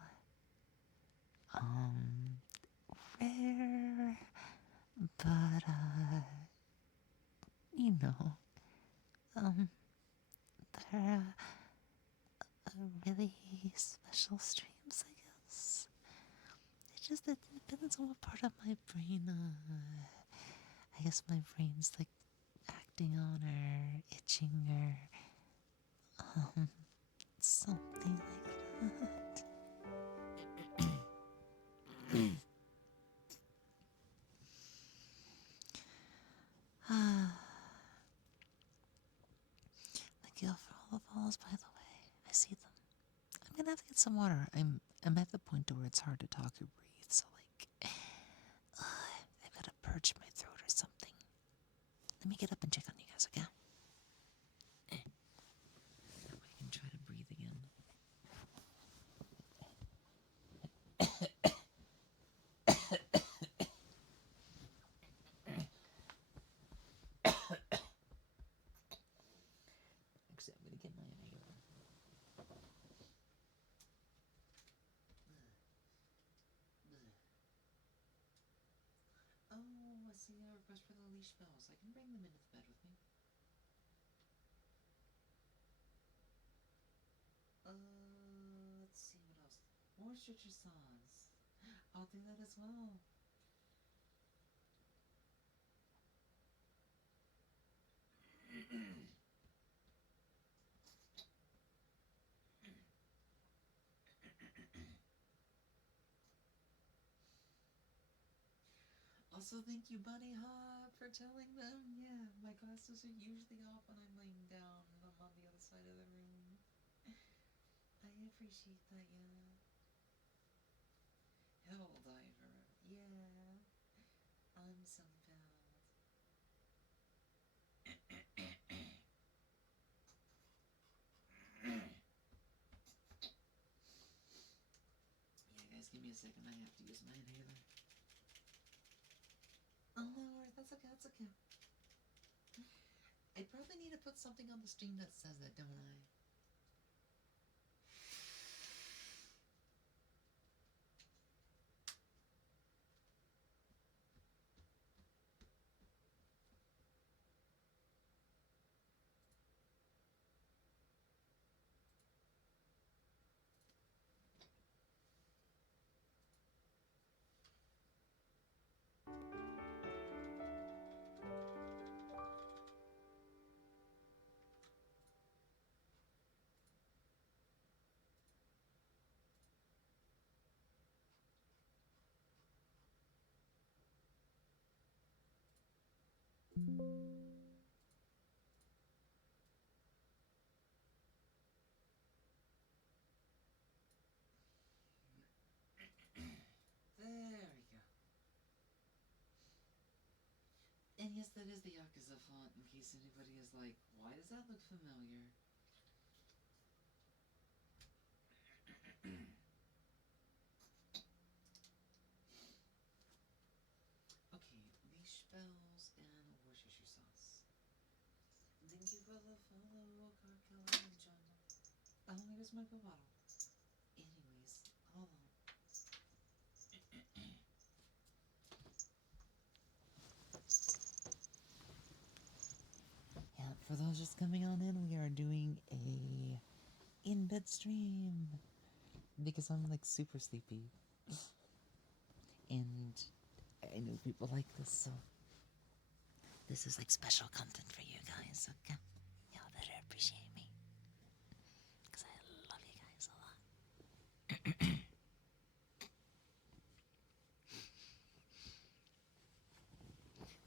rare, but, you know, they're really special streams, I guess. It depends on what part of my brain, I guess my brain's like acting on or itching or, something like that. Thank you for all the follows, by the way. I see them. I'm gonna have to get some water. I'm at the point to where it's hard to talk or breathe, so like, I've gotta purge my throat or something. Let me get up and check on you guys, okay? That way I can try to breathe again. Actually, I'm gonna get my inhaler. Oh, I see a request for the leash bells. I can bring them into the bed with me. Let's see what else. More stretcher saws. I'll do that as well. Also, thank you, Bunny Hop, for telling them. Yeah, my glasses are usually off when I'm laying down and I'm on the other side of the room. I appreciate that, yeah. Hell diver. Yeah. so filled. Yeah, guys, give me a second. I have to use my inhaler. Oh, Lord, that's okay, that's okay. I probably need to put something on the stream that says that, don't I? There we go. And yes, that is the Yakuza font, in case anybody is like, why does that look familiar? Okay, leash bells and Worcestershire sauce. Thank you for the follow, Carkella and John. Oh, here's my bottle. Anyways, hold on. Yeah, for those just coming on in, we are doing a in-bed stream because I'm like super sleepy. And I know people like this, so this is like special content for you guys, okay? Y'all better appreciate me. Because I love you guys a lot.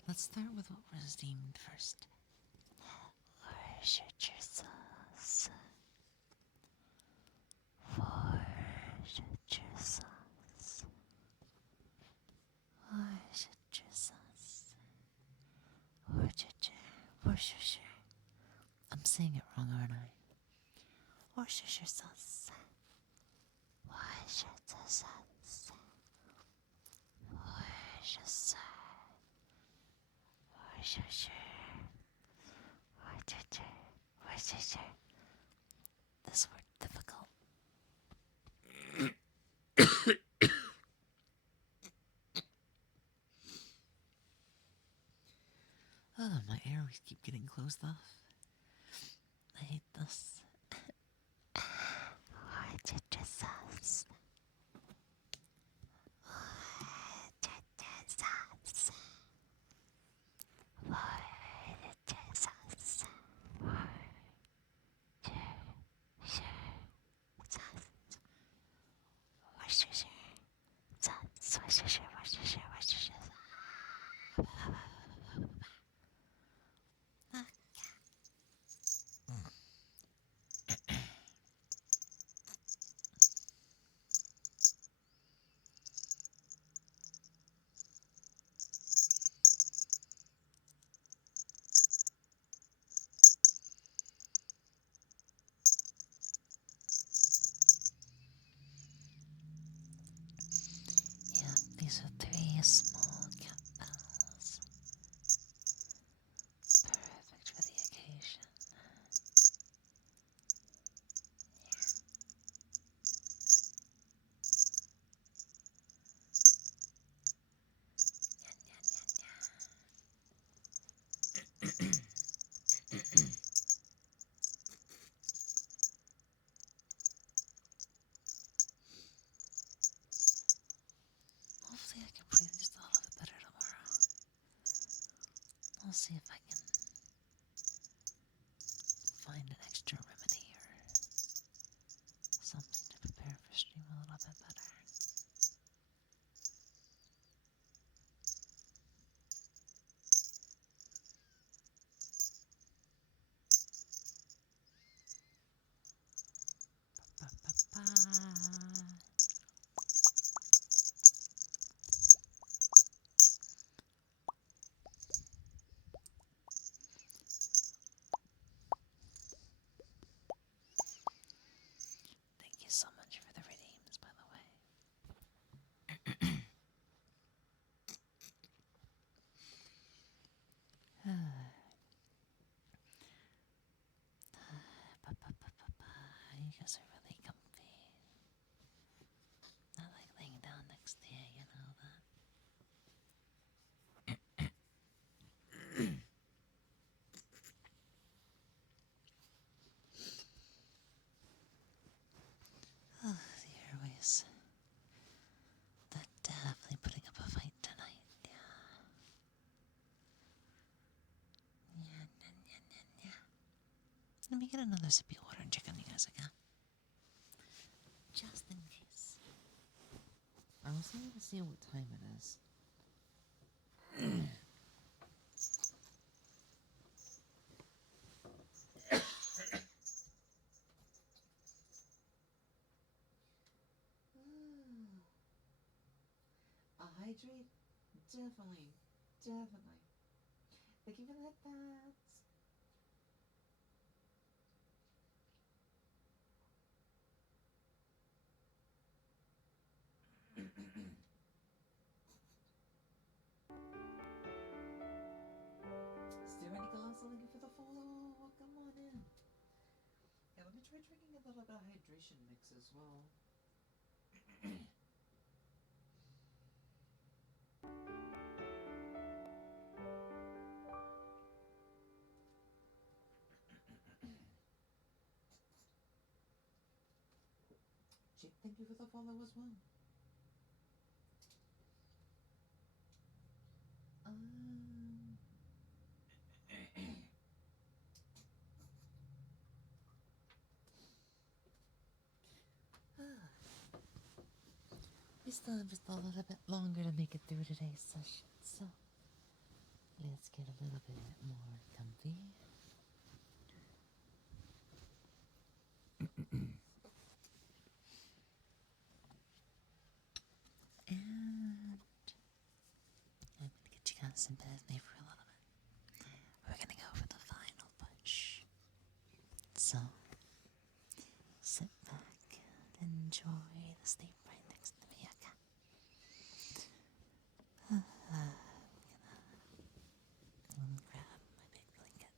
Let's start with what was deemed first. Worcestershire sauce. Worcestershire sauce. Worcestershire sauce. Worcestershire. I'm saying it wrong, aren't I? Worcestershire sauce. Worcestershire sauce. Worcestershire. Worcestershire. Worcestershire. This word difficult. Oh, my airways keep getting closed off. I hate this. Worcestershire sauce. Worcestershire sauce. Worcestershire sauce. Yeah, these are 3 small kettlebells. Perfect for the occasion. Hopefully I can breathe just a little bit better tomorrow. I'll see if I can find an extra remedy or something to prepare for stream a little bit better. Let me get another sip of water and check on you guys again. Just in case. I also need to see what time it is. Hydrate? Definitely. Definitely. Thank you for that, Pats. Sarah Nicholas, thank you for the follow. Come on in. Yeah, let me try drinking a little bit of hydration mix as well. Jake, thank you for the follow as well. We still have just a little bit longer to make it through today's session, so let's get a little bit more comfy. And I'm gonna get you guys in bed with me for a little bit. We're gonna go for the final push. So, sit back and enjoy the sleep right next to me, okay? I'm gonna grab my big blanket.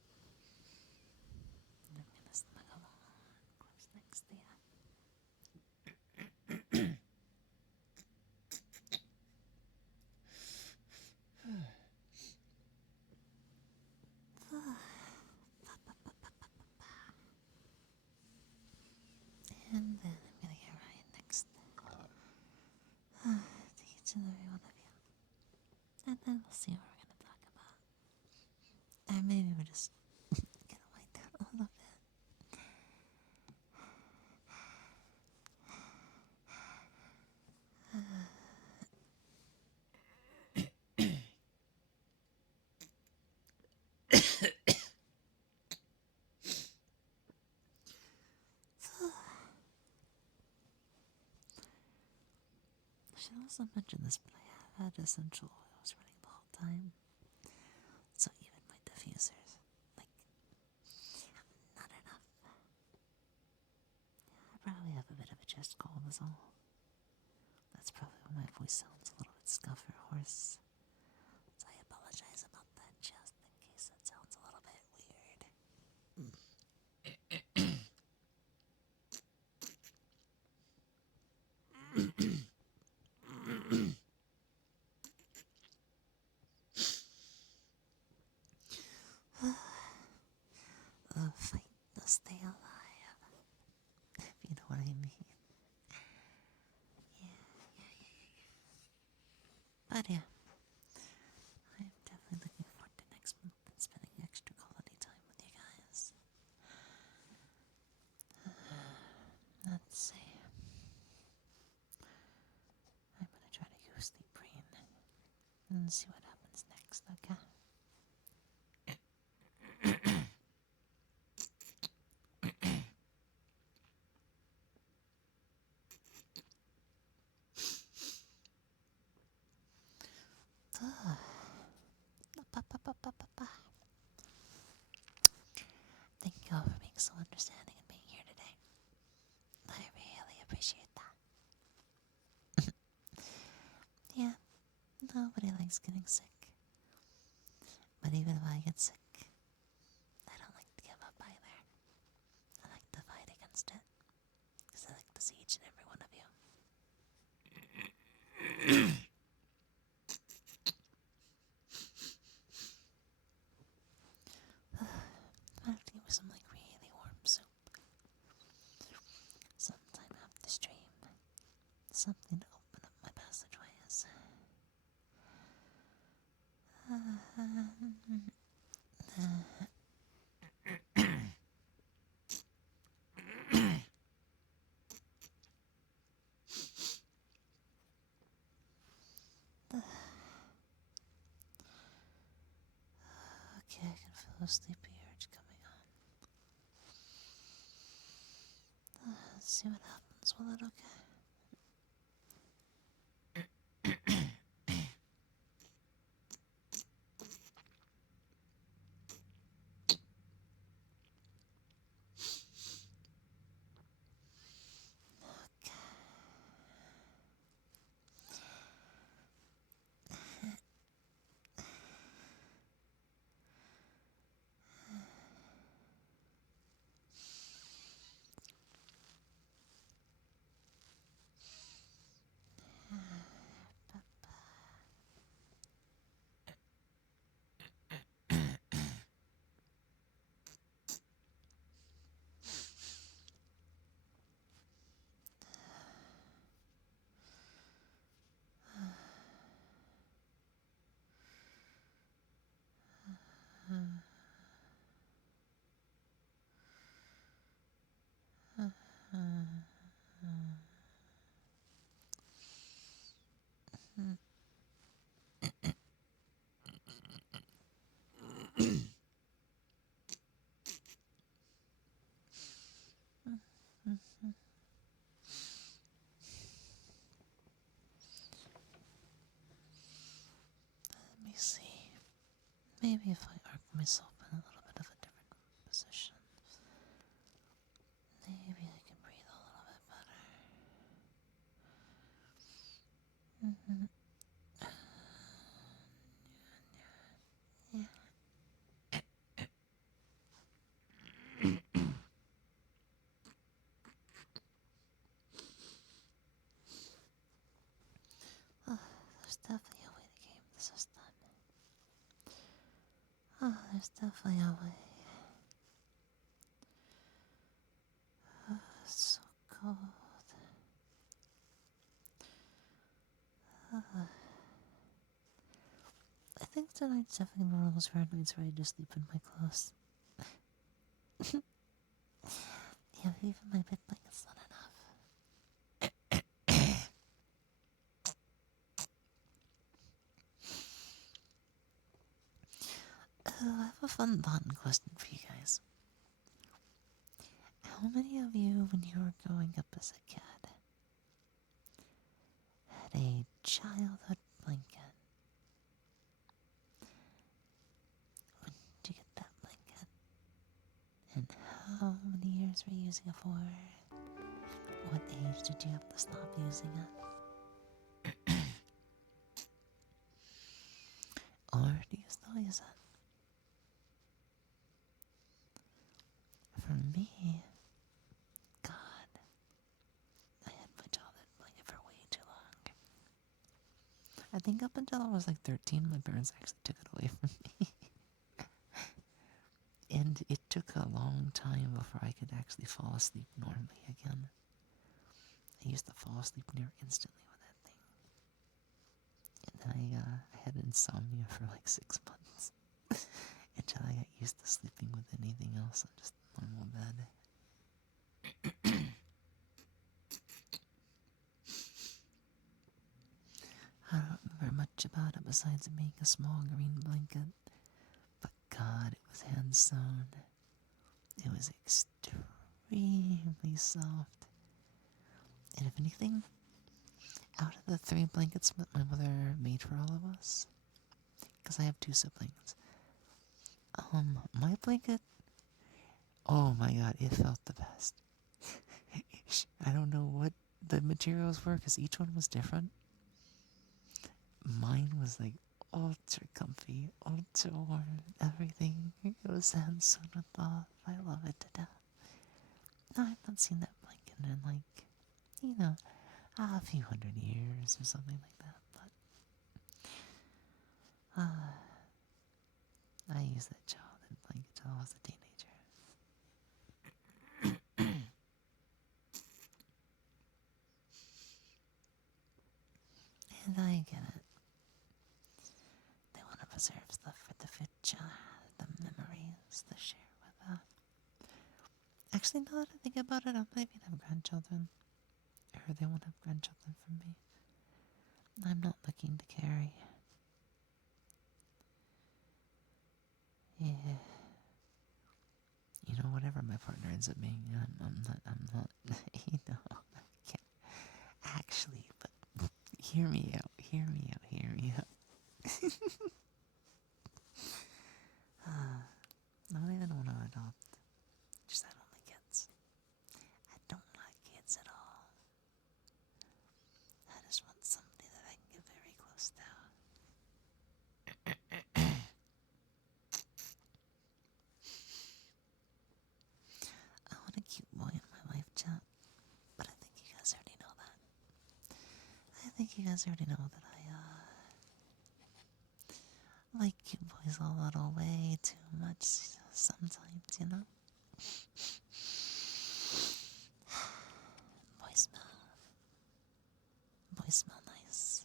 And I'm gonna snuggle on close next to you. And then I'm gonna get right next to each and every one of you. And then we'll see what we're gonna talk about. Or maybe we're just gonna wind down a little bit. I should also mention this, but I have had essential oils running the whole time. So even my diffusers, like, not enough. I probably have a bit of a chest cold is all. That's probably why my voice sounds a little bit scuffed or hoarse. So I apologize about that just in case that sounds a little bit weird. The fight to stay alive, if you know what I mean. But yeah, I'm definitely looking forward to next month and spending extra quality time with you guys. Let's see. I'm gonna try to go sleep brain and see what happens next, okay? Thank you all for being so understanding and being here today. I really appreciate that. Yeah, nobody likes getting sick. But even if I get sick, I don't like to give up either. I like to fight against it. Because I like to see each and every one of you. I have to give me some like really warm soup sometime after stream. Something to open up my passageways. a sleepy urge coming on. Let's see what happens with it, okay? Let me see. Maybe if I arc myself in a little bit of a different position, maybe I can breathe a little bit better. Oh, there's definitely a way to game the system. Oh, there's definitely a way. Oh, it's so cold. I think tonight's definitely one of those rare nights where I just sleep in my clothes. Yeah, even my bed blanket's not enough. Oh, I have a fun thought and question for you guys. How many of you, when you were growing up as a kid, had a childhood blanket? When did you get that blanket? And how many years were you using it for? What age did you have to stop using it? Or do you still use it? For me, God, I had my childhood blanket for way too long. I think up until I was like 13, my parents actually took it away from me. And it took a long time before I could actually fall asleep normally again. I used to fall asleep near instantly with that thing. And then I had insomnia for like 6 months. Until I got used to sleeping with anything else on just a normal bed. I don't remember much about it besides it being a small green blanket. But God, it was hand sewn. It was extremely soft. And if anything, out of the 3 blankets that my mother made for all of us, because I have 2 siblings, my blanket, oh my God, it felt the best. I don't know what the materials were, because each one was different. Mine was like ultra comfy, ultra warm, everything. It was hand sewn with love. I love it to death. No, I've not seen that blanket in like, a few 100 years or something like that. But I used that childhood blanket till I was a teenager. And I get it. They want to preserve stuff for the future, the memories to share with us. Actually, now that I think about it, I might even have grandchildren. Or they won't have grandchildren from me. I'm not looking to carry. Yeah. whatever my partner ends up being, I'm not, I can't actually, but hear me out, hear me out, hear me out. I don't even want to adopt, just I don't like kids. I don't like kids at all. I just want somebody that I can get very close to. I want a cute boy in my life, chat, but I think you guys already know that. I think you guys already know that I like cute boys a little way too much sometimes, you know? Boys smell nice.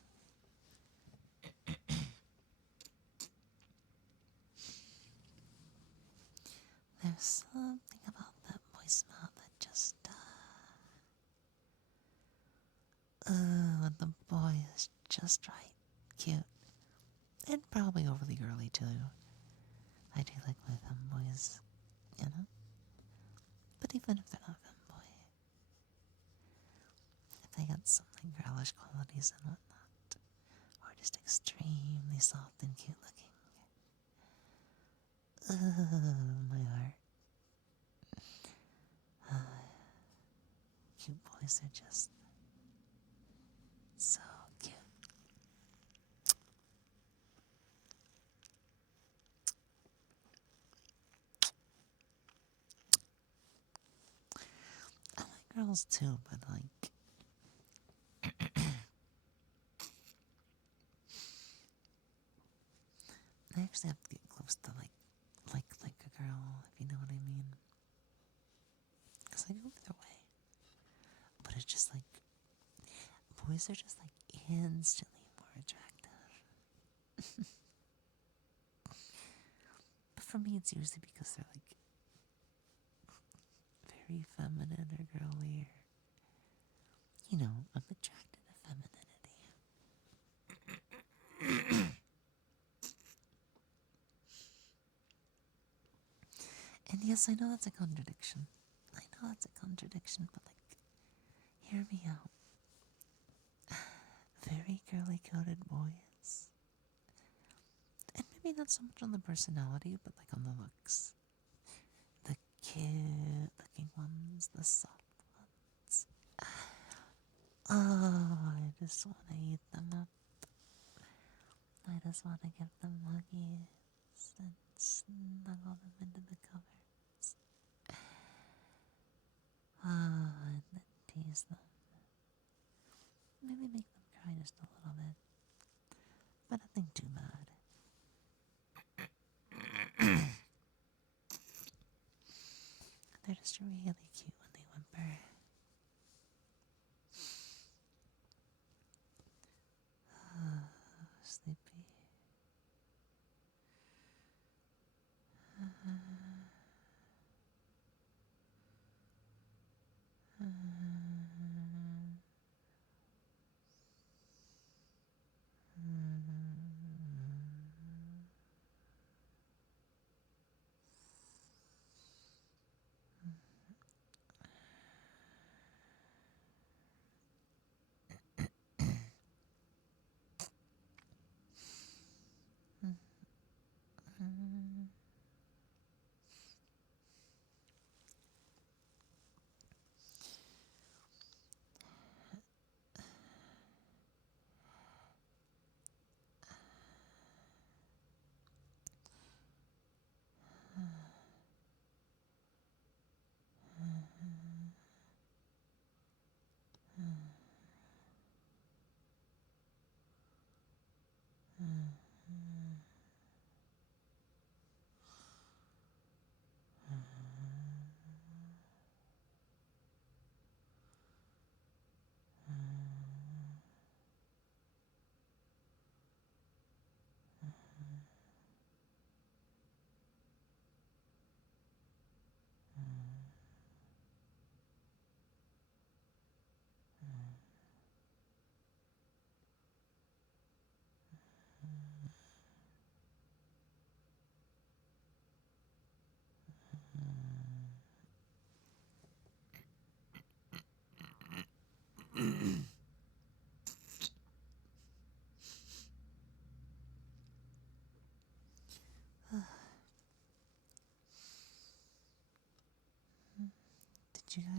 There's something about that boy smell that just, when the boy is just right, cute, and probably overly girly too. I do like my femboys, you know? But even if they're not femboy, if they got some like girlish qualities and whatnot, or just extremely soft and cute looking, my heart. Cute boys are just so cute. I like girls too, but like I actually have to get close to like a girl, if you know what I mean. Cause I go either way. But it's just like boys are just like instantly more attractive. But for me it's usually because they're like very feminine or girly or you know, I'm attracted to femininity. And yes, I know that's a contradiction. I know that's a contradiction, but like, hear me out. Very girly coated boys. And maybe not so much on the personality, but like on the looks. The cute looking ones, the soft ones. Oh, I just want to eat them up. I just want to give them huggies and snuggle them into the covers. Ah, and then tease them. Maybe make them cry just a little bit. But nothing too bad. They're just really cute when they whimper. Sleepy.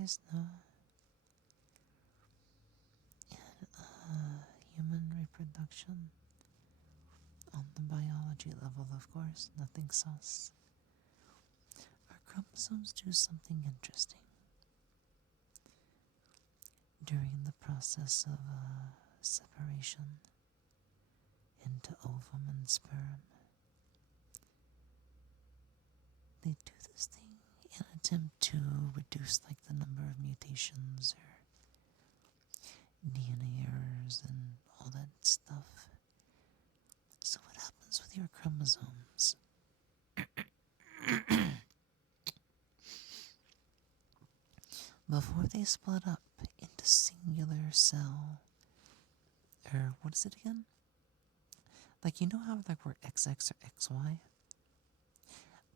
guys know human reproduction on the biology level, of course, nothing sus. Our chromosomes do something interesting. During the process of separation into ovum and sperm, they do this thing in an attempt to reduce like the number of mutations or DNA errors and all that stuff. So what happens with your chromosomes? Before they split up into singular cell, or what is it again? Like, you know how like we're XX or XY?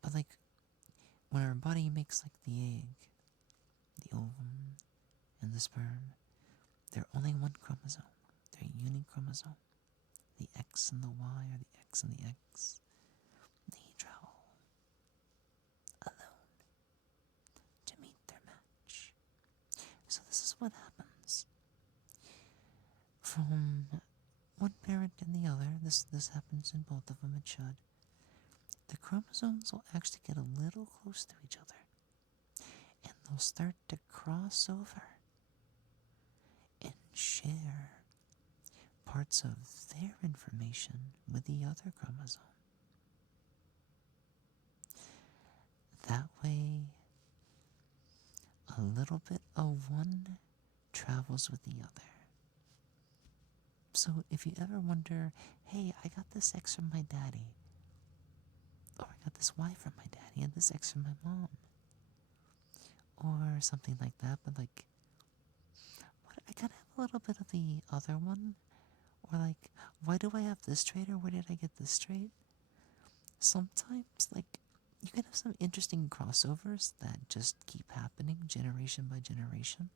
But like when our body makes like the egg, the ovum, and the sperm, they're only one chromosome. They're a unique chromosome. The X and the Y or the X and the X, they travel alone to meet their match. So this is what happens. From one parent and the other, this happens in both of them, it should. The chromosomes will actually get a little close to each other, and they'll start to cross over and share parts of their information with the other chromosome. That way, a little bit of one travels with the other. So if you ever wonder, hey, I got this X from my daddy, or I got this Y from my daddy and this X from my mom, or something like that, but like, what, I kind of have a little bit of the other one, or like, why do I have this trait, or where did I get this trait? Sometimes, like, you can have some interesting crossovers that just keep happening generation by generation.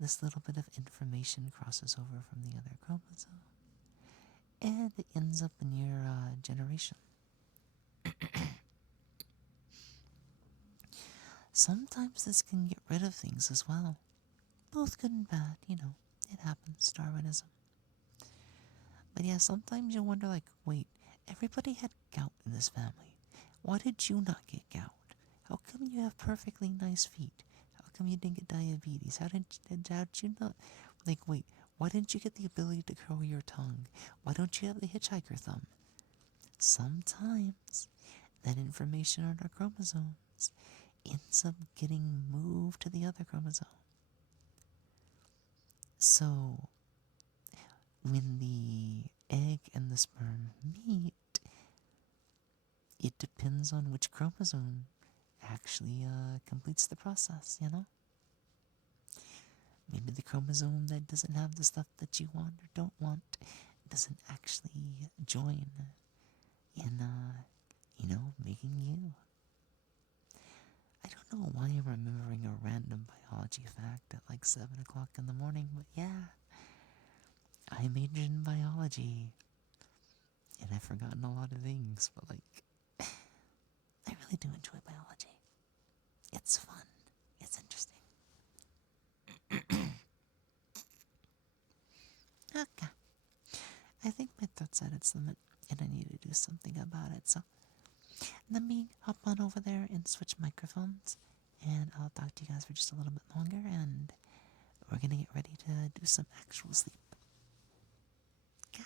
This little bit of information crosses over from the other chromosome, and it ends up in your generation. Sometimes this can get rid of things as well. Both good and bad, you know, it happens, Darwinism. But yeah, sometimes you wonder, like, wait, everybody had gout in this family. Why did you not get gout? How come you have perfectly nice feet? How come you didn't get diabetes? How'd you not? Like, wait, why didn't you get the ability to curl your tongue? Why don't you have the hitchhiker thumb? Sometimes that information on our chromosomes ends up getting moved to the other chromosome. So, when the egg and the sperm meet, it depends on which chromosome actually completes the process, you know? Maybe the chromosome that doesn't have the stuff that you want or don't want doesn't actually join in, making you. I don't know why I'm remembering a random biology fact at like 7 o'clock in the morning, but yeah, I majored in biology, and I've forgotten a lot of things, but like, I really do enjoy biology. It's fun. It's interesting. Okay. I think my throat's at its limit, and I need to do something about it, so let me hop on over there and switch microphones, and I'll talk to you guys for just a little bit longer, and we're gonna get ready to do some actual sleep. Okay?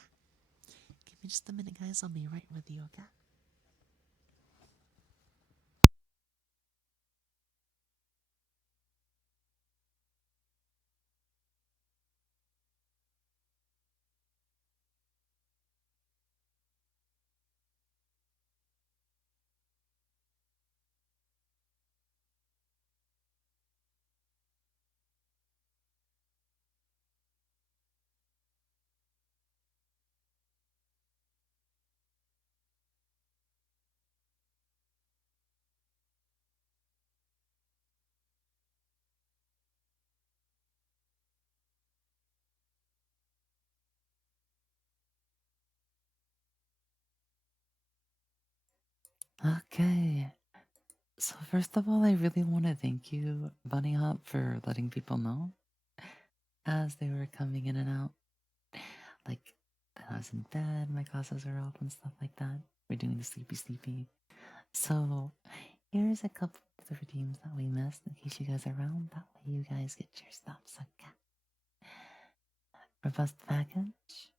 Give me just a minute, guys. I'll be right with you, okay? Okay. So first of all, I really want to thank you, Bunny Hop, for letting people know as they were coming in and out. Like, that I was in bed, my glasses are off and stuff like that. We're doing the sleepy sleepy. So here's a couple of the redeems that we missed in case you guys are around. That way you guys get your stuff. Okay. Robust package.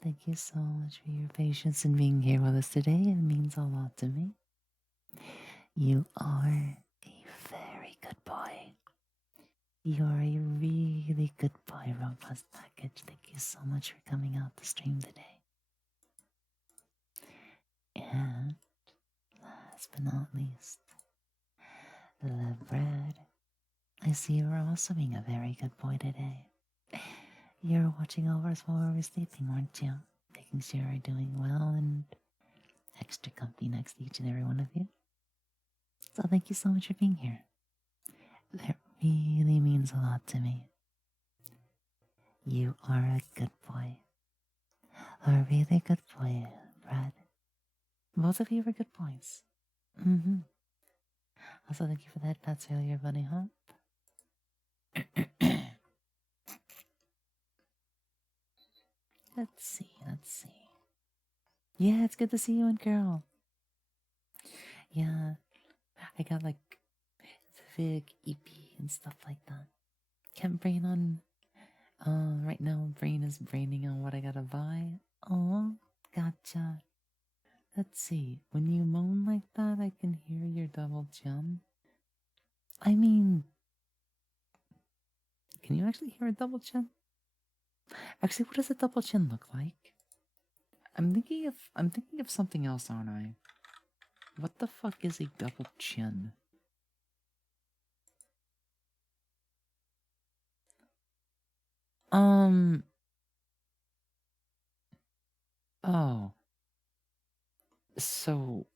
Thank you so much for your patience and being here with us today. It means a lot to me. You are a very good boy. You are a really good boy, Robust Package. Thank you so much for coming out to stream today. And last but not least, the bread. I see you are also being a very good boy today. You're watching over us while we were sleeping, weren't you? Making sure we're doing well and extra comfy next to each and every one of you. So thank you so much for being here. That really means a lot to me. You are a good boy. A really good boy, Brad. Both of you were good boys. Mm-hmm. Also, thank you for that pet failure, Bunny Hop. Let's see. Yeah, it's good to see you and Carol. Yeah, I got like Vig, EP, and stuff like that. Can't brain on. Right now, brain is braining on what I gotta buy. Oh, gotcha. Let's see. When you moan like that, I can hear your double chin. I mean, can you actually hear a double chin? Actually, what does a double chin look like? I'm thinking of something else, aren't I? What the fuck is a double chin? Oh. So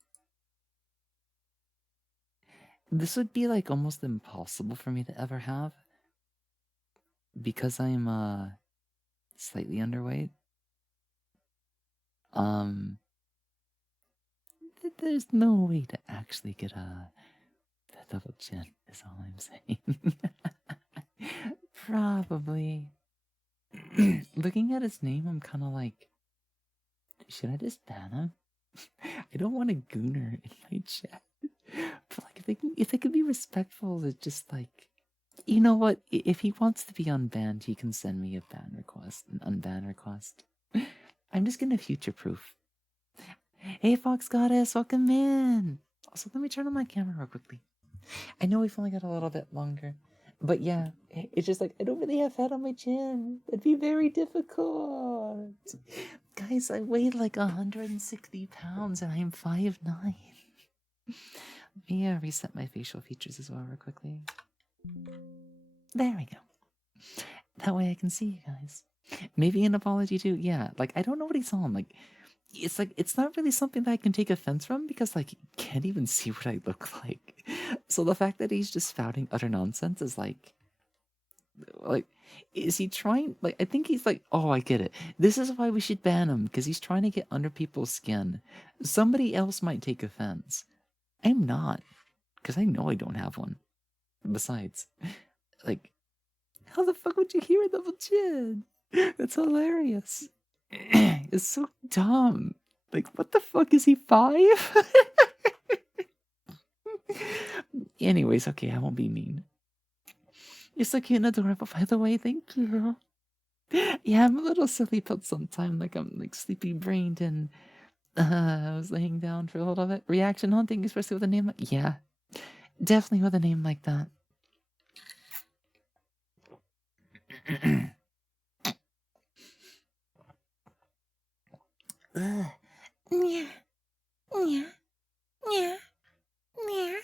this would be like almost impossible for me to ever have because I'm slightly underweight. There's no way to actually get a double chin, is all I'm saying. Probably. Looking at his name, I'm kind of like, should I just ban him? I don't want a gooner in my chat. But like, if they could be respectful, it's just like, you know what? If he wants to be unbanned, he can send me a ban request, an unban request. I'm just gonna future-proof. Hey, Fox Goddess, welcome in. Also, let me turn on my camera real quickly. I know we've only got a little bit longer, but yeah, it's just like I don't really have fat on my chin. That'd be very difficult. Guys, I weigh like 160 pounds and I'm 5'9". Let me reset my facial features as well real quickly. There we go. That way I can see you guys. Maybe an apology too. Yeah, like I don't know what he's on. Like it's not really something that I can take offense from because like you can't even see what I look like. So the fact that he's just spouting utter nonsense is like is he trying like I think he's like, oh, I get it. This is why we should ban him because he's trying to get under people's skin. Somebody else might take offense. I'm not because I know I don't have one. Besides, like how the fuck would you hear a double chin? That's hilarious. It's so dumb. Like, what the fuck is he 5? Anyways, okay, I won't be mean. You're so cute and adorable, by the way. Thank you. Yeah, I'm a little silly put sometime. Like, I'm like sleepy brained and I was laying down for a little bit. Reaction hunting, especially with a name like. Yeah, definitely with a name like that. Ugh. Yeah. Yeah. Yeah. Yeah. Yeah.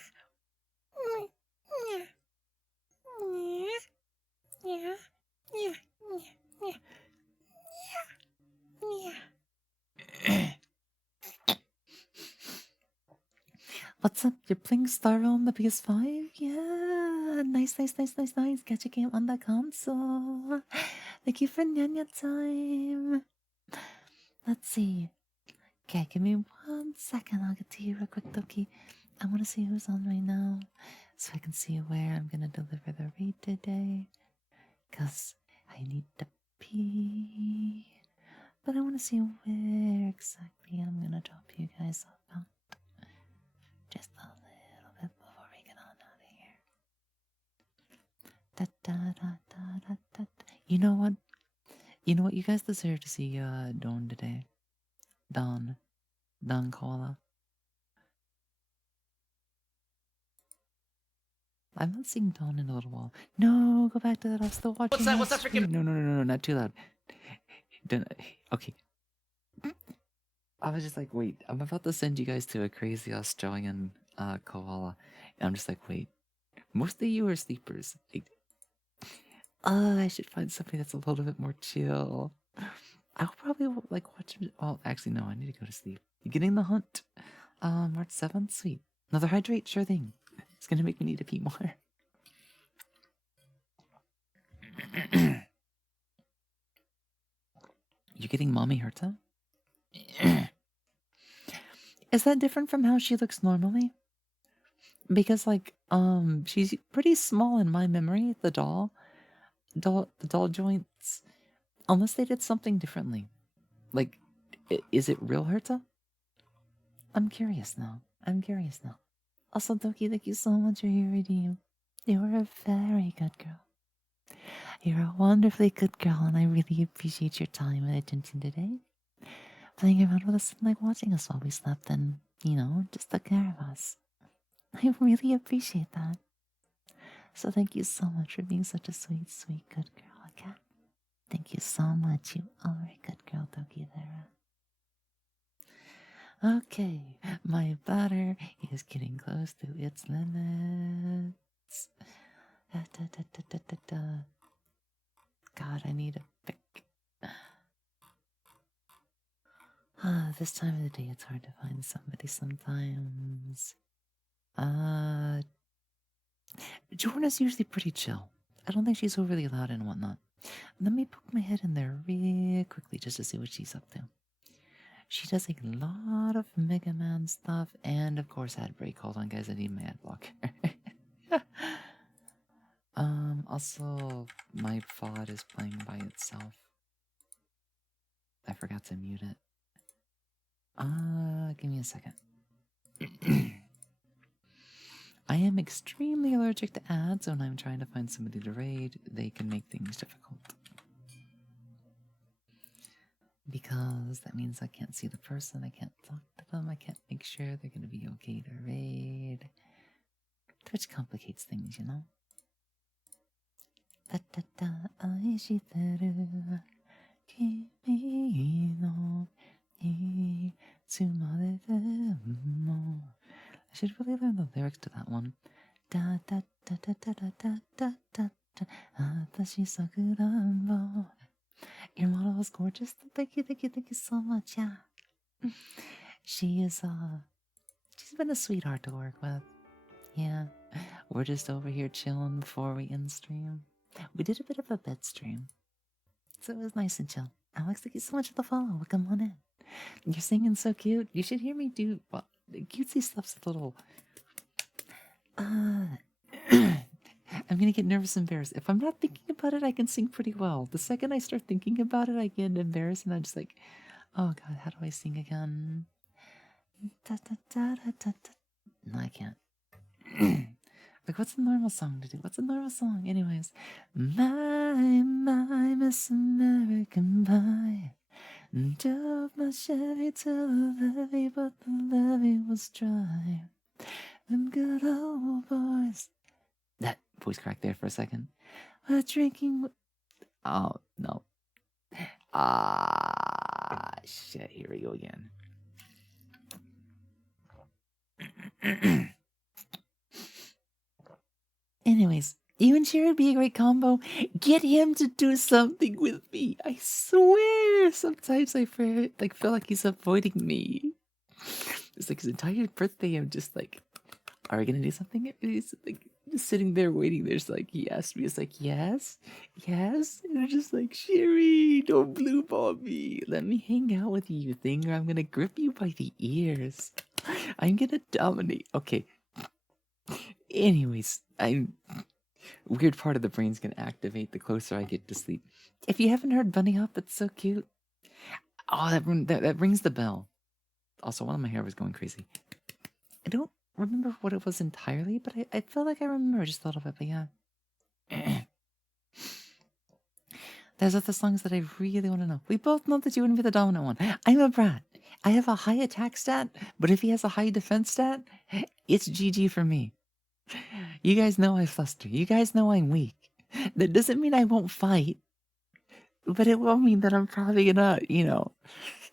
Yeah. Yeah. Yeah. Yeah. What's up? You're playing Star Rail on the PS5? Yeah. Nice. Get your game on the console. Thank you for Nyanya time. Let's see. Okay, give me 1 second. I'll get to you real quick, Doki. I want to see who's on right now so I can see where I'm going to deliver the raid today. Because I need to pee. But I want to see where exactly I'm going to drop you guys off at. Just a little bit before we get on out of here. Da, da, da, da, da, da. You know what? You know what? You guys deserve to see Dawn today. Dawn Koala. I'm not seeing Dawn in a little while. No, go back to that. I'm still watching. What's that freaking? No, not too loud. Okay. I was just like, wait, I'm about to send you guys to a crazy Australian koala. And I'm just like, wait, most of you are sleepers. Like, I should find something that's a little bit more chill. I'll probably like watch him. Oh, actually, no, I need to go to sleep. You getting the hunt? March 7th? Sweet. Another hydrate? Sure thing. It's gonna make me need to pee more. You getting Mommy Herta? Is that different from how she looks normally? Because like she's pretty small in my memory, the doll joints, unless they did something differently. Like, is it real Herta? I'm curious now. Also, Doki, thank you so much for your review. You were a very good girl. You're a wonderfully good girl, and I really appreciate your time and attention today. Playing around with us and like watching us while we slept and, you know, just took care of us. I really appreciate that. So thank you so much for being such a sweet, sweet, good girl again. Thank you so much. You are a good girl, Doki Vera. Okay, my bladder is getting close to its limits. God, I need a pick. This time of the day, it's hard to find somebody sometimes. Jorna's usually pretty chill. I don't think she's overly loud and whatnot. Let me poke my head in there real quickly just to see what she's up to. She does a lot of Mega Man stuff and, of course, ad break. Hold on, guys, I need my ad blocker. Also, my VOD is playing by itself. I forgot to mute it. Give me a second. I am extremely allergic to ads when I'm trying to find somebody to raid. They can make things difficult. Because that means I can't see the person, I can't talk to them, I can't make sure they're gonna be okay to raid. Which complicates things, you know? I should really learn the lyrics to that one. Your model is gorgeous. Thank you so much. Yeah. She's been a sweetheart to work with. Yeah. We're just over here chilling before we end stream. We did a bit of a bed stream. So it was nice and chill. Alex, thank you so much for the follow. Come on in. You're singing so cute. You should hear me do, well, cutesy stuff's a little... I'm gonna get nervous and embarrassed. If I'm not thinking about it, I can sing pretty well. The second I start thinking about it, I get embarrassed and I'm just like, oh god, how do I sing again? No, I can't. Like, what's a normal song to do? What's a normal song? Anyways. My Miss American Pie. Drove my Chevy to the levee, but the levee was dry. Them good old boys. That voice cracked there for a second. We're drinking. Oh, no. Shit. Here we go again. Anyways, you and Sherry would be a great combo. Get him to do something with me. I swear. Sometimes I feel like he's avoiding me. It's like his entire birthday. I'm just like, are we gonna do something? He's like just sitting there waiting. There's like he asked me. It's like yes. And I'm just like Sherry, don't blue ball me. Let me hang out with you, thing, or I'm gonna grip you by the ears. I'm gonna dominate. Okay. Anyways, weird part of the brain's gonna activate the closer I get to sleep. If you haven't heard Bunny Hop, it's so cute. Oh, that rings the bell. Also, one of my hair was going crazy. I don't remember what it was entirely, but I feel like I remember just a little bit, but yeah. There's other songs that I really want to know. We both know that you wouldn't be the dominant one. I'm a brat. I have a high attack stat, but if he has a high defense stat, it's GG for me. You guys know I fluster. You guys know I'm weak. That doesn't mean I won't fight, but it will mean that I'm probably gonna,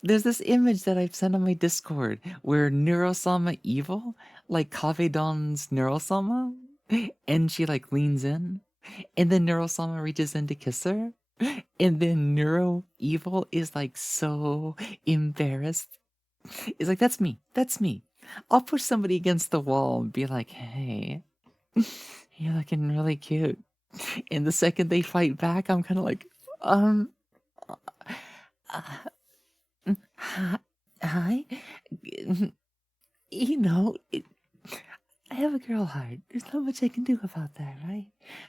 there's this image that I've sent on my Discord where Neurosama evil, like Kavedon's Neurosama, and she like leans in, and then Neurosama reaches in to kiss her, and then Neuro evil is like so embarrassed. It's like, that's me. That's me. I'll push somebody against the wall and be like, hey, you're looking really cute. And the second they fight back, I'm kind of like, uh, hi. I have a girl heart. There's not much I can do about that, right?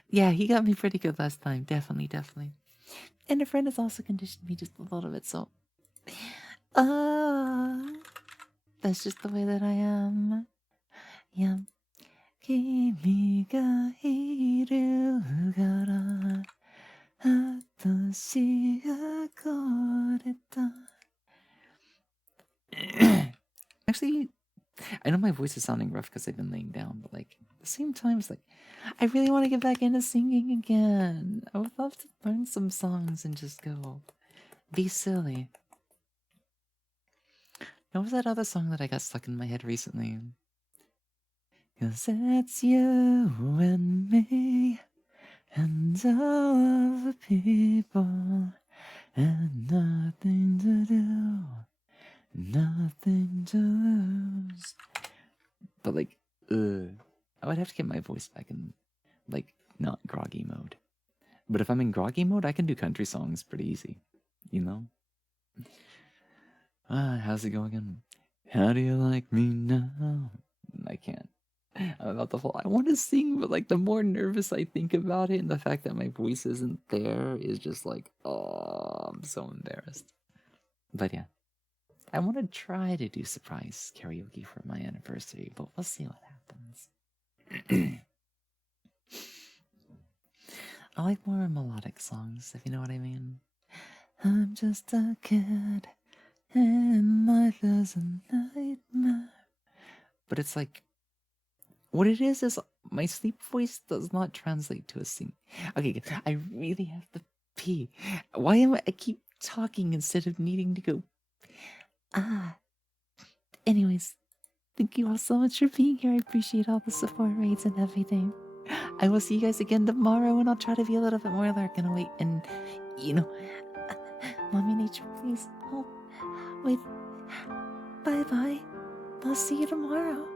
Yeah, he got me pretty good last time. Definitely, definitely. And a friend has also conditioned me just a little bit, so. That's just the way that I am. Yeah. 君がいるから私がこれた Actually, I know my voice is sounding rough because I've been laying down, but like at the same time, it's like I really want to get back into singing again. I would love to learn some songs and just go be silly. What was that other song that I got stuck in my head recently? 'Cause it's you and me and all of the people and nothing to do, nothing to lose. But like, I would have to get my voice back in like not groggy mode. But if I'm in groggy mode, I can do country songs pretty easy, you know? How's it going again? How do you like me now? I can't. I'm about the whole. I want to sing, but like the more nervous I think about it, and the fact that my voice isn't there is just like, oh, I'm so embarrassed. But yeah, I want to try to do surprise karaoke for my anniversary, but we'll see what happens. I like more melodic songs, if you know what I mean. I'm just a kid, and life is a nightmare. But it's like, what it is my sleep voice does not translate to a sing. Okay, I really have to pee. Why am I keep talking instead of needing to go? Anyways, thank you all so much for being here. I appreciate all the support rates and everything. I will see you guys again tomorrow, and I'll try to be a little bit more alert and wait. And mommy nature, please. Oh, wait. Bye bye. I'll see you tomorrow.